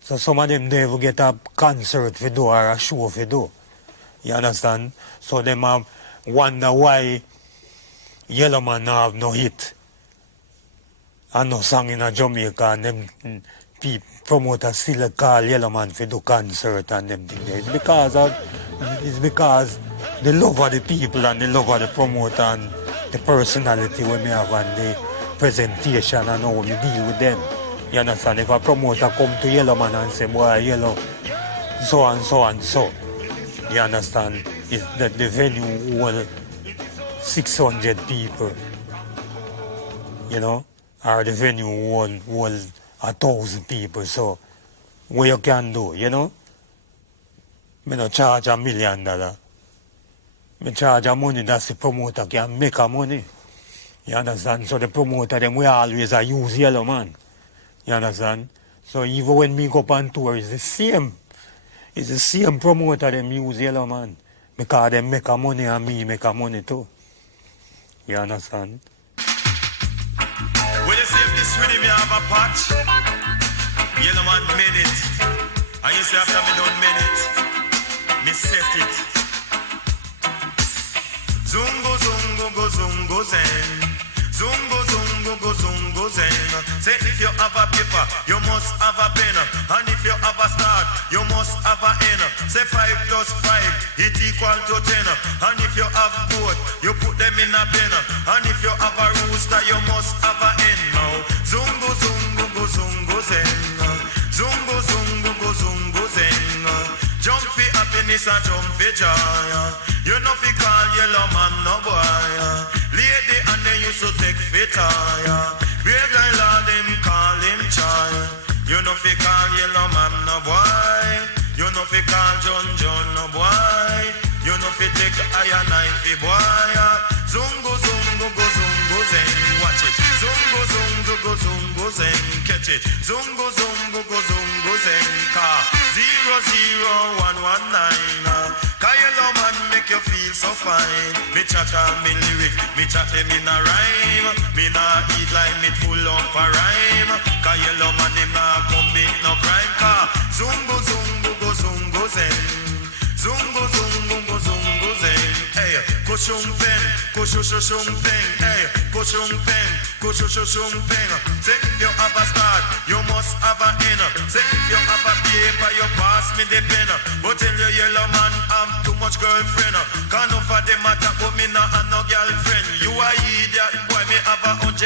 So some of them never get a concert for do or a show for do. You understand? So them wonder why Yellowman have no hit and no song in a Jamaica, and them promoters still call Yellowman for do concert and them things. It's because the love of the people and the love of the promoter and the personality we may have and the presentation and how we deal with them. You understand? If a promoter come to Yellowman and say, boy, Yellow, so and so and so, you understand? It's that the venue will 600 people, you know, or the venue hold 1,000 people. So what you can do, you know? Me no charge $1 million. Me charge a money that the promoter can make a money. You understand? So the promoter them we always use Yellowman. You understand? So even when me go up on tour, it's the same. It's the same promoter them use Yellowman. Because they make a money and me make a money too. You understand? When you see if this rhythm you have a patch, Yellowman made it. And you see after me done made it, me set it. Zungo zungo go zungo zen. Zungo zungo go zungo zen. Say if you have a paper, you must have a pen. And if you have a start, you must have a end. Say 5 plus 5, it equal to 10. And if you have both, you put them in a pen. And if you have a rooster, you must have a hen. Now zungo zungo go zungo zen. Zungo zungo go zungo zen. Jump for happiness and jump for joy. You know fi call Yellowman no boy. Lady and they used to take fit higher. Beer guy lord them call him child. You know fi call Yellowman no boy. You know fi call John no boy. You know fi take iron knife fi boy. Zungo zungo go zungo zen. Watch it. Zungo zungo zungo zeng, catch it. Zungo zungo zeng, ka 00119. Ka yellow man make you feel so fine. Me chat and me lyrics, me chat them in a rhyme. Me nah eat like me full up a rhyme. Ka yellow man him nah commit no crime. Ka zungo zungo zeng. Zungo zeng, hey, kushung pen, hey, kushung pen. Say if you have a start, you must have a end. Say if you have a paper, you pass me the pen. But tell you yellow man, I'm too much girlfriend. Can't no for them matter, but me not have no girlfriend. You a idiot, boy, me have 110.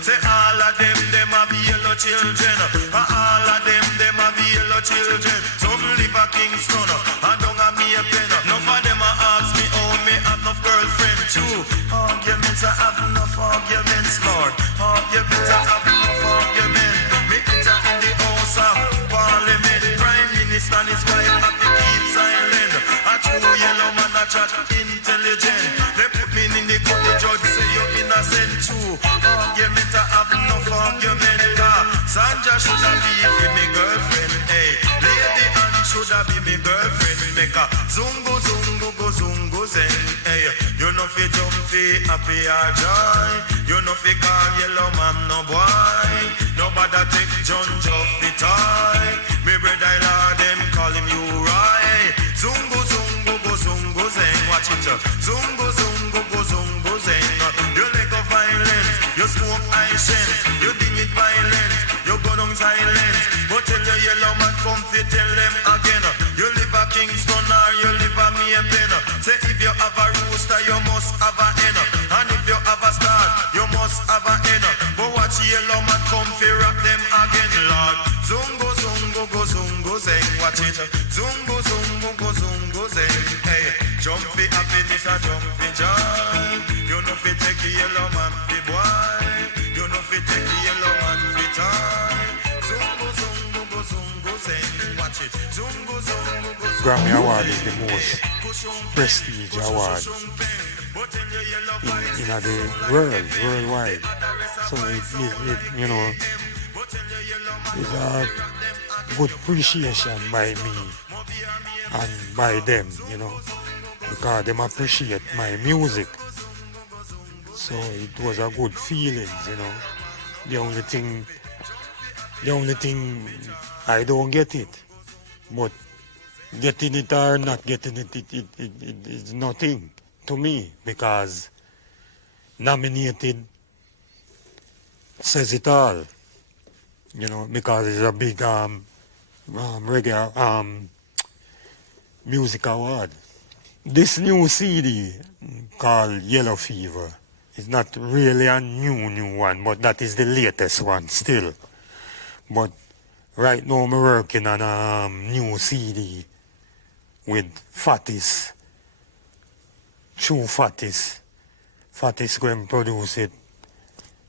Say all of them have yellow children. All of them have yellow children. Some live a Kingston. And don't have me a pen. None of them ask me how me have enough girlfriend too. Arguments I have enough arguments, Lord. Arguments I have enough arguments. Me enter in the house of Parliament. Prime Minister and his wife have to keep silent. A true yellow man a chat intelligent. They put me in the court, the judge say you're innocent too. Arguments I have enough arguments. Sanja should have been with me girlfriend. Hey, Lady Anne should have been me girlfriend. Make a zungo zeng. Hey, you know fi jump fi happy or joy. You know fi call yellow man no boy. Nobody take John Joff fi toy. Me brother Lord them call him you right. Zungo zeng. Watch it. Zungo zeng. You let go violence. You smoke Aishen. You ding it violence. You go down silence. But tell the yellow man come fi tell them again. You live a Kingston or you live a Maypen. Say if you have a rooster, you must have a hen. And if you have a star, you must have a hen. But watch yellow man come fi rock them again, Lord. Zungo zeng, watch it. Zungo zeng. Hey, jump fi happiness or jump fi joy. You know fi take the yellow man fi boy. You know fi take the yellow man fi time. Zungo zeng, watch it. Zungo. Grammy Award is the most prestige award in the worldwide. So it you know, it's a good appreciation by me and by them, you know, because them appreciate my music. So it was a good feeling, you know. The only thing I don't get it, but getting it or not getting it is nothing to me, because nominated says it all, you know, because it's a big reggae music award. This new CD called Yellow Fever is not really a new one, but that is the latest one still. But right now I'm working on a new CD with Fatis, True Fatis. Fatis going to produce it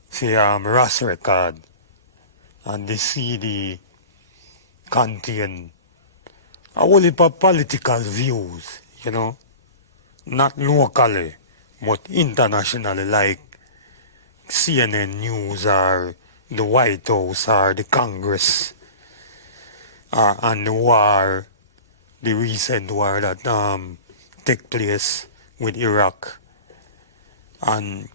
for Ras Record. And the CD contain a whole heap of political views, you know, not locally, but internationally, like CNN News or the White House or the Congress, and the war, the recent war that take place with Iraq. And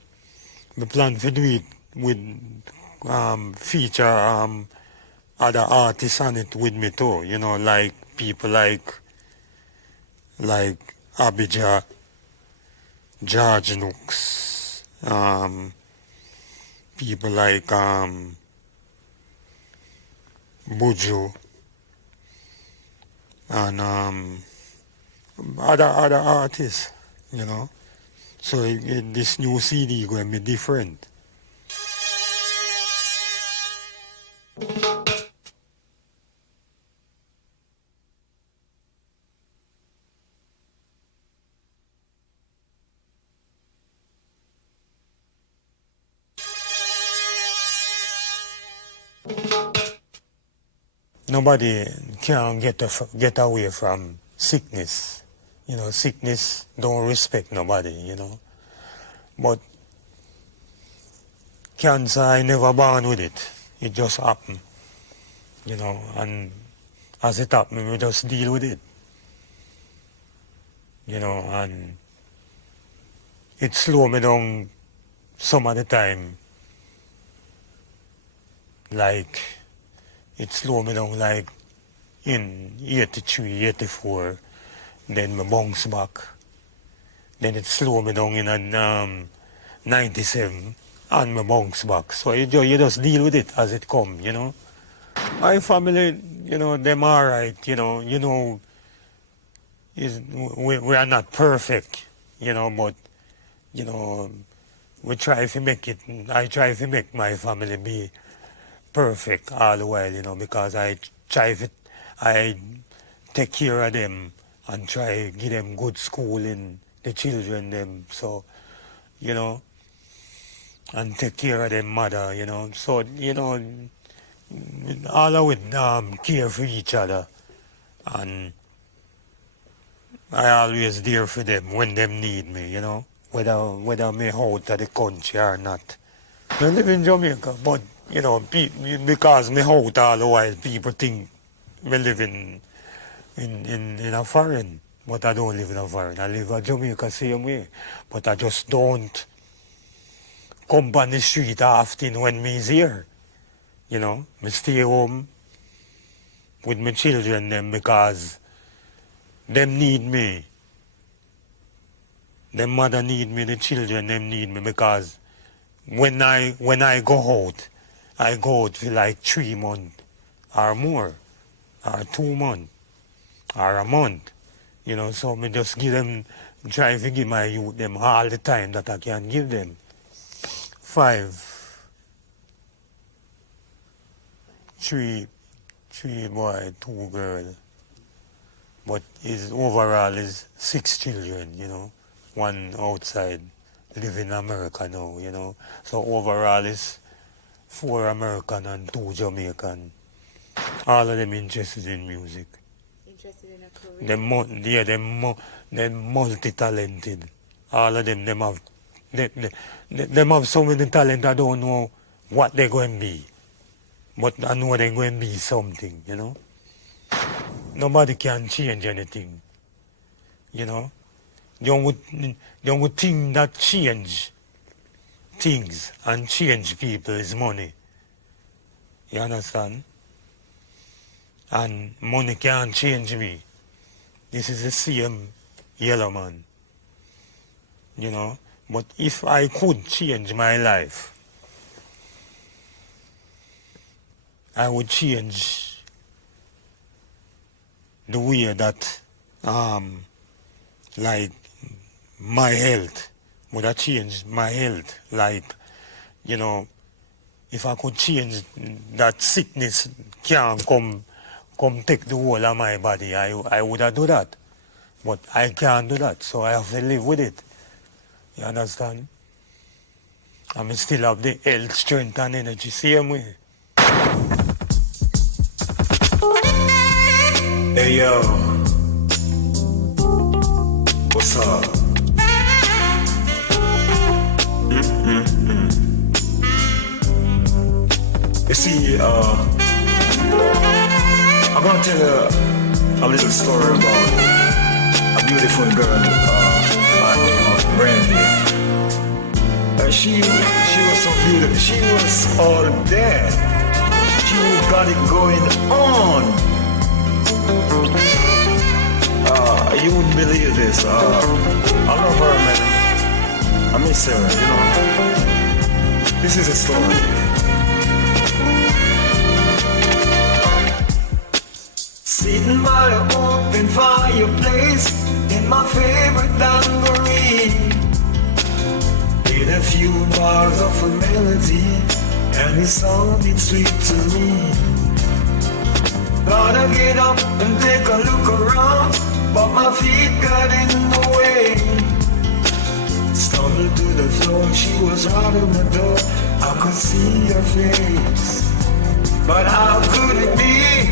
we plan to do it with feature other artists on it with me too, you know, like people like Abijah, George Nooks, people like Buju, and other artists, you know. So this new CD going to be different. Nobody can get away from sickness. You know, sickness don't respect nobody, you know. But cancer, I never born with it. It just happened, you know, and as it happened, we just deal with it, you know, and it slowed me down some of the time, like, it slowed me down like in 83, 84, then me bounce back. Then it slowed me down in 97, and me bounce back. So you just deal with it as it come, you know. My family, you know, them all right, you know, we are not perfect, you know, but, you know, we try to make it, I try to make my family be perfect all the while, you know, because I take care of them and try to give them good schooling, the children them, so, you know, and take care of them mother, you know, so, you know, all of it care for each other, and I always there for them when them need me, you know, whether me out of the country or not. I live in Jamaica, but, you know, because me out all the while, people think me live in a foreign, but I don't live in a foreign. I live in Jamaica same way, but I just don't come on the street often when me's here. You know, me stay home with my children them because them need me. Them mother need me, the children them need me because when I go out for like 3 months or more, or 2 months, or a month. You know, so me just give them, try to give my youth them all the time that I can give them. 5. 3 boy, 2 girl. But overall is 6 children, you know. 1 outside, live in America now, you know. So overall is 4 American and 2 Jamaican. All of them interested in music. Interested in a career? They're multi-talented. All of them have them have so many talent, I don't know what they're going to be. But I know they're going to be something, you know. Nobody can change anything, you know. The only thing that change things and change people is money. You understand? And money can't change me. This is the same yellow man, you know. But if I could change my life, I would change the way that, like, my health, would I change my health? Like, you know, if I could change that sickness can't come take the whole of my body, I would have do that. But I can't do that, so I have to live with it. You understand? I still have the health, strength and energy, same way. Hey yo, what's up? You see, I'm gonna tell you a little story about a beautiful girl by the name of Brandy. She was so beautiful. She was all there. She got it going on. You wouldn't believe this. I love her, man. I miss her, you know. This is a story. Sitting by the open fireplace in my favorite dungaree, with a few bars of a melody, and it sounded sweet to me. Gotta get up and take a look around, but my feet got in the way. Stumbled to the floor, she was right on the door. I could see her face, but how could it be?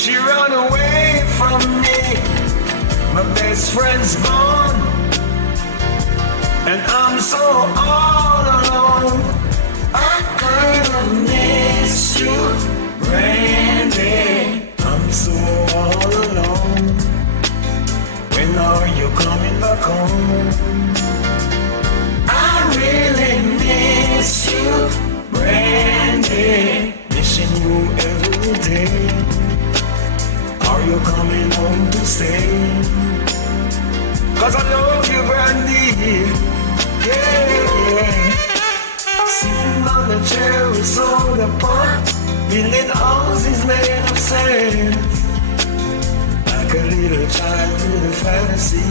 She ran away from me. My best friend's gone, and I'm so all alone. home. I really miss you, Brandy. Missing you every day. Are you coming home to stay? 'Cause I love you, Brandy. Yeah. Sitting on a cherry soda pot, building houses made of sand. Like a little child with a fantasy,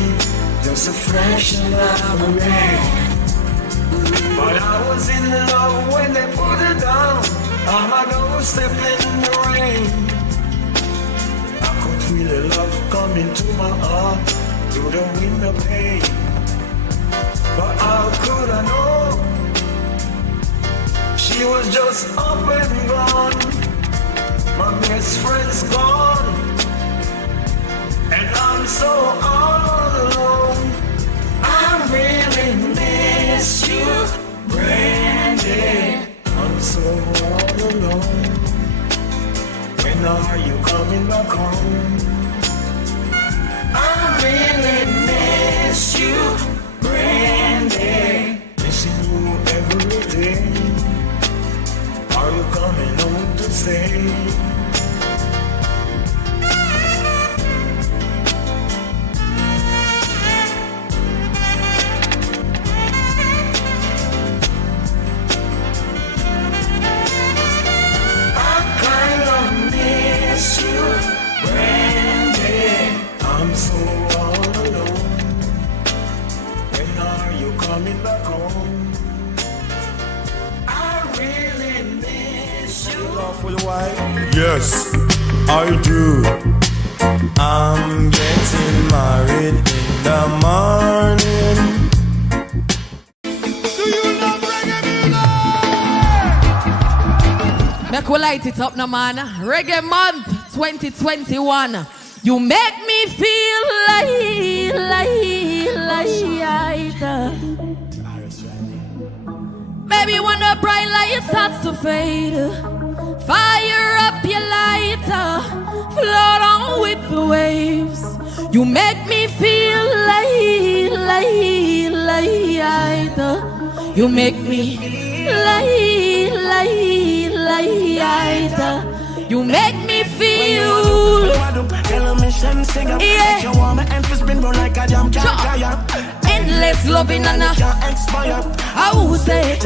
just a fraction of a man. But I was in love when they put it down on my doorstep in the rain. I could feel the love coming to my heart through the window pane. But how could I know? She was just up and gone. My best friend's gone, and I'm so all alone. I really miss you, Brandy. I'm so all alone. When are you coming back home? I really miss you, Brandy. Missing you every day. Are you coming home to stay? I kinda miss you, Brandy. I'm so all alone. When are you coming back home? Yes, I do. I'm getting married in the morning. Make we light it up now, man. Reggae month 2021. You make me feel like Baby, when the bright light starts to fade, fire up your lighter, float on with the waves. You make me feel like you make me you make me feel. Endless loving and I will say,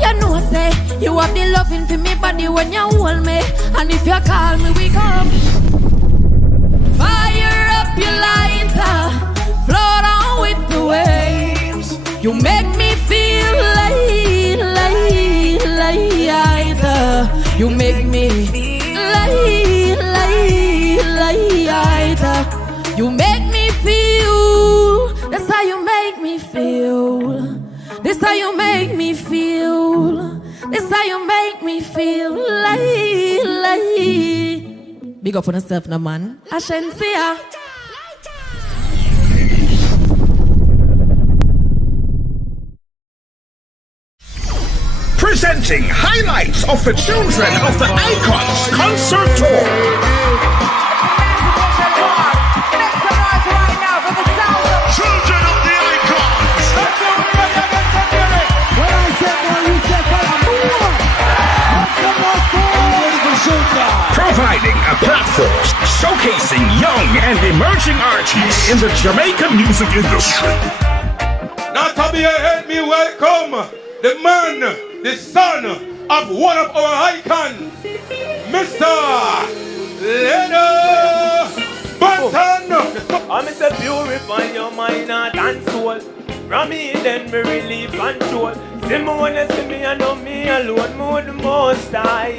you know, say you have the loving for me body when you hold me, and if you call me, we come. Fire up your lighter, float on with the waves. You make me feel like you make me you make me feel. That's how you make me feel. That's how you make me feel. That's how you make me feel like. Big up on yourself now, man. I shouldn't see ya. Presenting highlights of the Children of the Icons concert tour. Children of the Icons. Providing a platform showcasing young and emerging artists in the Jamaican music industry. Now, Tabia, help me welcome the man, the son of one of our icons, Mr. Leonard Banton. I'm Mr. Purify your mind and soul. From me, then me relieve control. See me when you see me, I know me alone. More the most high.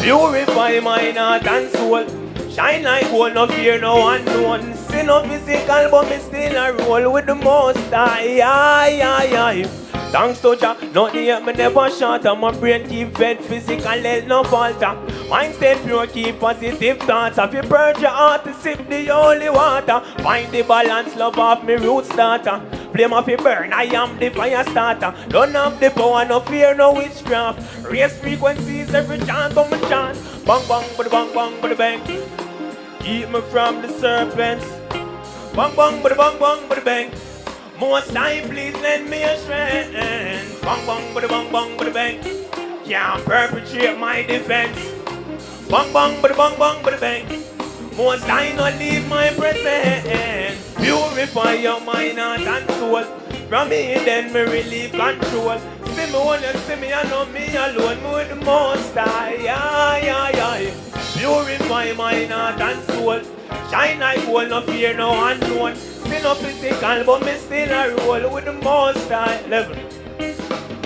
Purify mind, heart and soul. Shine like gold, no fear, no unknown. See no physical, but me still a roll with the most high. Thanks to Jah, nothing yet me never short. And my brain keep fed, physical health no falter. Mind stay pure, keep positive thoughts. If you purge your heart to sip the holy water, find the balance, love of me root starter. Flame of your burn, I am the fire starter. Don't have the power, no fear, no witchcraft. Raise frequencies, every chant on my chant. Bang, bang, bang, bang, bang, bang. Keep me from the serpents. Bang bang bada bang bang bada bang. Most time, please lend me a strength. Bang bang bada bang bang bada bang. Can't perpetrate my defense. Bang bang bada bang bang bada bang. Most time, not leave my presence. Purify your mind, heart and soul. From me, then me relieve control. See me when you see me, I know me alone. Me with the most high, purify my heart and soul. Shine like gold, no fear, no unknown. See no physical, but me still a roll with the most high level.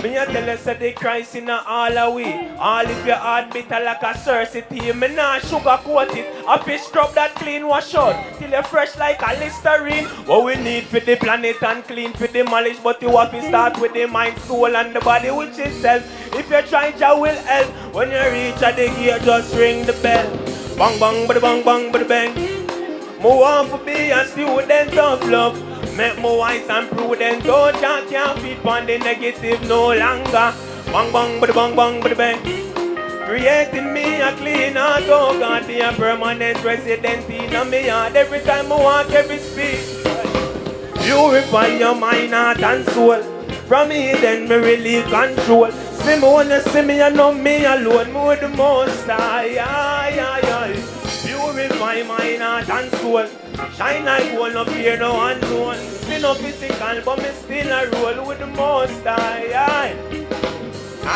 Me a tell us that the Christ in all away. All if your heart bitter like a Cersei, me nah sugarcoat it. A fish scrub that clean wash out till you fresh like a Listerine. What we need for the planet and clean for the mileage, but you have to start with the mind, soul and the body, which is self. If you try, Jah will help. When you reach at the gate, just ring the bell. Bang bang bada bang bang bada bang. Me want to be a student of love. Make me wise and prudent. Don't can't feed on the negative no longer. Bang bang bada bang bang bada bang. Creating me a clean heart, oh God, be a permanent resident in me heart. Every time I walk, every speech. Purify your mind, heart and soul. From me then me relieve control. See me when you see me, I know me alone. Me with the most high. Purify my heart and soul. Shine like gold, no fear, no unknown. See no physical, but me still a roll with the most high. I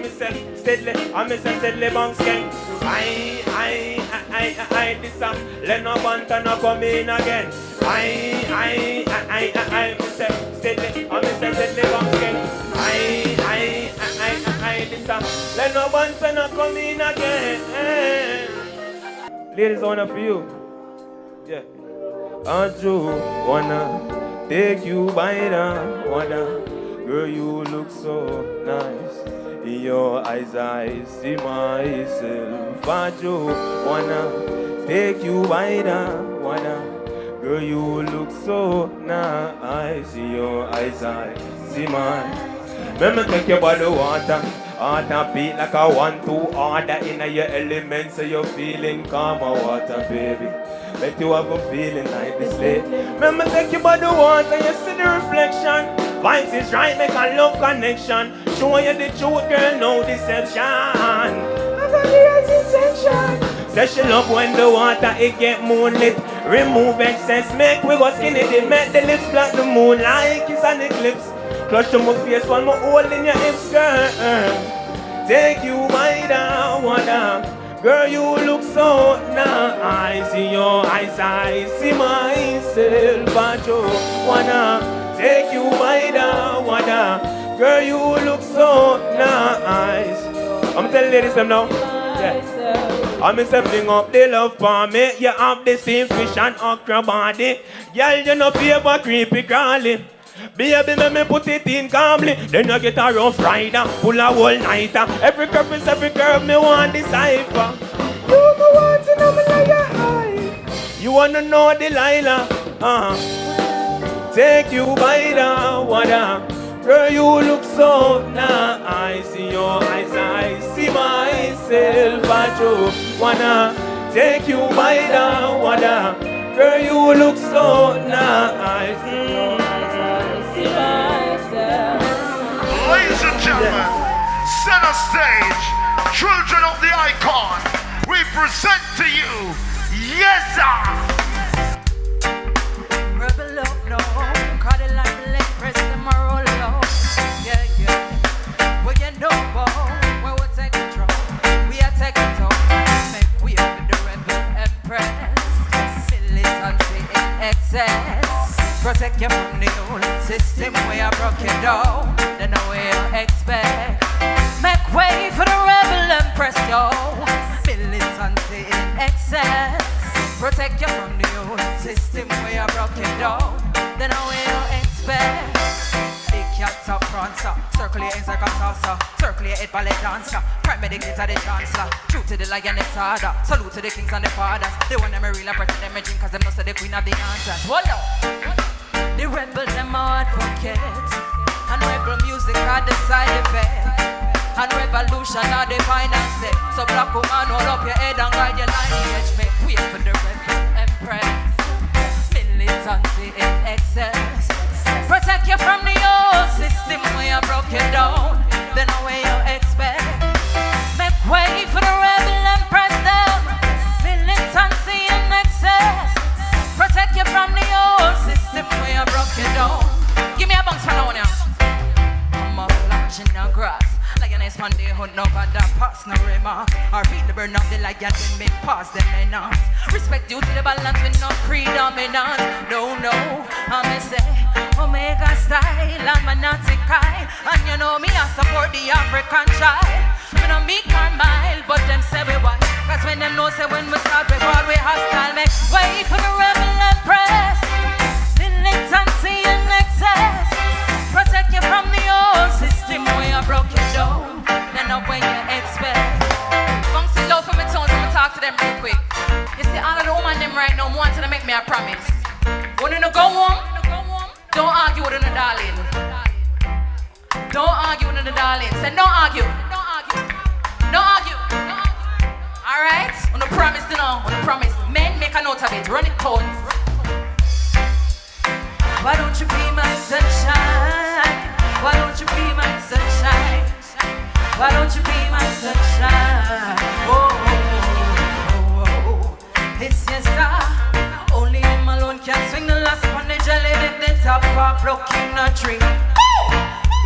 myself steadily, I myself steadily bang skank. This let no banter no come in again. I myself steadily, I myself steadily bang skank. This let no banter no come in again. Ladies, honor for you. Yeah. I do wanna take you by the water. Girl, you look so nice. In your eyes, I see myself. I do wanna take you by the water. Girl, you look so nice. In your eyes, I see myself. Let me take you by the water. Heart and beat like a 1-2 order in your elements, so you're feeling calm water, baby. Let you have a feeling like this day. Let me take you by the water, you see the reflection. Vibes is right, make a love connection. Show you the truth, girl, no deception. I got the right intention. Say she love when the water it get moonlit. Remove excess, make we go skinny dip. Make the lips black the moon like it's an eclipse. Clutch to my face while my hold in your hips, girl. Take you by the water. Girl, you look so nice. In your eyes, I see myself. But you wanna take you by the water. Girl, you look so nice. I'm telling ladies them now. Yeah. I'm stepping up the love for me. You have the same fish and okra body. Girl, you no favor creepy crawling. Baby, let me put it in calmly. Then you get a rough rider, pull a whole nighter. Every curve is every curve, me want decipher. You me want to know me like a high. You wanna know Delilah? Take you by the water. Girl, you look so nice. In your eyes, I see myself. But you wanna take you by the water. Girl, you look so nice. Ladies and gentlemen, center stage, children of the icon, we present to you, yes sir. Rebel up, no. Cut it like a leg press, them a roll low. Yeah, yeah. We get no ball, we will take control. We are taking control. Make way for the rebel empress. Militancy in excess. Protect you from the old system where I broke you down. Then I will expect. Make way for the rebel empress, yo. Militancy in excess. Protect you from the old system where I broke you down. Then I will expect. Big cats up front, sir. Circle your inside a saucer. Circle your head ballet dancer. Prime medic to the chancellor. True to the lion, it's harder. Salute to the kings and the fathers. They want them a real and protect them a drink, cause them know say the queen of the answers. Voila! The rebels, them are advocates. And rebel music are the side effect. And revolution are the final step. So black woman, hold up your head and guide your lineage. Make way for the rebel empress. on the hood, no bad that pass no remark. Or beat the burn of the lion when me pass them enough. Respect you to the balance with no predominant. No, I may say Omega style, I'm a Nazi kind. And you know me, I support the African child. Me no meet Carmile, but them say we white. Cause when them know say when we start we fall we hostile. Make way for the rebel and press. Militancy and excess. Protect you from the old system where you broke you down. Then up when you expect. Bounce it low for me tones, I'ma talk to them real quick. You see all of the woman them right now want to make me a promise. Wanna go home? Don't argue with the darling. Don't argue with the darling. Say don't argue. Don't argue. Alright? On the promise, you know. On the promise. Men, make a note of it. Run it tones. Why don't you be my sunshine? Why don't you be my sunshine? Why don't you be my sunshine? Oh. It's your star. Only him alone can swing the last one. The jelly make the top off, blocking a tree.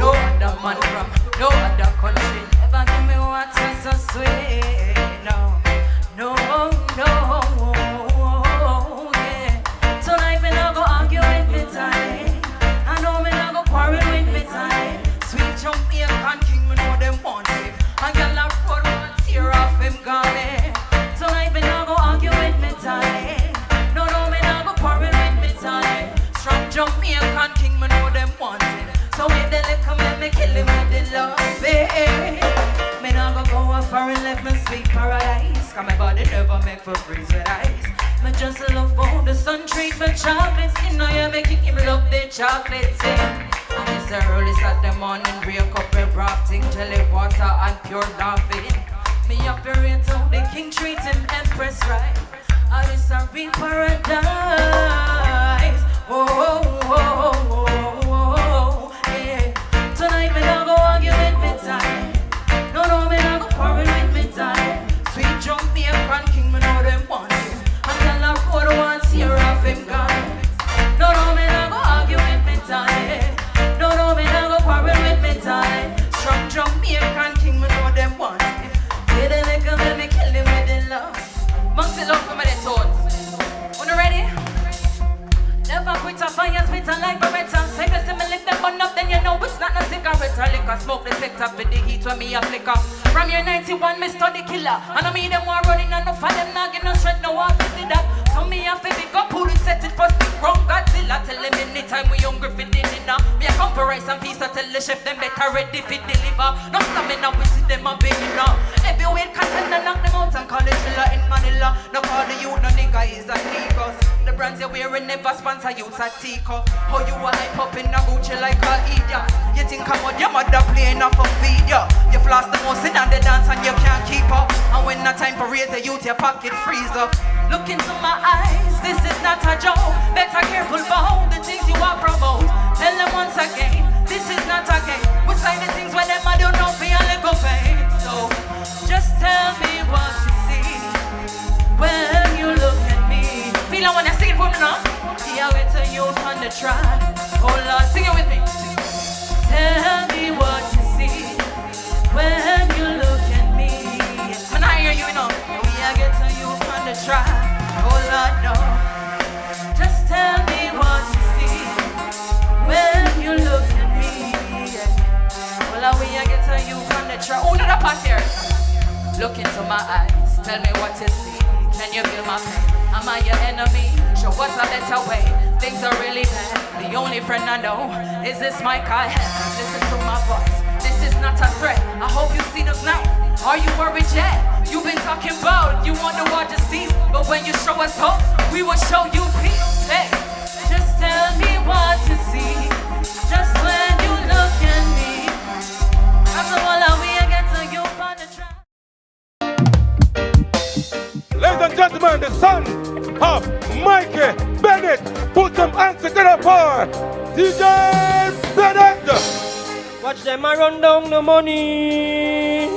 No other man from no other country ever give me water so sweet. No, yeah. Tonight me not go argue with me time. I know me not go quarrel with me time. Sweet Jamaican king, me know them want him. And girl a road one tear off him garment. Tonight me not go argue with me time. No, me not go quarrel with me time. Strong Jamaican king, me know them want him. So with the liquor, let me kill him with the love, babe. Me not go far and let me sweet paradise. Cause my body never make for freeze with ice. Me just love for the sun treat for chocolate skin. Now you make him love the chocolate thing. And it's the early Saturday morning, break up with rafting, jelly water and pure laughing. Me operate how the king treat him empress right. And it's a real paradise. Yeah. Tonight me not go argue with me time. No, me not go quarrel with me time. Sweet Jamaican king, me know them want him. And tell a road once here off him gone. No, me not go argue with me time. No, me not go quarrel with me time. Strong Jamaican king, me know them want him. With the liquor, let me kill him with the love. Must it love for me the tones. When you ready? Never quit a fire, spit and like Beretta. Say me see me lick them bun up, then you know it's not no cigarette or liquor. Smoke the sector for the heat when me a flicker. From year 91, me study killer. And I mean them war running and no for them not get no straight, no one to see that. So me a fi pick up who we set it first, big wrong Godzilla. Tell them anytime we hungry for the dinner. Me a come for rice and peace, I tell the chef them better ready for deliver. No stamina, we see them a beginner. Heavyweight cotton and knock them out and call it chiller in Manila. No call the youth, no nigga is a Negros. The brands you wearing never sponsor youths at teacup. How you a hype up in a Gucci like a idiot. You think I'm what your mother playing off a video. You floss the most in on the dance and you can't keep up. And when the time for raise the youth, your pocket freeze up. Look into my eyes, this is not a joke. Better careful about the things you are promote. Tell them once again, this is not a game. We say the things where them I don't know for your little pain. So just tell me what you see when you look at me. Feel I wanna sing it for me now. Yeah, wait till you on the track. Oh Lord, sing it with me. Tell me what you see when you look at me. When I hear you, you know. Yeah, get till you on the track. Oh Lord, no. Just tell me what you see when you look at me. Well, we get till you on the track. Oh, another part here. Look into my eyes. Tell me what you see. Can you feel my pain? Am I your enemy? Show us a better way. Things are really bad. The only friend I know is this mic I have. Listen to my voice. This is not a threat. I hope you see this now. Are you worried yet? You've been talking about you wonder what to see, but when you show us hope, we will show you peace. Hey, just tell me what you see. Just when you look at me. After all, we get to you on the track. Ladies and gentlemen, the son of Mikey Bennett. Put some hands together for DJ Bennett. Watch them a run down the money.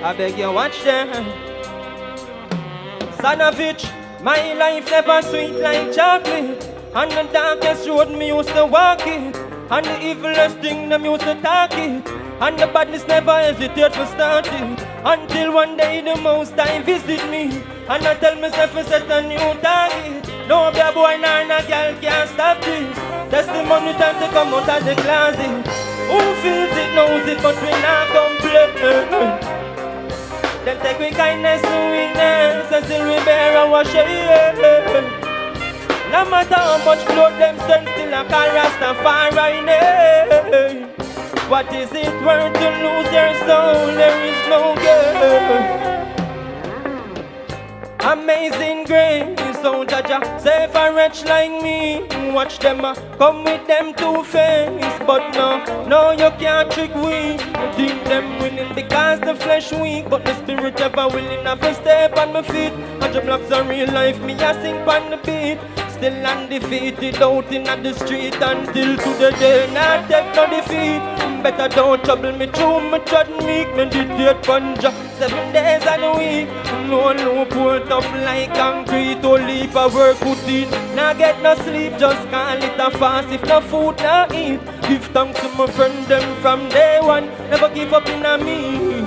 I beg you, watch them. Sanovich, my life never sweet like chocolate. On the darkest road me used to walk it. And the evilest thing them used to talk it. And the badness never hesitate for starting. Until one day the most time visit me. And I tell myself to set a new target. No be a boy nor a girl can't stop this. Testimony time to come out of the closet. Who feels it knows it, but we not complain. Them take we kindness to weakness, and still we bear our shame. No matter how much blood them send, still I call Rastafari name. What is it worth to lose your soul? There is no good. Amazing grace, so Jaja, save a wretch like me. Watch them come with them two face, but no, you can't trick we. You think them winning because the flesh weak, but the spirit ever willing. Have to step on my feet. 100 blocks of real life, me a sing on the beat. Still undefeated out in the street until to the day not take no defeat. Better don't trouble me through my third week. Meditate panja 7 days of the week. No loophole tough like concrete. Only if I work put it. Now get no sleep, just call it a fast. If no food, no eat. Give thanks to my friend them from day one. Never give up in a me.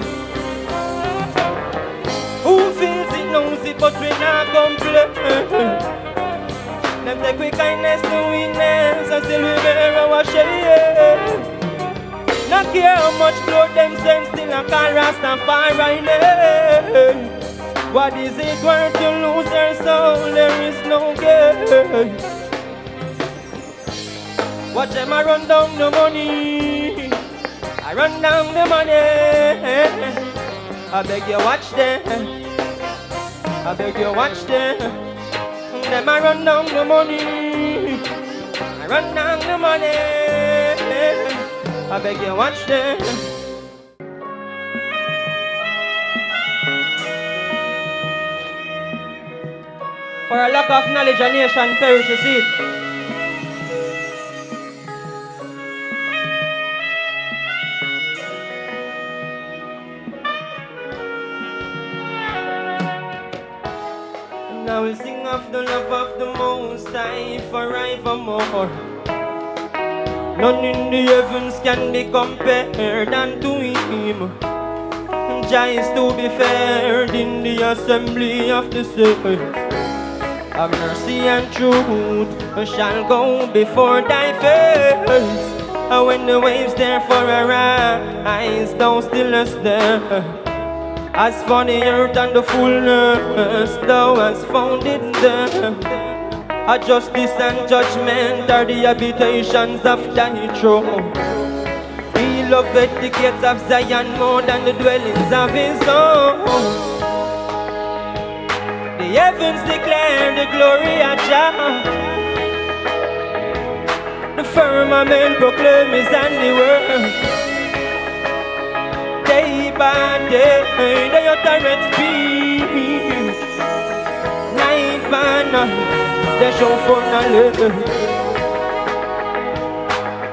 Who feels it knows it, but we not complain. Them take we kindness to weakness, and still we bear our shame. Not care how much blood them send, still I call Rastafari name. What is it worth to lose their soul? There is no gain. Watch them I run down the money. I run down the money. I beg you watch them. I beg you watch them. Them I run down the money. I run down the money. I beg you watch them. For a lack of knowledge a nation perishes it. And I will sing of the love of the Most High forevermore. None in the heavens can be compared unto him. Jah is to be feared in the assembly of the saints. Of mercy and truth shall go before thy face. And when the waves therefore arise, thou stillest there. As for the earth and the fullness, thou hast found it there. A justice and judgment are the habitations of thy throne. He loveth the gates of Zion more than the dwellings of his own. The heavens declare the glory of Jah. The firmament proclaim his handiwork. Day by day, they uttereth speak. Night by night, they show for knowledge.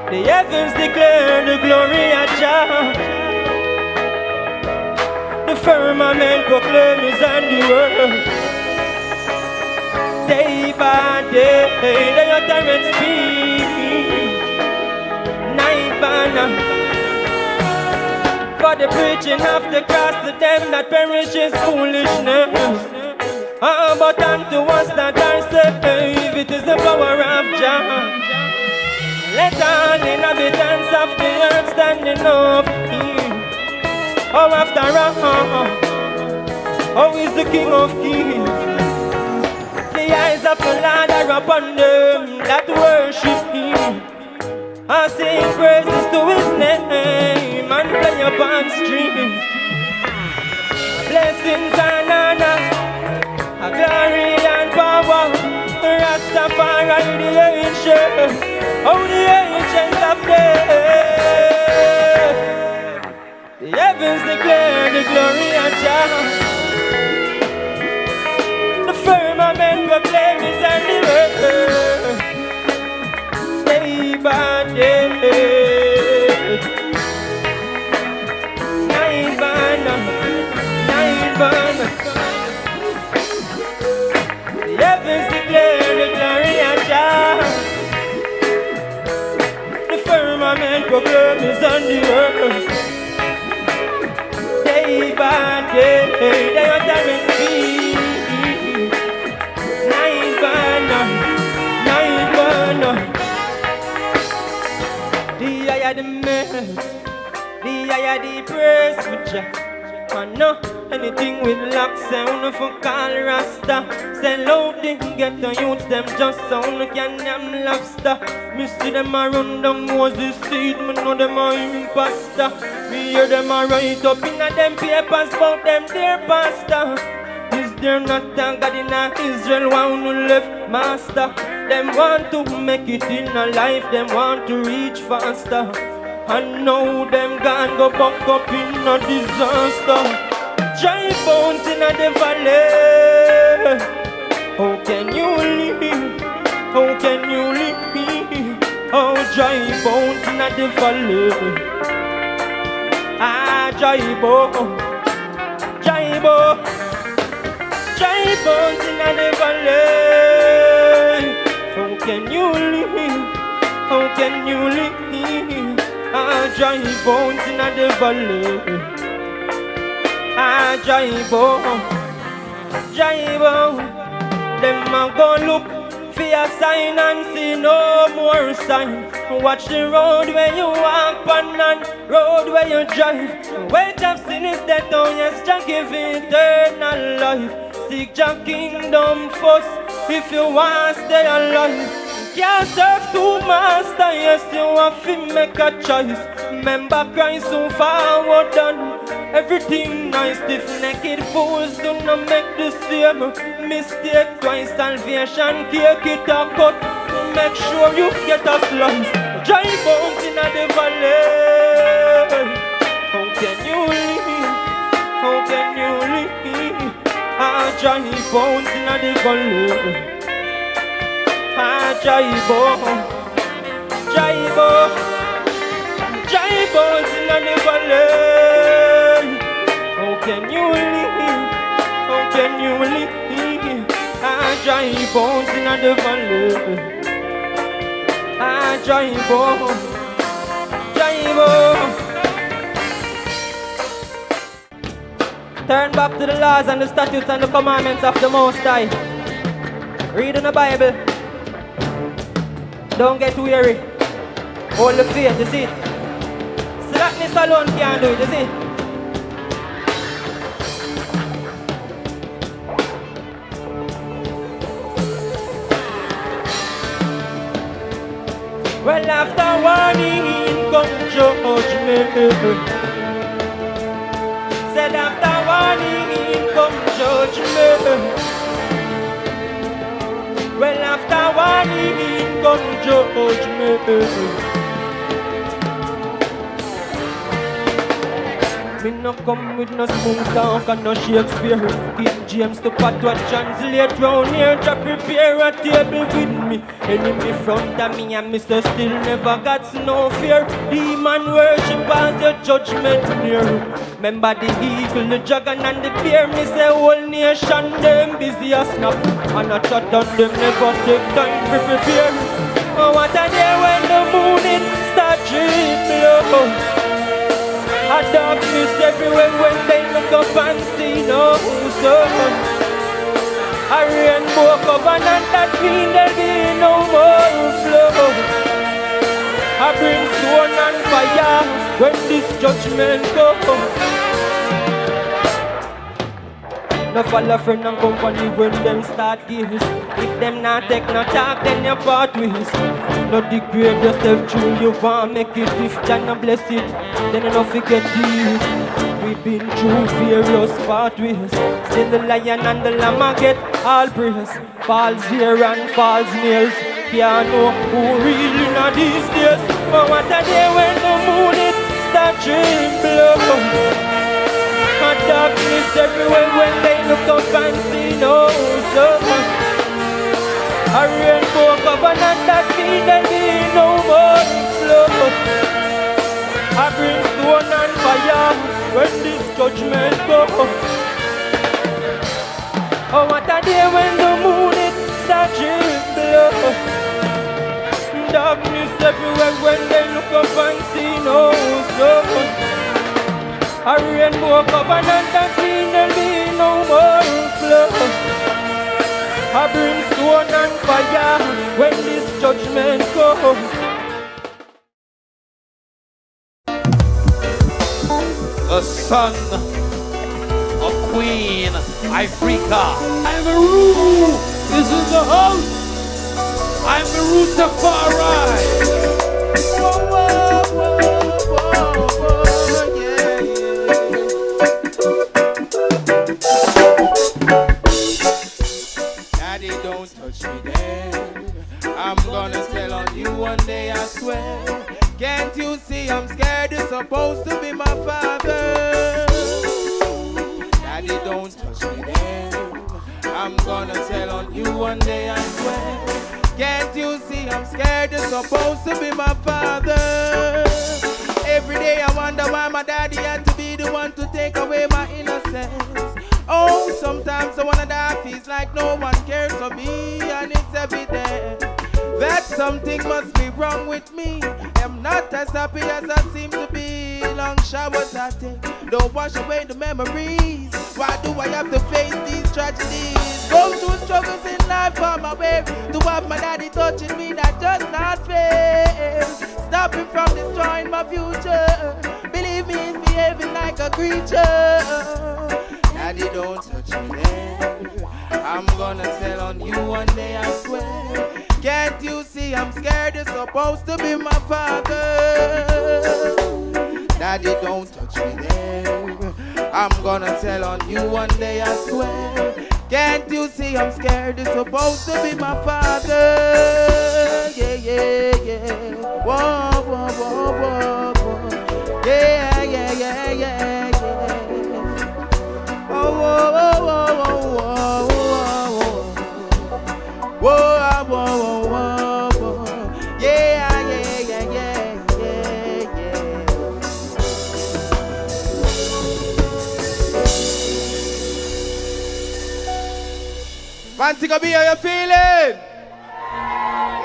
The heavens declare the glory of Jah. The firmament proclaim his handiwork. Day by day, they uttereth speak. Night by night, for the preaching of the cross to them that perish is foolishness. But unto us that are saved, it is the power of Jah. Let all inhabitants of the earth standing up. Oh, after all, oh, is the King of Kings. The eyes of the Lord are upon them that worship him. I sing praises to his name and play upon strings. Blessings and honor, a glory and power. Rastafari the ancient, oh the ancient of days. The heavens declare the glory of Jah. The firmament proclaim his handiwork. Day by day, night by night, night by night. The heavens declare the glory of Jah. The firmament proclaim his handiwork. higher the mess, the higher the praise with Jah. I know anything with lock sound for call Rasta. Say love them, get the youths them just sound like an damn lobster. Me see them a run down Moses seed, me know them a imposter. Me hear them a write up in a them papers about them dear pastor. Is there not a God in a Israel one who left master? Them want to make it in a life, them want to reach faster. And now them gone go back up in a disaster. Dry bones in a the valley. How can you live? How can you live? Oh, dry bones in a the valley. Ah, dry bones. Dry bones. Dry bones in a the valley. How can you live? How can you live? Ah, dry bones in the valley. Ah, dry bones. Dry bones. Them a go look for a sign and see no more sign. Watch the road where you walk on and road where you drive. Weight of sin is death, oh yes, Jah give eternal life. Seek Jah kingdom first if you want to stay alive. Can't serve two masters, yes, you have to make a choice. Remember Christ so forward done. Everything nice, stiff-necked fools do not make the same mistake twice. Salvation, cake it a cut. Make sure you get a slice. Dry bones in the valley. How can you live? How can you live? Ah, dry bones in the valley. Ah, dry bones, dry bones, dry bones in the valley. How can you live? How can you live? Ah, dry bones in the valley. Ah, dry bones, dry bones. Turn back to the laws and the statutes and the commandments of the Most High. Read in the Bible. Don't get weary. Hold the faith, you see. Slackness alone can't do it, you see. Well, after warning come judgment. Said after warning come judgment. Well, after warning come judgment. Me no come with no smooth talk and no Shakespeare. King James to patois translate round here to prepare a table with me. Enemy front of me and me so still never got no fear. Demon worship as your judgment near. Remember the eagle, the dragon and the bear. Me say whole nation them busy as snap. And I chat on them never take time to prepare. Oh, what a day when the moon it start dreaming low. A darkness everywhere when they look up and see no sun. A rainbow covenant that mean there'll be no more flow. I bring stone and fire when this judgment comes. No follow friend and company when them start gifts. If them not take no talk, then you part ways. No degrade yourself true, you want make it. If you not bless it, then you don't forget it. We've been through various pathways. Still the lion and the lamb get all praise. Falls here and falls nails. Can't know who really not these days. But what a day when the moon it start trembling. A darkness everywhere when they look up and see no sun. A rainbow covenant that mean there be no more flow. I bring stone and fire when this judgment comes. Oh, what a day when the moon it start trembling. Darkness everywhere when they look up and see no sun. A rainbow covenant that mean there'll be no more flow. I bring stone and fire when this judgment comes. the son of Queen Africa. I'm a Roo is in the house. I'm a Rastafari. Daddy, don't touch me there. I'm gonna tell on you one day, I swear. Can't you see I'm scared? You're supposed to be my father. Daddy, don't touch me there. I'm gonna tell on you one day, I swear. Can't you see I'm scared? You're supposed to be my father. Every day I wonder why my daddy had to be the one to take away my innocence. Oh, sometimes I wanna die, feels like no one cares for me, and it's evident that something must be wrong with me. I'm not as happy as I seem to be. Long showers I take don't wash away the memories. Why do I have to face these tragedies? Go through struggles in life on my way to have my daddy touching me, that just not fair. Stop him from destroying my future. Believe me, he's behaving like a creature. Daddy, don't touch me there. I'm gonna tell on you one day, I swear. Can't you see I'm scared? You're supposed to be my father. Daddy, don't touch me there. I'm gonna tell on you one day, I swear. Can't you see I'm scared? You're supposed to be my father. Yeah, yeah, yeah. Whoa, whoa, whoa, whoa, whoa. Yeah, yeah, yeah, yeah, yeah. Oh, whoa, whoa, whoa, whoa, whoa, whoa, whoa, whoa, whoa. Yeah, yeah, yeah, yeah, yeah, yeah. Fancy be how you feeling?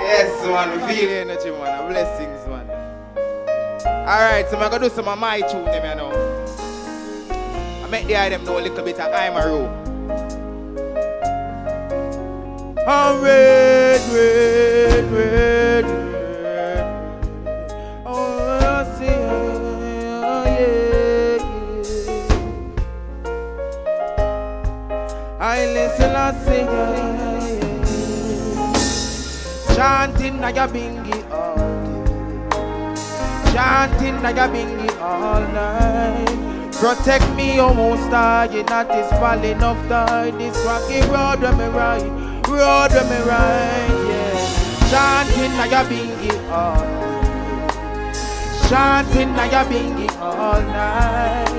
Yes, man, we feel the energy, man. Blessings, man. Alright, so I'm gonna do some of my tune, them, you know. I make the item know a little bit of I'm a row. I'm red, red, red, red. Oh, I see, oh, yeah, yeah. I listen, I sing, chanting like a bingy all day, chanting like a bingy all night. Protect me, almost dying at this falling of tide. This rocky road where me ride, road where me ride, yeah. Chanting like a bingy all night, chanting like a bingy all night.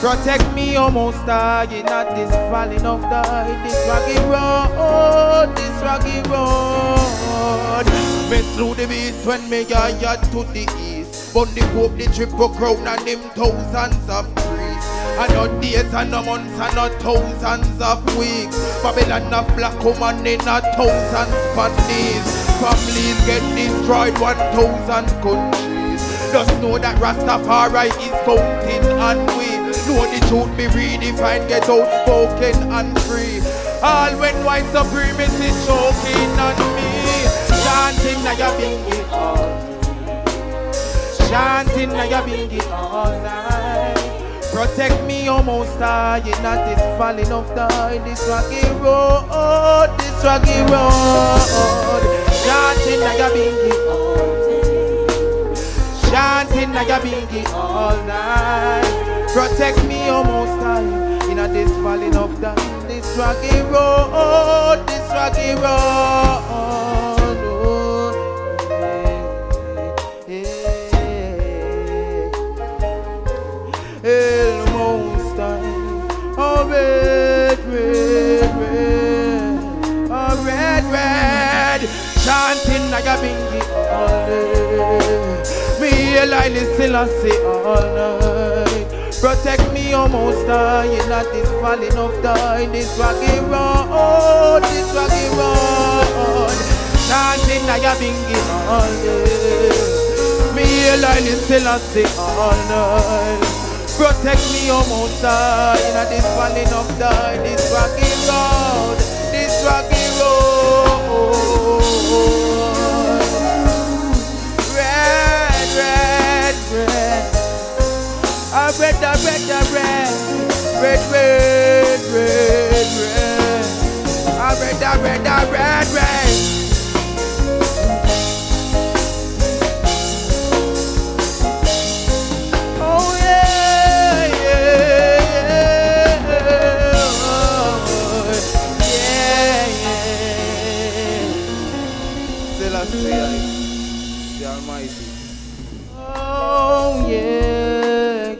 Protect me, almost dying at this falling of tide. This rocky road, this rocky road. Me slew the beast when me got to the east. But the Pope, the triple crown and them thousands of priests. And no days and no months and no thousands of weeks. Babylon of black woman in a thousand Spanish. Families get destroyed, 1,000 countries. Just know that Rastafari is counting on we. Know the truth be redefined, get outspoken and free. All when white supremacy choking on me. Chanting like a bingy all night, chanting like a bingy all night. Protect me, almost dying at this falling of tide. This rocky road, this rocky road. Chanting like a bingy all night, chanting like a bingy all night. Protect me, almost dying in a this falling of tide. This rocky road, this rocky road. El Most High, oh red, red, red, oh red, red, chanting like a bingy all day. Me a line is still I say all night. Protect me, almost dying at this falling of tide. This rocky road, this rocky road, chanting like a bingy all day. Me a line is still I say all night. Protect me, almost dying at this falling of tide. This rocky road, this rocky road. Red, red, red. I red, red, red, Selassie, the Almighty. Oh yeah, yeah.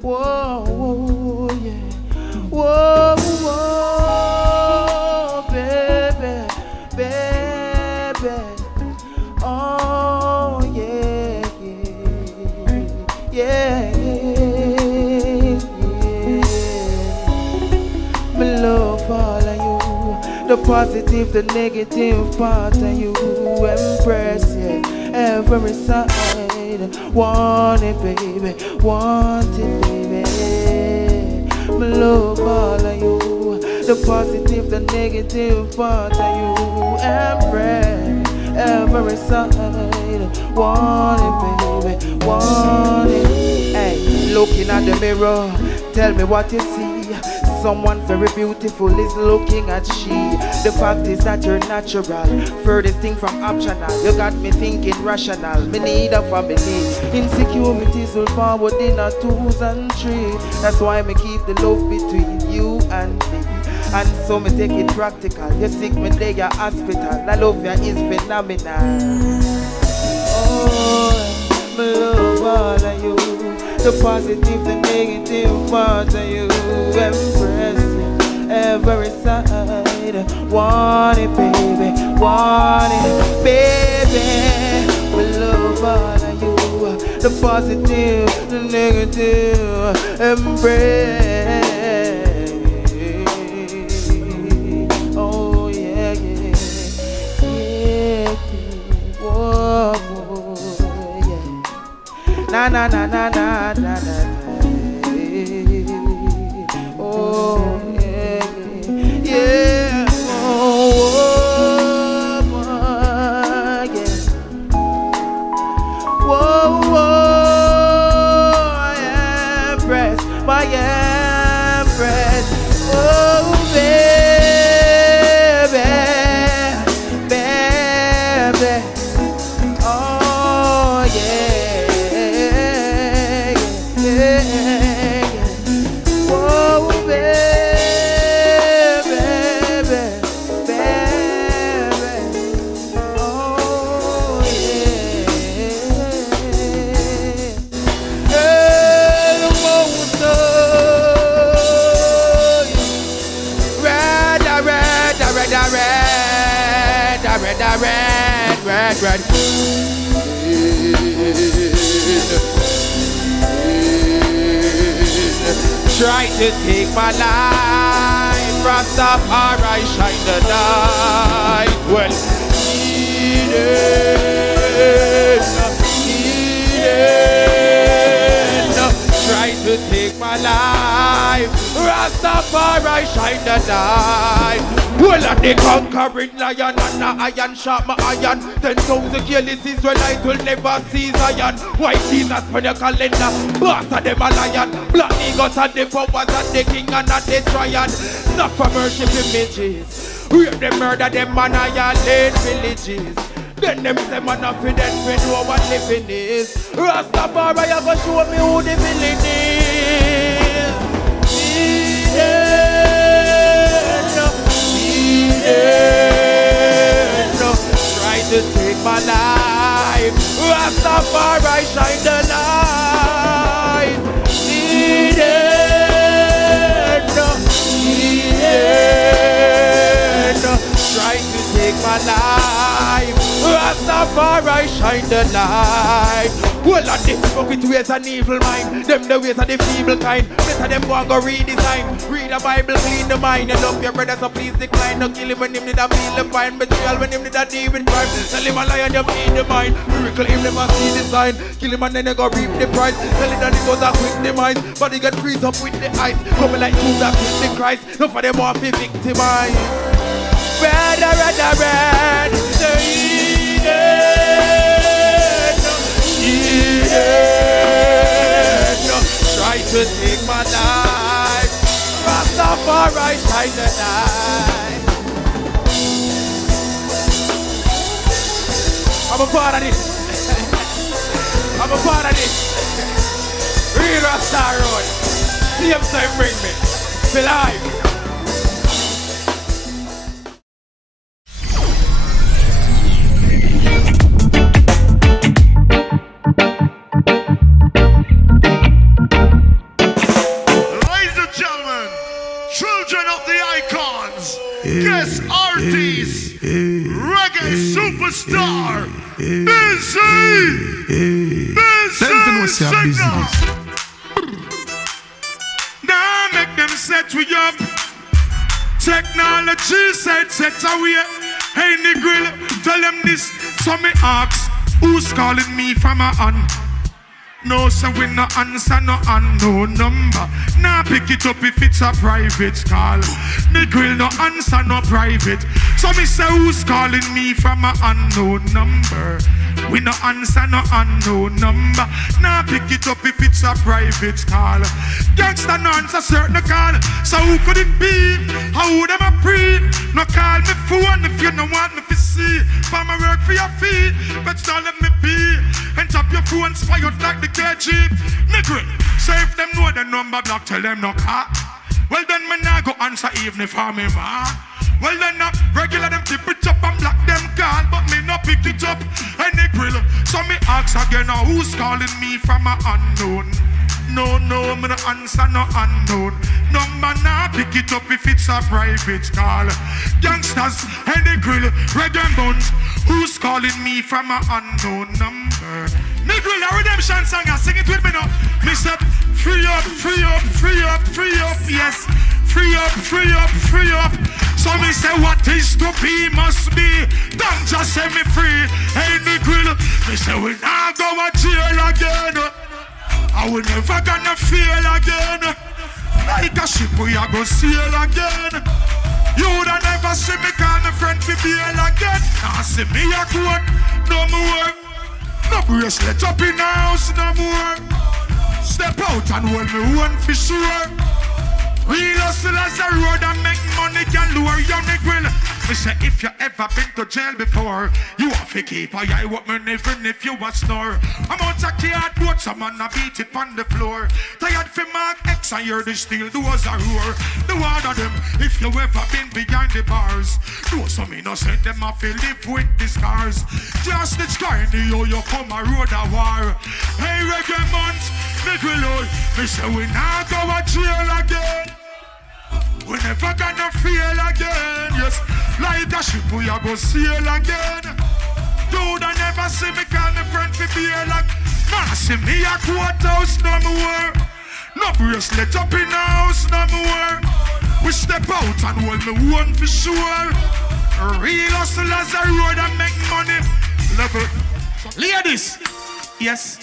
Whoa, whoa, yeah. Whoa, whoa, baby, baby. Oh yeah, yeah, yeah, yeah. Me love all of you, the positive, the negative part of you. Embrace it, every side. Want it, baby, want it, baby. Me love all of you, the positive, the negative part of you. Embrace every side. Want it, baby, want it. Hey, looking at the mirror, tell me what you see. Someone very beautiful is looking at she. The fact is that you're natural, furthest thing from optional. You got me thinking rational. Me need a family. Insecurities will forward in a 2s and 3s. That's why me keep the love between you and me. And so me take it practical. You sick, me take your hospital. I love you is phenomenal. Oh, me love all of you, the positive, the negative part of you. Embrace it, every side. Want it, baby, want it, baby. We love all of you, the positive, the negative. Embrace. Oh yeah, yeah, yeah, yeah. Whoa, whoa, yeah. Na na na na na na na. Oh yeah, yeah. Oh, yeah. Whoa, whoa, embrace my embrace. Oh baby, baby. Oh yeah, yeah. Whoa, baby, baby. Oh yeah. Hey, red, red. Try to take my life, Rastafari shine the light. Well, try to take my life, Rastafari shine the light. Well, I'm the conquering lion and the iron sharp my iron. 10,000 carelesses when I will never see Zion. White Jesus for the calendar, boss of them a lion. Black niggas and the powers and the king and the triad. Not for worship images, rape them, murder them, annihilate villages. Then them say man not for dead, we know what living is. Rastafari, you go show me who the villain is. Try to take my life, Rastafari shine the light. Try to take my life, Rastafari shine the light. Well, I think fuck with ways and evil mind. Them the ways of the feeble kind. Better them go and go redesign. Read the Bible, clean the mind. You love your brother, so please decline. No kill him when him did a feel the fine. Betrayal when him did a deal with crime. Tell him a lie and you feed the mind. Miracle him never see the sign. Kill him and then you go reap the price. Tell him that it was a quick demise. But he get freeze up with the ice. Coming like Judas with the Christ. No for them want to victimize. Red, red, red. Try to take my life, Rastafari shine the light. I'm a part of this. I'm a part of this. Real Rasta Road. See him time bring me. Feel alive. Reggae superstar. Busy. Business. Now make them set we up. Technology set away. Hey, Negril, tell them this. So me ask, who's calling me from a un? No, so we no answer, no unknown number. Now pick it up if it's a private call. Negril no answer, no private. So me say, who's calling me from a unknown number? We no answer, no unknown number. Now pick it up if it's a private call. Gangsta no answer certain call. So who could it be? How would them a pre? No call me phone if you no want me to see. For my work for your feet, but don't let me be. And tap your phone, spy out like the KG. Nigga, so if them know the number block, tell them no car. Well then me nah go answer even if I'm in ma. Well then regular them tip it up and block them call, but me no pick it up. Any grill, so me ask again now who's calling me from a unknown. No, me no answer no unknown number. Now pick it up if it's a private call. Gangsters, any grill, reggae buns. Who's calling me from a unknown number? Me grill a redemption song, I sing it with me now. Me said, free up, free up, free up, free up, yes. Free up, free up, free up. So me say what is to be must be. Don't just set me free. Hey, me grill, me say we not go to jail again. I will never gonna feel again. Like a ship we are go sail again. You would have never see me call my friend for bail again. Now see me a quote, no more. No bracelet up in the house, no more. Step out and hold me one for sure. Real hustlers the road and make money can lure you on the grill. Me say if you ever been to jail before, you have to keep a eye open even if you a snore. I'm out of cardboard, someone a beat it on the floor. Tired for Mark X and hear the steel doors a roar. The one of them, if you ever been behind the bars, know some innocent them have to live with the scars. Just the kind of you come a road a war. Hey reggae months, me grill out. Me say we not go to jail again. We never gonna feel again, yes. Like a ship we a go sail again. Dude, I never see me call me friend for beer like. Man, see me a courthouse no more. No bracelet up in the house no more. We step out and hold me one for sure. Real hustlers the road and make money. Level. Ladies, yes,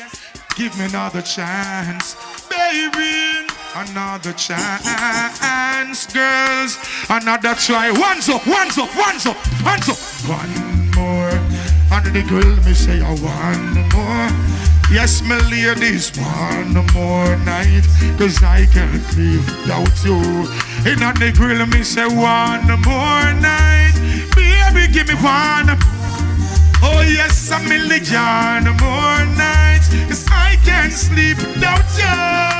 give me another chance, baby. Another chance, girls. Another try. One's up, one's up, one's up, one's up. One more. And the girl me say, one more. Yes, my ladies, one more night. Cause I can't live without you. And on the grill me say, one more night. Baby, give me one. Oh yes, a million more nights. Cause I can't sleep without you.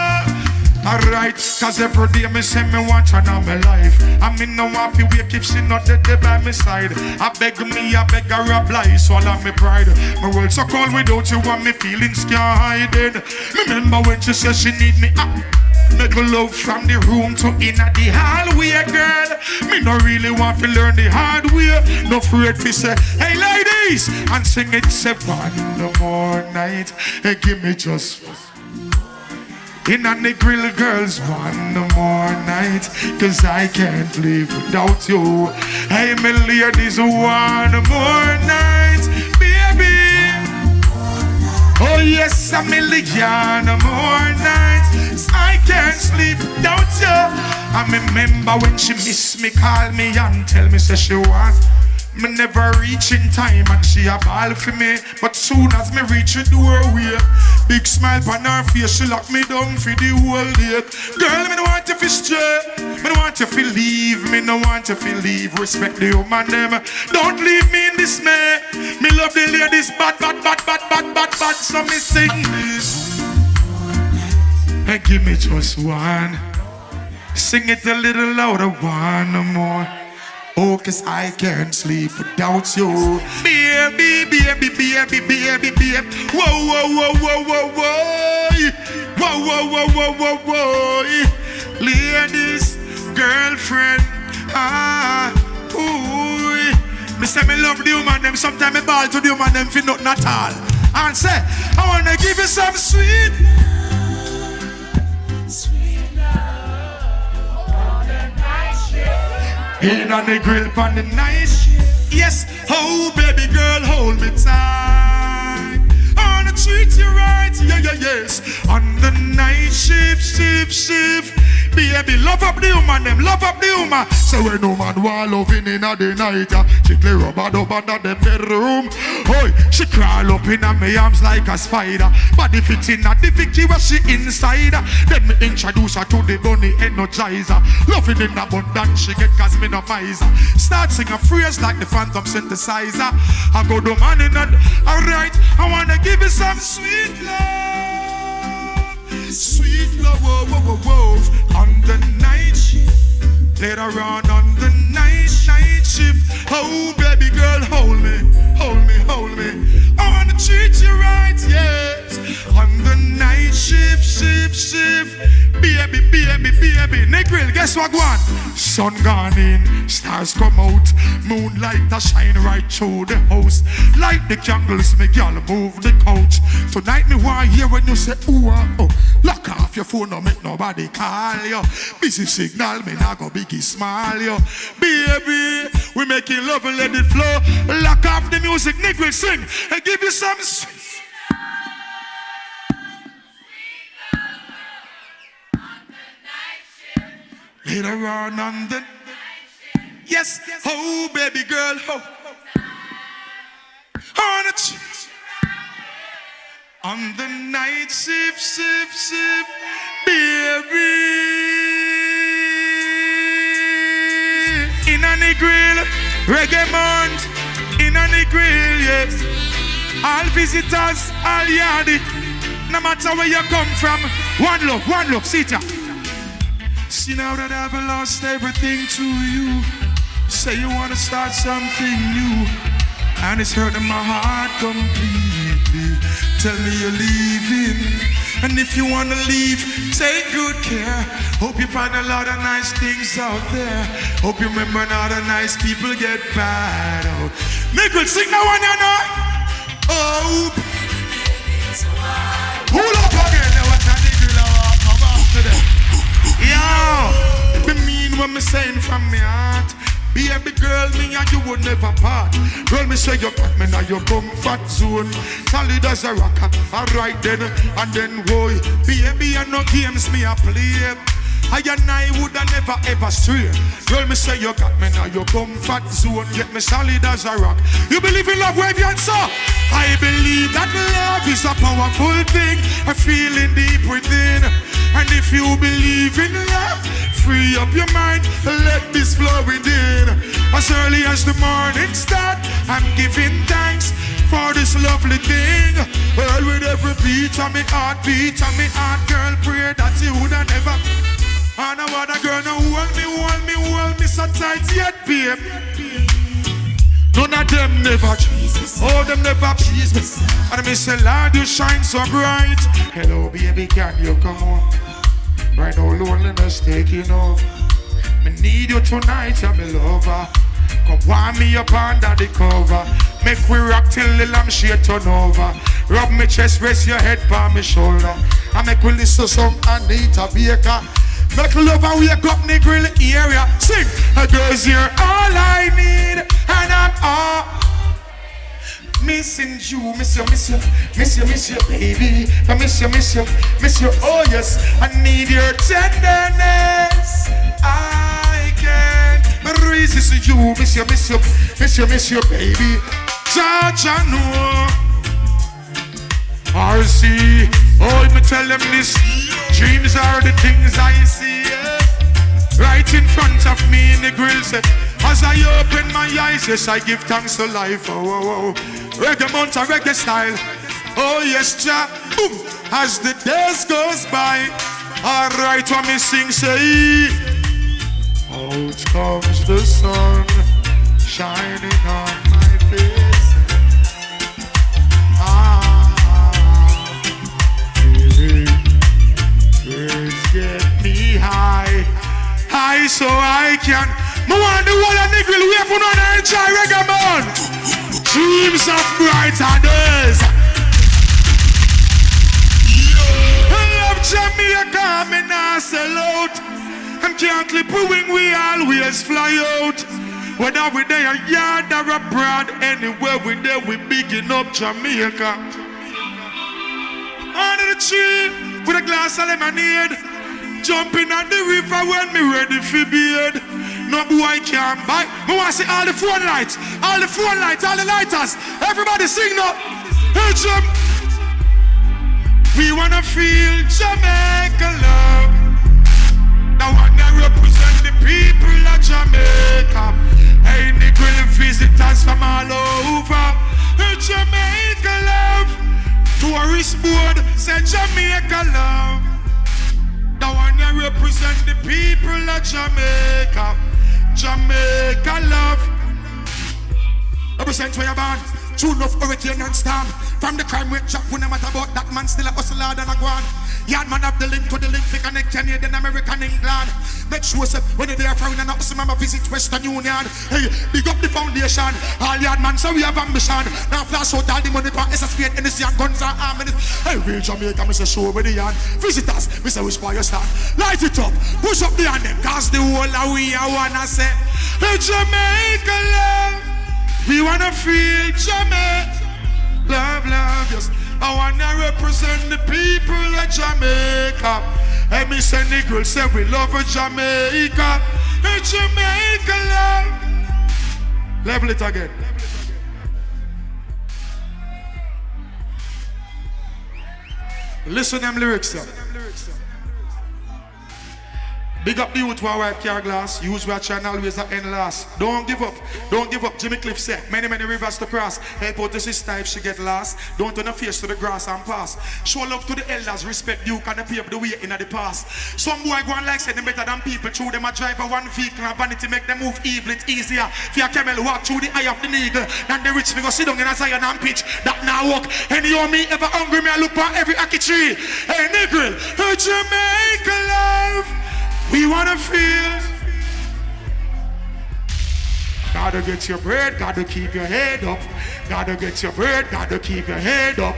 Alright, cause every day me say me want her in my life. I mean no want to wake if she not dead by my side. I beg her apply, swallow me pride. My world so cold without you and me feelings can't hide it. Remember when she said she need me make love from the room to inna the hallway, girl. Me no really want to learn the hard way. No afraid to say, hey ladies, and sing it, say one more night. Hey, give me just in on the grill, girls, one more night. Cause I can't live without you. Hey, my ladies, one more night, baby. Oh, yes, a million more nights. I can't sleep without you. I remember when she miss me, call me and tell me, say she want. Me never reach in time and she a ball for me. But soon as me reach the doorway, big smile on her face, she lock me down for the whole day. Girl, me no want you to stray, me no want you to leave, me no want you to leave. Respect the human them, don't leave me in dismay. Me love the ladies, bad, so me sing this. Hey, give me just one. Sing it a little louder, one more. Oh, cause I can't sleep without you. Baby, baby, baby, baby, baby. Whoa, whoa, whoa, whoa, whoa, whoa. Whoa, whoa, whoa, whoa, whoa, whoa. Ladies, girlfriend. Ooh. Me say me love the woman them, sometimes me ball to the woman them for nothing at all. And say, I wanna give you some sweet. Sweet love on the night shift. In on the grill on the night shift. Yes, oh baby girl, hold me tight. I wanna treat you right, yeah, yeah, yes. On the night shift, shift. Baby, love up the woman, them love up the woman. So when no man want loving in the night, she clear up under the bedroom. Oi, she crawl up in my arms like a spider. Body fit in at the victory where she inside. Then me introduce her to the bunny energizer. Loving in abundance, she get cause me no miser. Start sing a phrase like the phantom synthesizer. I go to man in that. Alright, I wanna give you some sweet love. Sweet love, whoa, whoa, whoa, whoa. On the night shift. Later on the night shift. Oh, baby girl, hold me, hold me, hold me. I wanna treat you right, yes. On the night shift, shift. Baby, baby, baby. Negril, guess what, go on? Sun gone in, stars come out. Moonlight a shine right through the house. Light the candles, me girl, move the couch. Tonight me want hear when you say, ooh, oh. Lock off your phone, don't make nobody call you. Busy signal, me not go biggie smile you. Baby, we making love and let it flow. Lock off the music, Nick will sing and give you some sweet. Later on the yes, oh baby girl, oh. On a on the night shift, baby. In on the grill, reggae month. In on the grill, yes. All visitors, all yardy. No matter where you come from, one love, sit ya. See now that I've lost everything to you. Say you wanna start something new, and it's hurting my heart completely. Tell me you're leaving, and if you wanna leave, take good care. Hope you find a lot of nice things out there. Hope you remember now the nice people get bad out. Nickel, sing that one, you know. Oh, hold up again. Now what a nigga come after them. Yo, it be mean what me saying from me heart. Baby girl, me and you would never part. Girl, me say you got me now your comfort zone. Solid as a rocker, alright then. And then boy, baby and no games me a play. I and I woulda never ever stray. Girl, me say you got me now your comfort zone. Get me solid as a rock. You believe in love, wave your hands up. I believe that love is a powerful thing, a feeling deep within. And if you believe in love, free up your mind, let this flow within. As early as the morning start, I'm giving thanks for this lovely thing. Well, with every beat of me heart, girl, pray that you woulda never. I know what a girl no hold me so tight yet, babe. None of them never Jesus. Oh, them never please me. And me say, Lord, you shine so bright. Hello, baby, can you come on? Right now, loneliness taking over. Me need you tonight, you're my lover. Come warm me up under the cover. Make we rock till the lampshade turn over. Rub me chest, rest your head on my shoulder. I make we listen some Anita Baker. Make love and wake up the grill area. Sing, a girl's here, all I need, and I'm all missing you, miss you, baby. I miss you, oh yes. I need your tenderness. I can't resist you, miss you, baby. Jaja no. RC, oh, me tell them this. Dreams are the things I see, yeah. Right in front of me in the grill, say. As I open my eyes, yes, I give thanks to life. Oh, oh, oh. Reggae mountain, reggae style. Oh, yes, Jah. Boom. As the days goes by, alright, when me sing, say, out comes the sun, shining on my face. Birds get me high so I can Me want the whole of the grill. We have on enjoy reggae, man. Dreams of brighter days. I love Jamaica, me nah sell out. I'm can't clip wing, we always fly out. Whether we there a yard or abroad, anywhere we there, we bigging up Jamaica. Under the tree with a glass of lemonade, jumping on the river when me ready for bed. No boy can't buy. Me want to see all the phone lights, all the phone lights, all the lighters. Everybody sing now. Hey, Jam. We wanna feel Jamaica love. The one that represent the people of Jamaica. Hey, the grill visitors from all over. Hey, Jamaica love. Tourist board say Jamaica love. The one that represent the people of Jamaica. Jamaica love. Represent where you're born. True enough hurricane and storm. From the crime rate shop, we no matter about that man still a hustler than a guan. Yard man have the link to the link, fi connect Canadian, American, England. Make sure say when you're there foreign and a hustle, mama visit Western Union. Hey, big up the foundation. All yard man, so we have ambition. Now flash out all the money for SSP and NSC and guns and armies. Hey, real Jamaica, me say show with the hand. Visitors, me say which part you stand. Light it up, push up the hand them, cause the whole of we I wanna say. Hey, Jamaica love. We wanna feel Jamaica. Love, love, yes. I wanna represent the people of Jamaica. And me say the girl say we love Jamaica. Hey, Jamaica love. Level it again. Listen them lyrics, sir. Big up the youth who wipe car glass. Use watch and always at end last. Don't give up. Don't give up. Jimmy Cliff said, many rivers to cross. Help out the sister if she get lost. Don't turn a face to the grass and pass. Show love to the elders. Respect you can pave the way in the past. Some boy go on like say them better than people. Through them a drive a one vehicle and vanity make them move evil. It's easier. For a camel walk through the eye of the needle. Than the rich figure sit down in a Zion and pitch. That now walk. Any of me ever hungry me I look for every ackee tree. Hey nigga, hey Jamaica love. We wanna feel. Gotta get your bread, gotta keep your head up. Gotta get your bread, gotta keep your head up.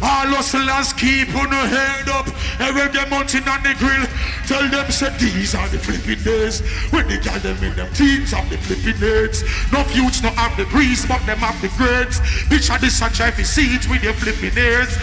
All hustlers keep on your head up. Every day mountain on the grill. Tell them say these are the flipping days. When they got them in them teams of the flipping days. No youths no have the breeze, but them have the grades. Picture this and try to see it with your flipping ears.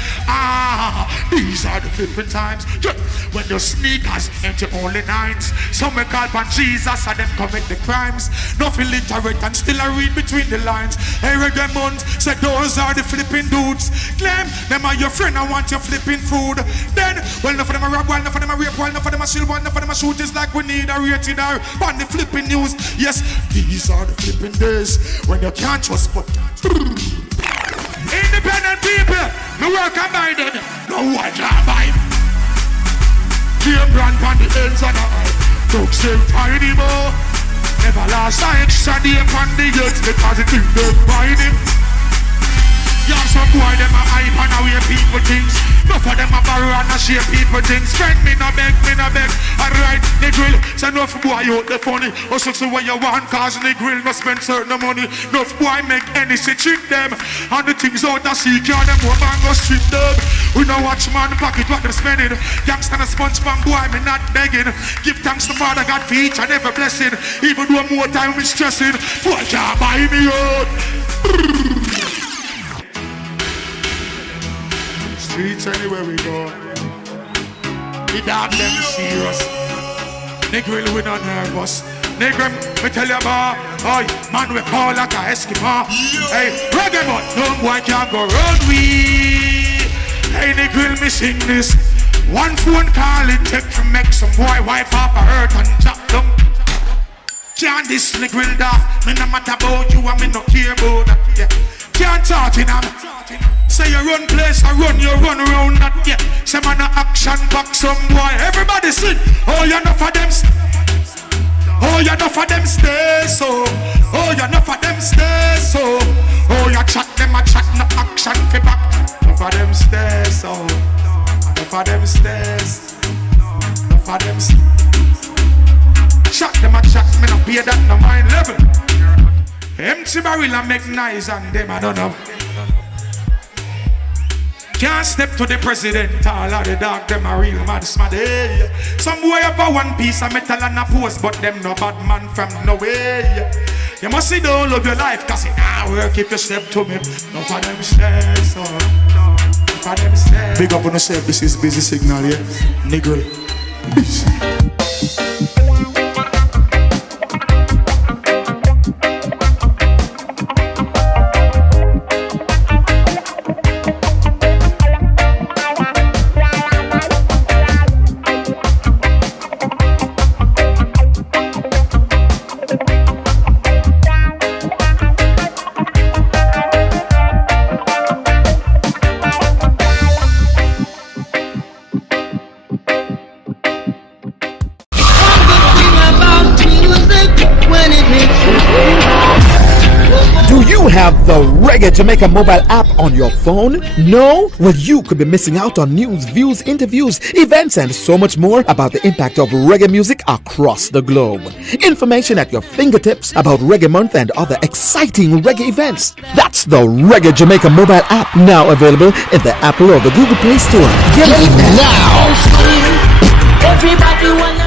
These are the flipping times. Yeah. When your sneakers empty only nines. Some may call upon Jesus and them commit the crimes. Nothing literate and still I read between the lines. Hey reggae month, say those are the flipping dudes. Claim them are your friend, I want your flipping food. Then, well enough of them a rob, well enough of them a rape, well enough of them a shield, well enough of them a shoot. It's like we need a rated R on the flipping news. Yes, these are the flipping days when you can't trust but independent people, no work and buy them. No one can buy. Game brand on the ends of the eye. Don't say tiny more. Never last night, Sunday upon the gates because it think they're buying him. You have some boy, them a hype and a way people things. Enough of them a borrow and a share people things. Friend me no beg, alright, the grill. Say enough boy out the funny. Also so what you want, cause the grill no spend certain money. Enough boy make any say trick them. And the things out the sea, can them woman go strip them. We no watch man pocket what them spending. Youngster and sponge man boy, me not begging. Give thanks to Father God for each and every blessing. Even though more time we stressing. Boy can't buy me out. Streets anywhere we go. We dog them serious. Nigga we not nervous. Nigga, me tell you about. Oh, man we call like a Eskimo. Hey, reggae but no boy can't go round we. Hey nigga me sing this. One phone call it take to make some boy wipe off a hurt and chop them. Can't this nigga da. Me no matter about you and me no care about that. Yeah. Can't talk in them. Say you run place, I run, you run around that, yeah. Say man a action back some boy. Everybody sing. Oh, you enough of them. Oh, you enough of them stay so. Oh, you enough of them stay so. Oh, you chat them a chat, no action for back. Enough of them stay so. Enough of them stays. Enough of them. chat, them a chat, me no pay that no mind level. Empty barrel and make noise and them I don't know. Can't step to the president, all of the dog, them a real mad smart. Hey. Some boy have a one piece of metal and a pose, but them no bad man from nowhere. You must see don't love your life, cause it not work if you step to me. No for them stairs, no for them stairs. Big up on yourself, this is Busy Signal, yeah? Nigga. Busy. Have the Reggae Jamaica mobile app on your phone? No? Well, you could be missing out on news, views, interviews, events, and so much more about the impact of reggae music across the globe. Information at your fingertips about Reggae Month and other exciting reggae events. That's the Reggae Jamaica mobile app, now available in the Apple or the Google Play Store. Get it now! Everybody wanna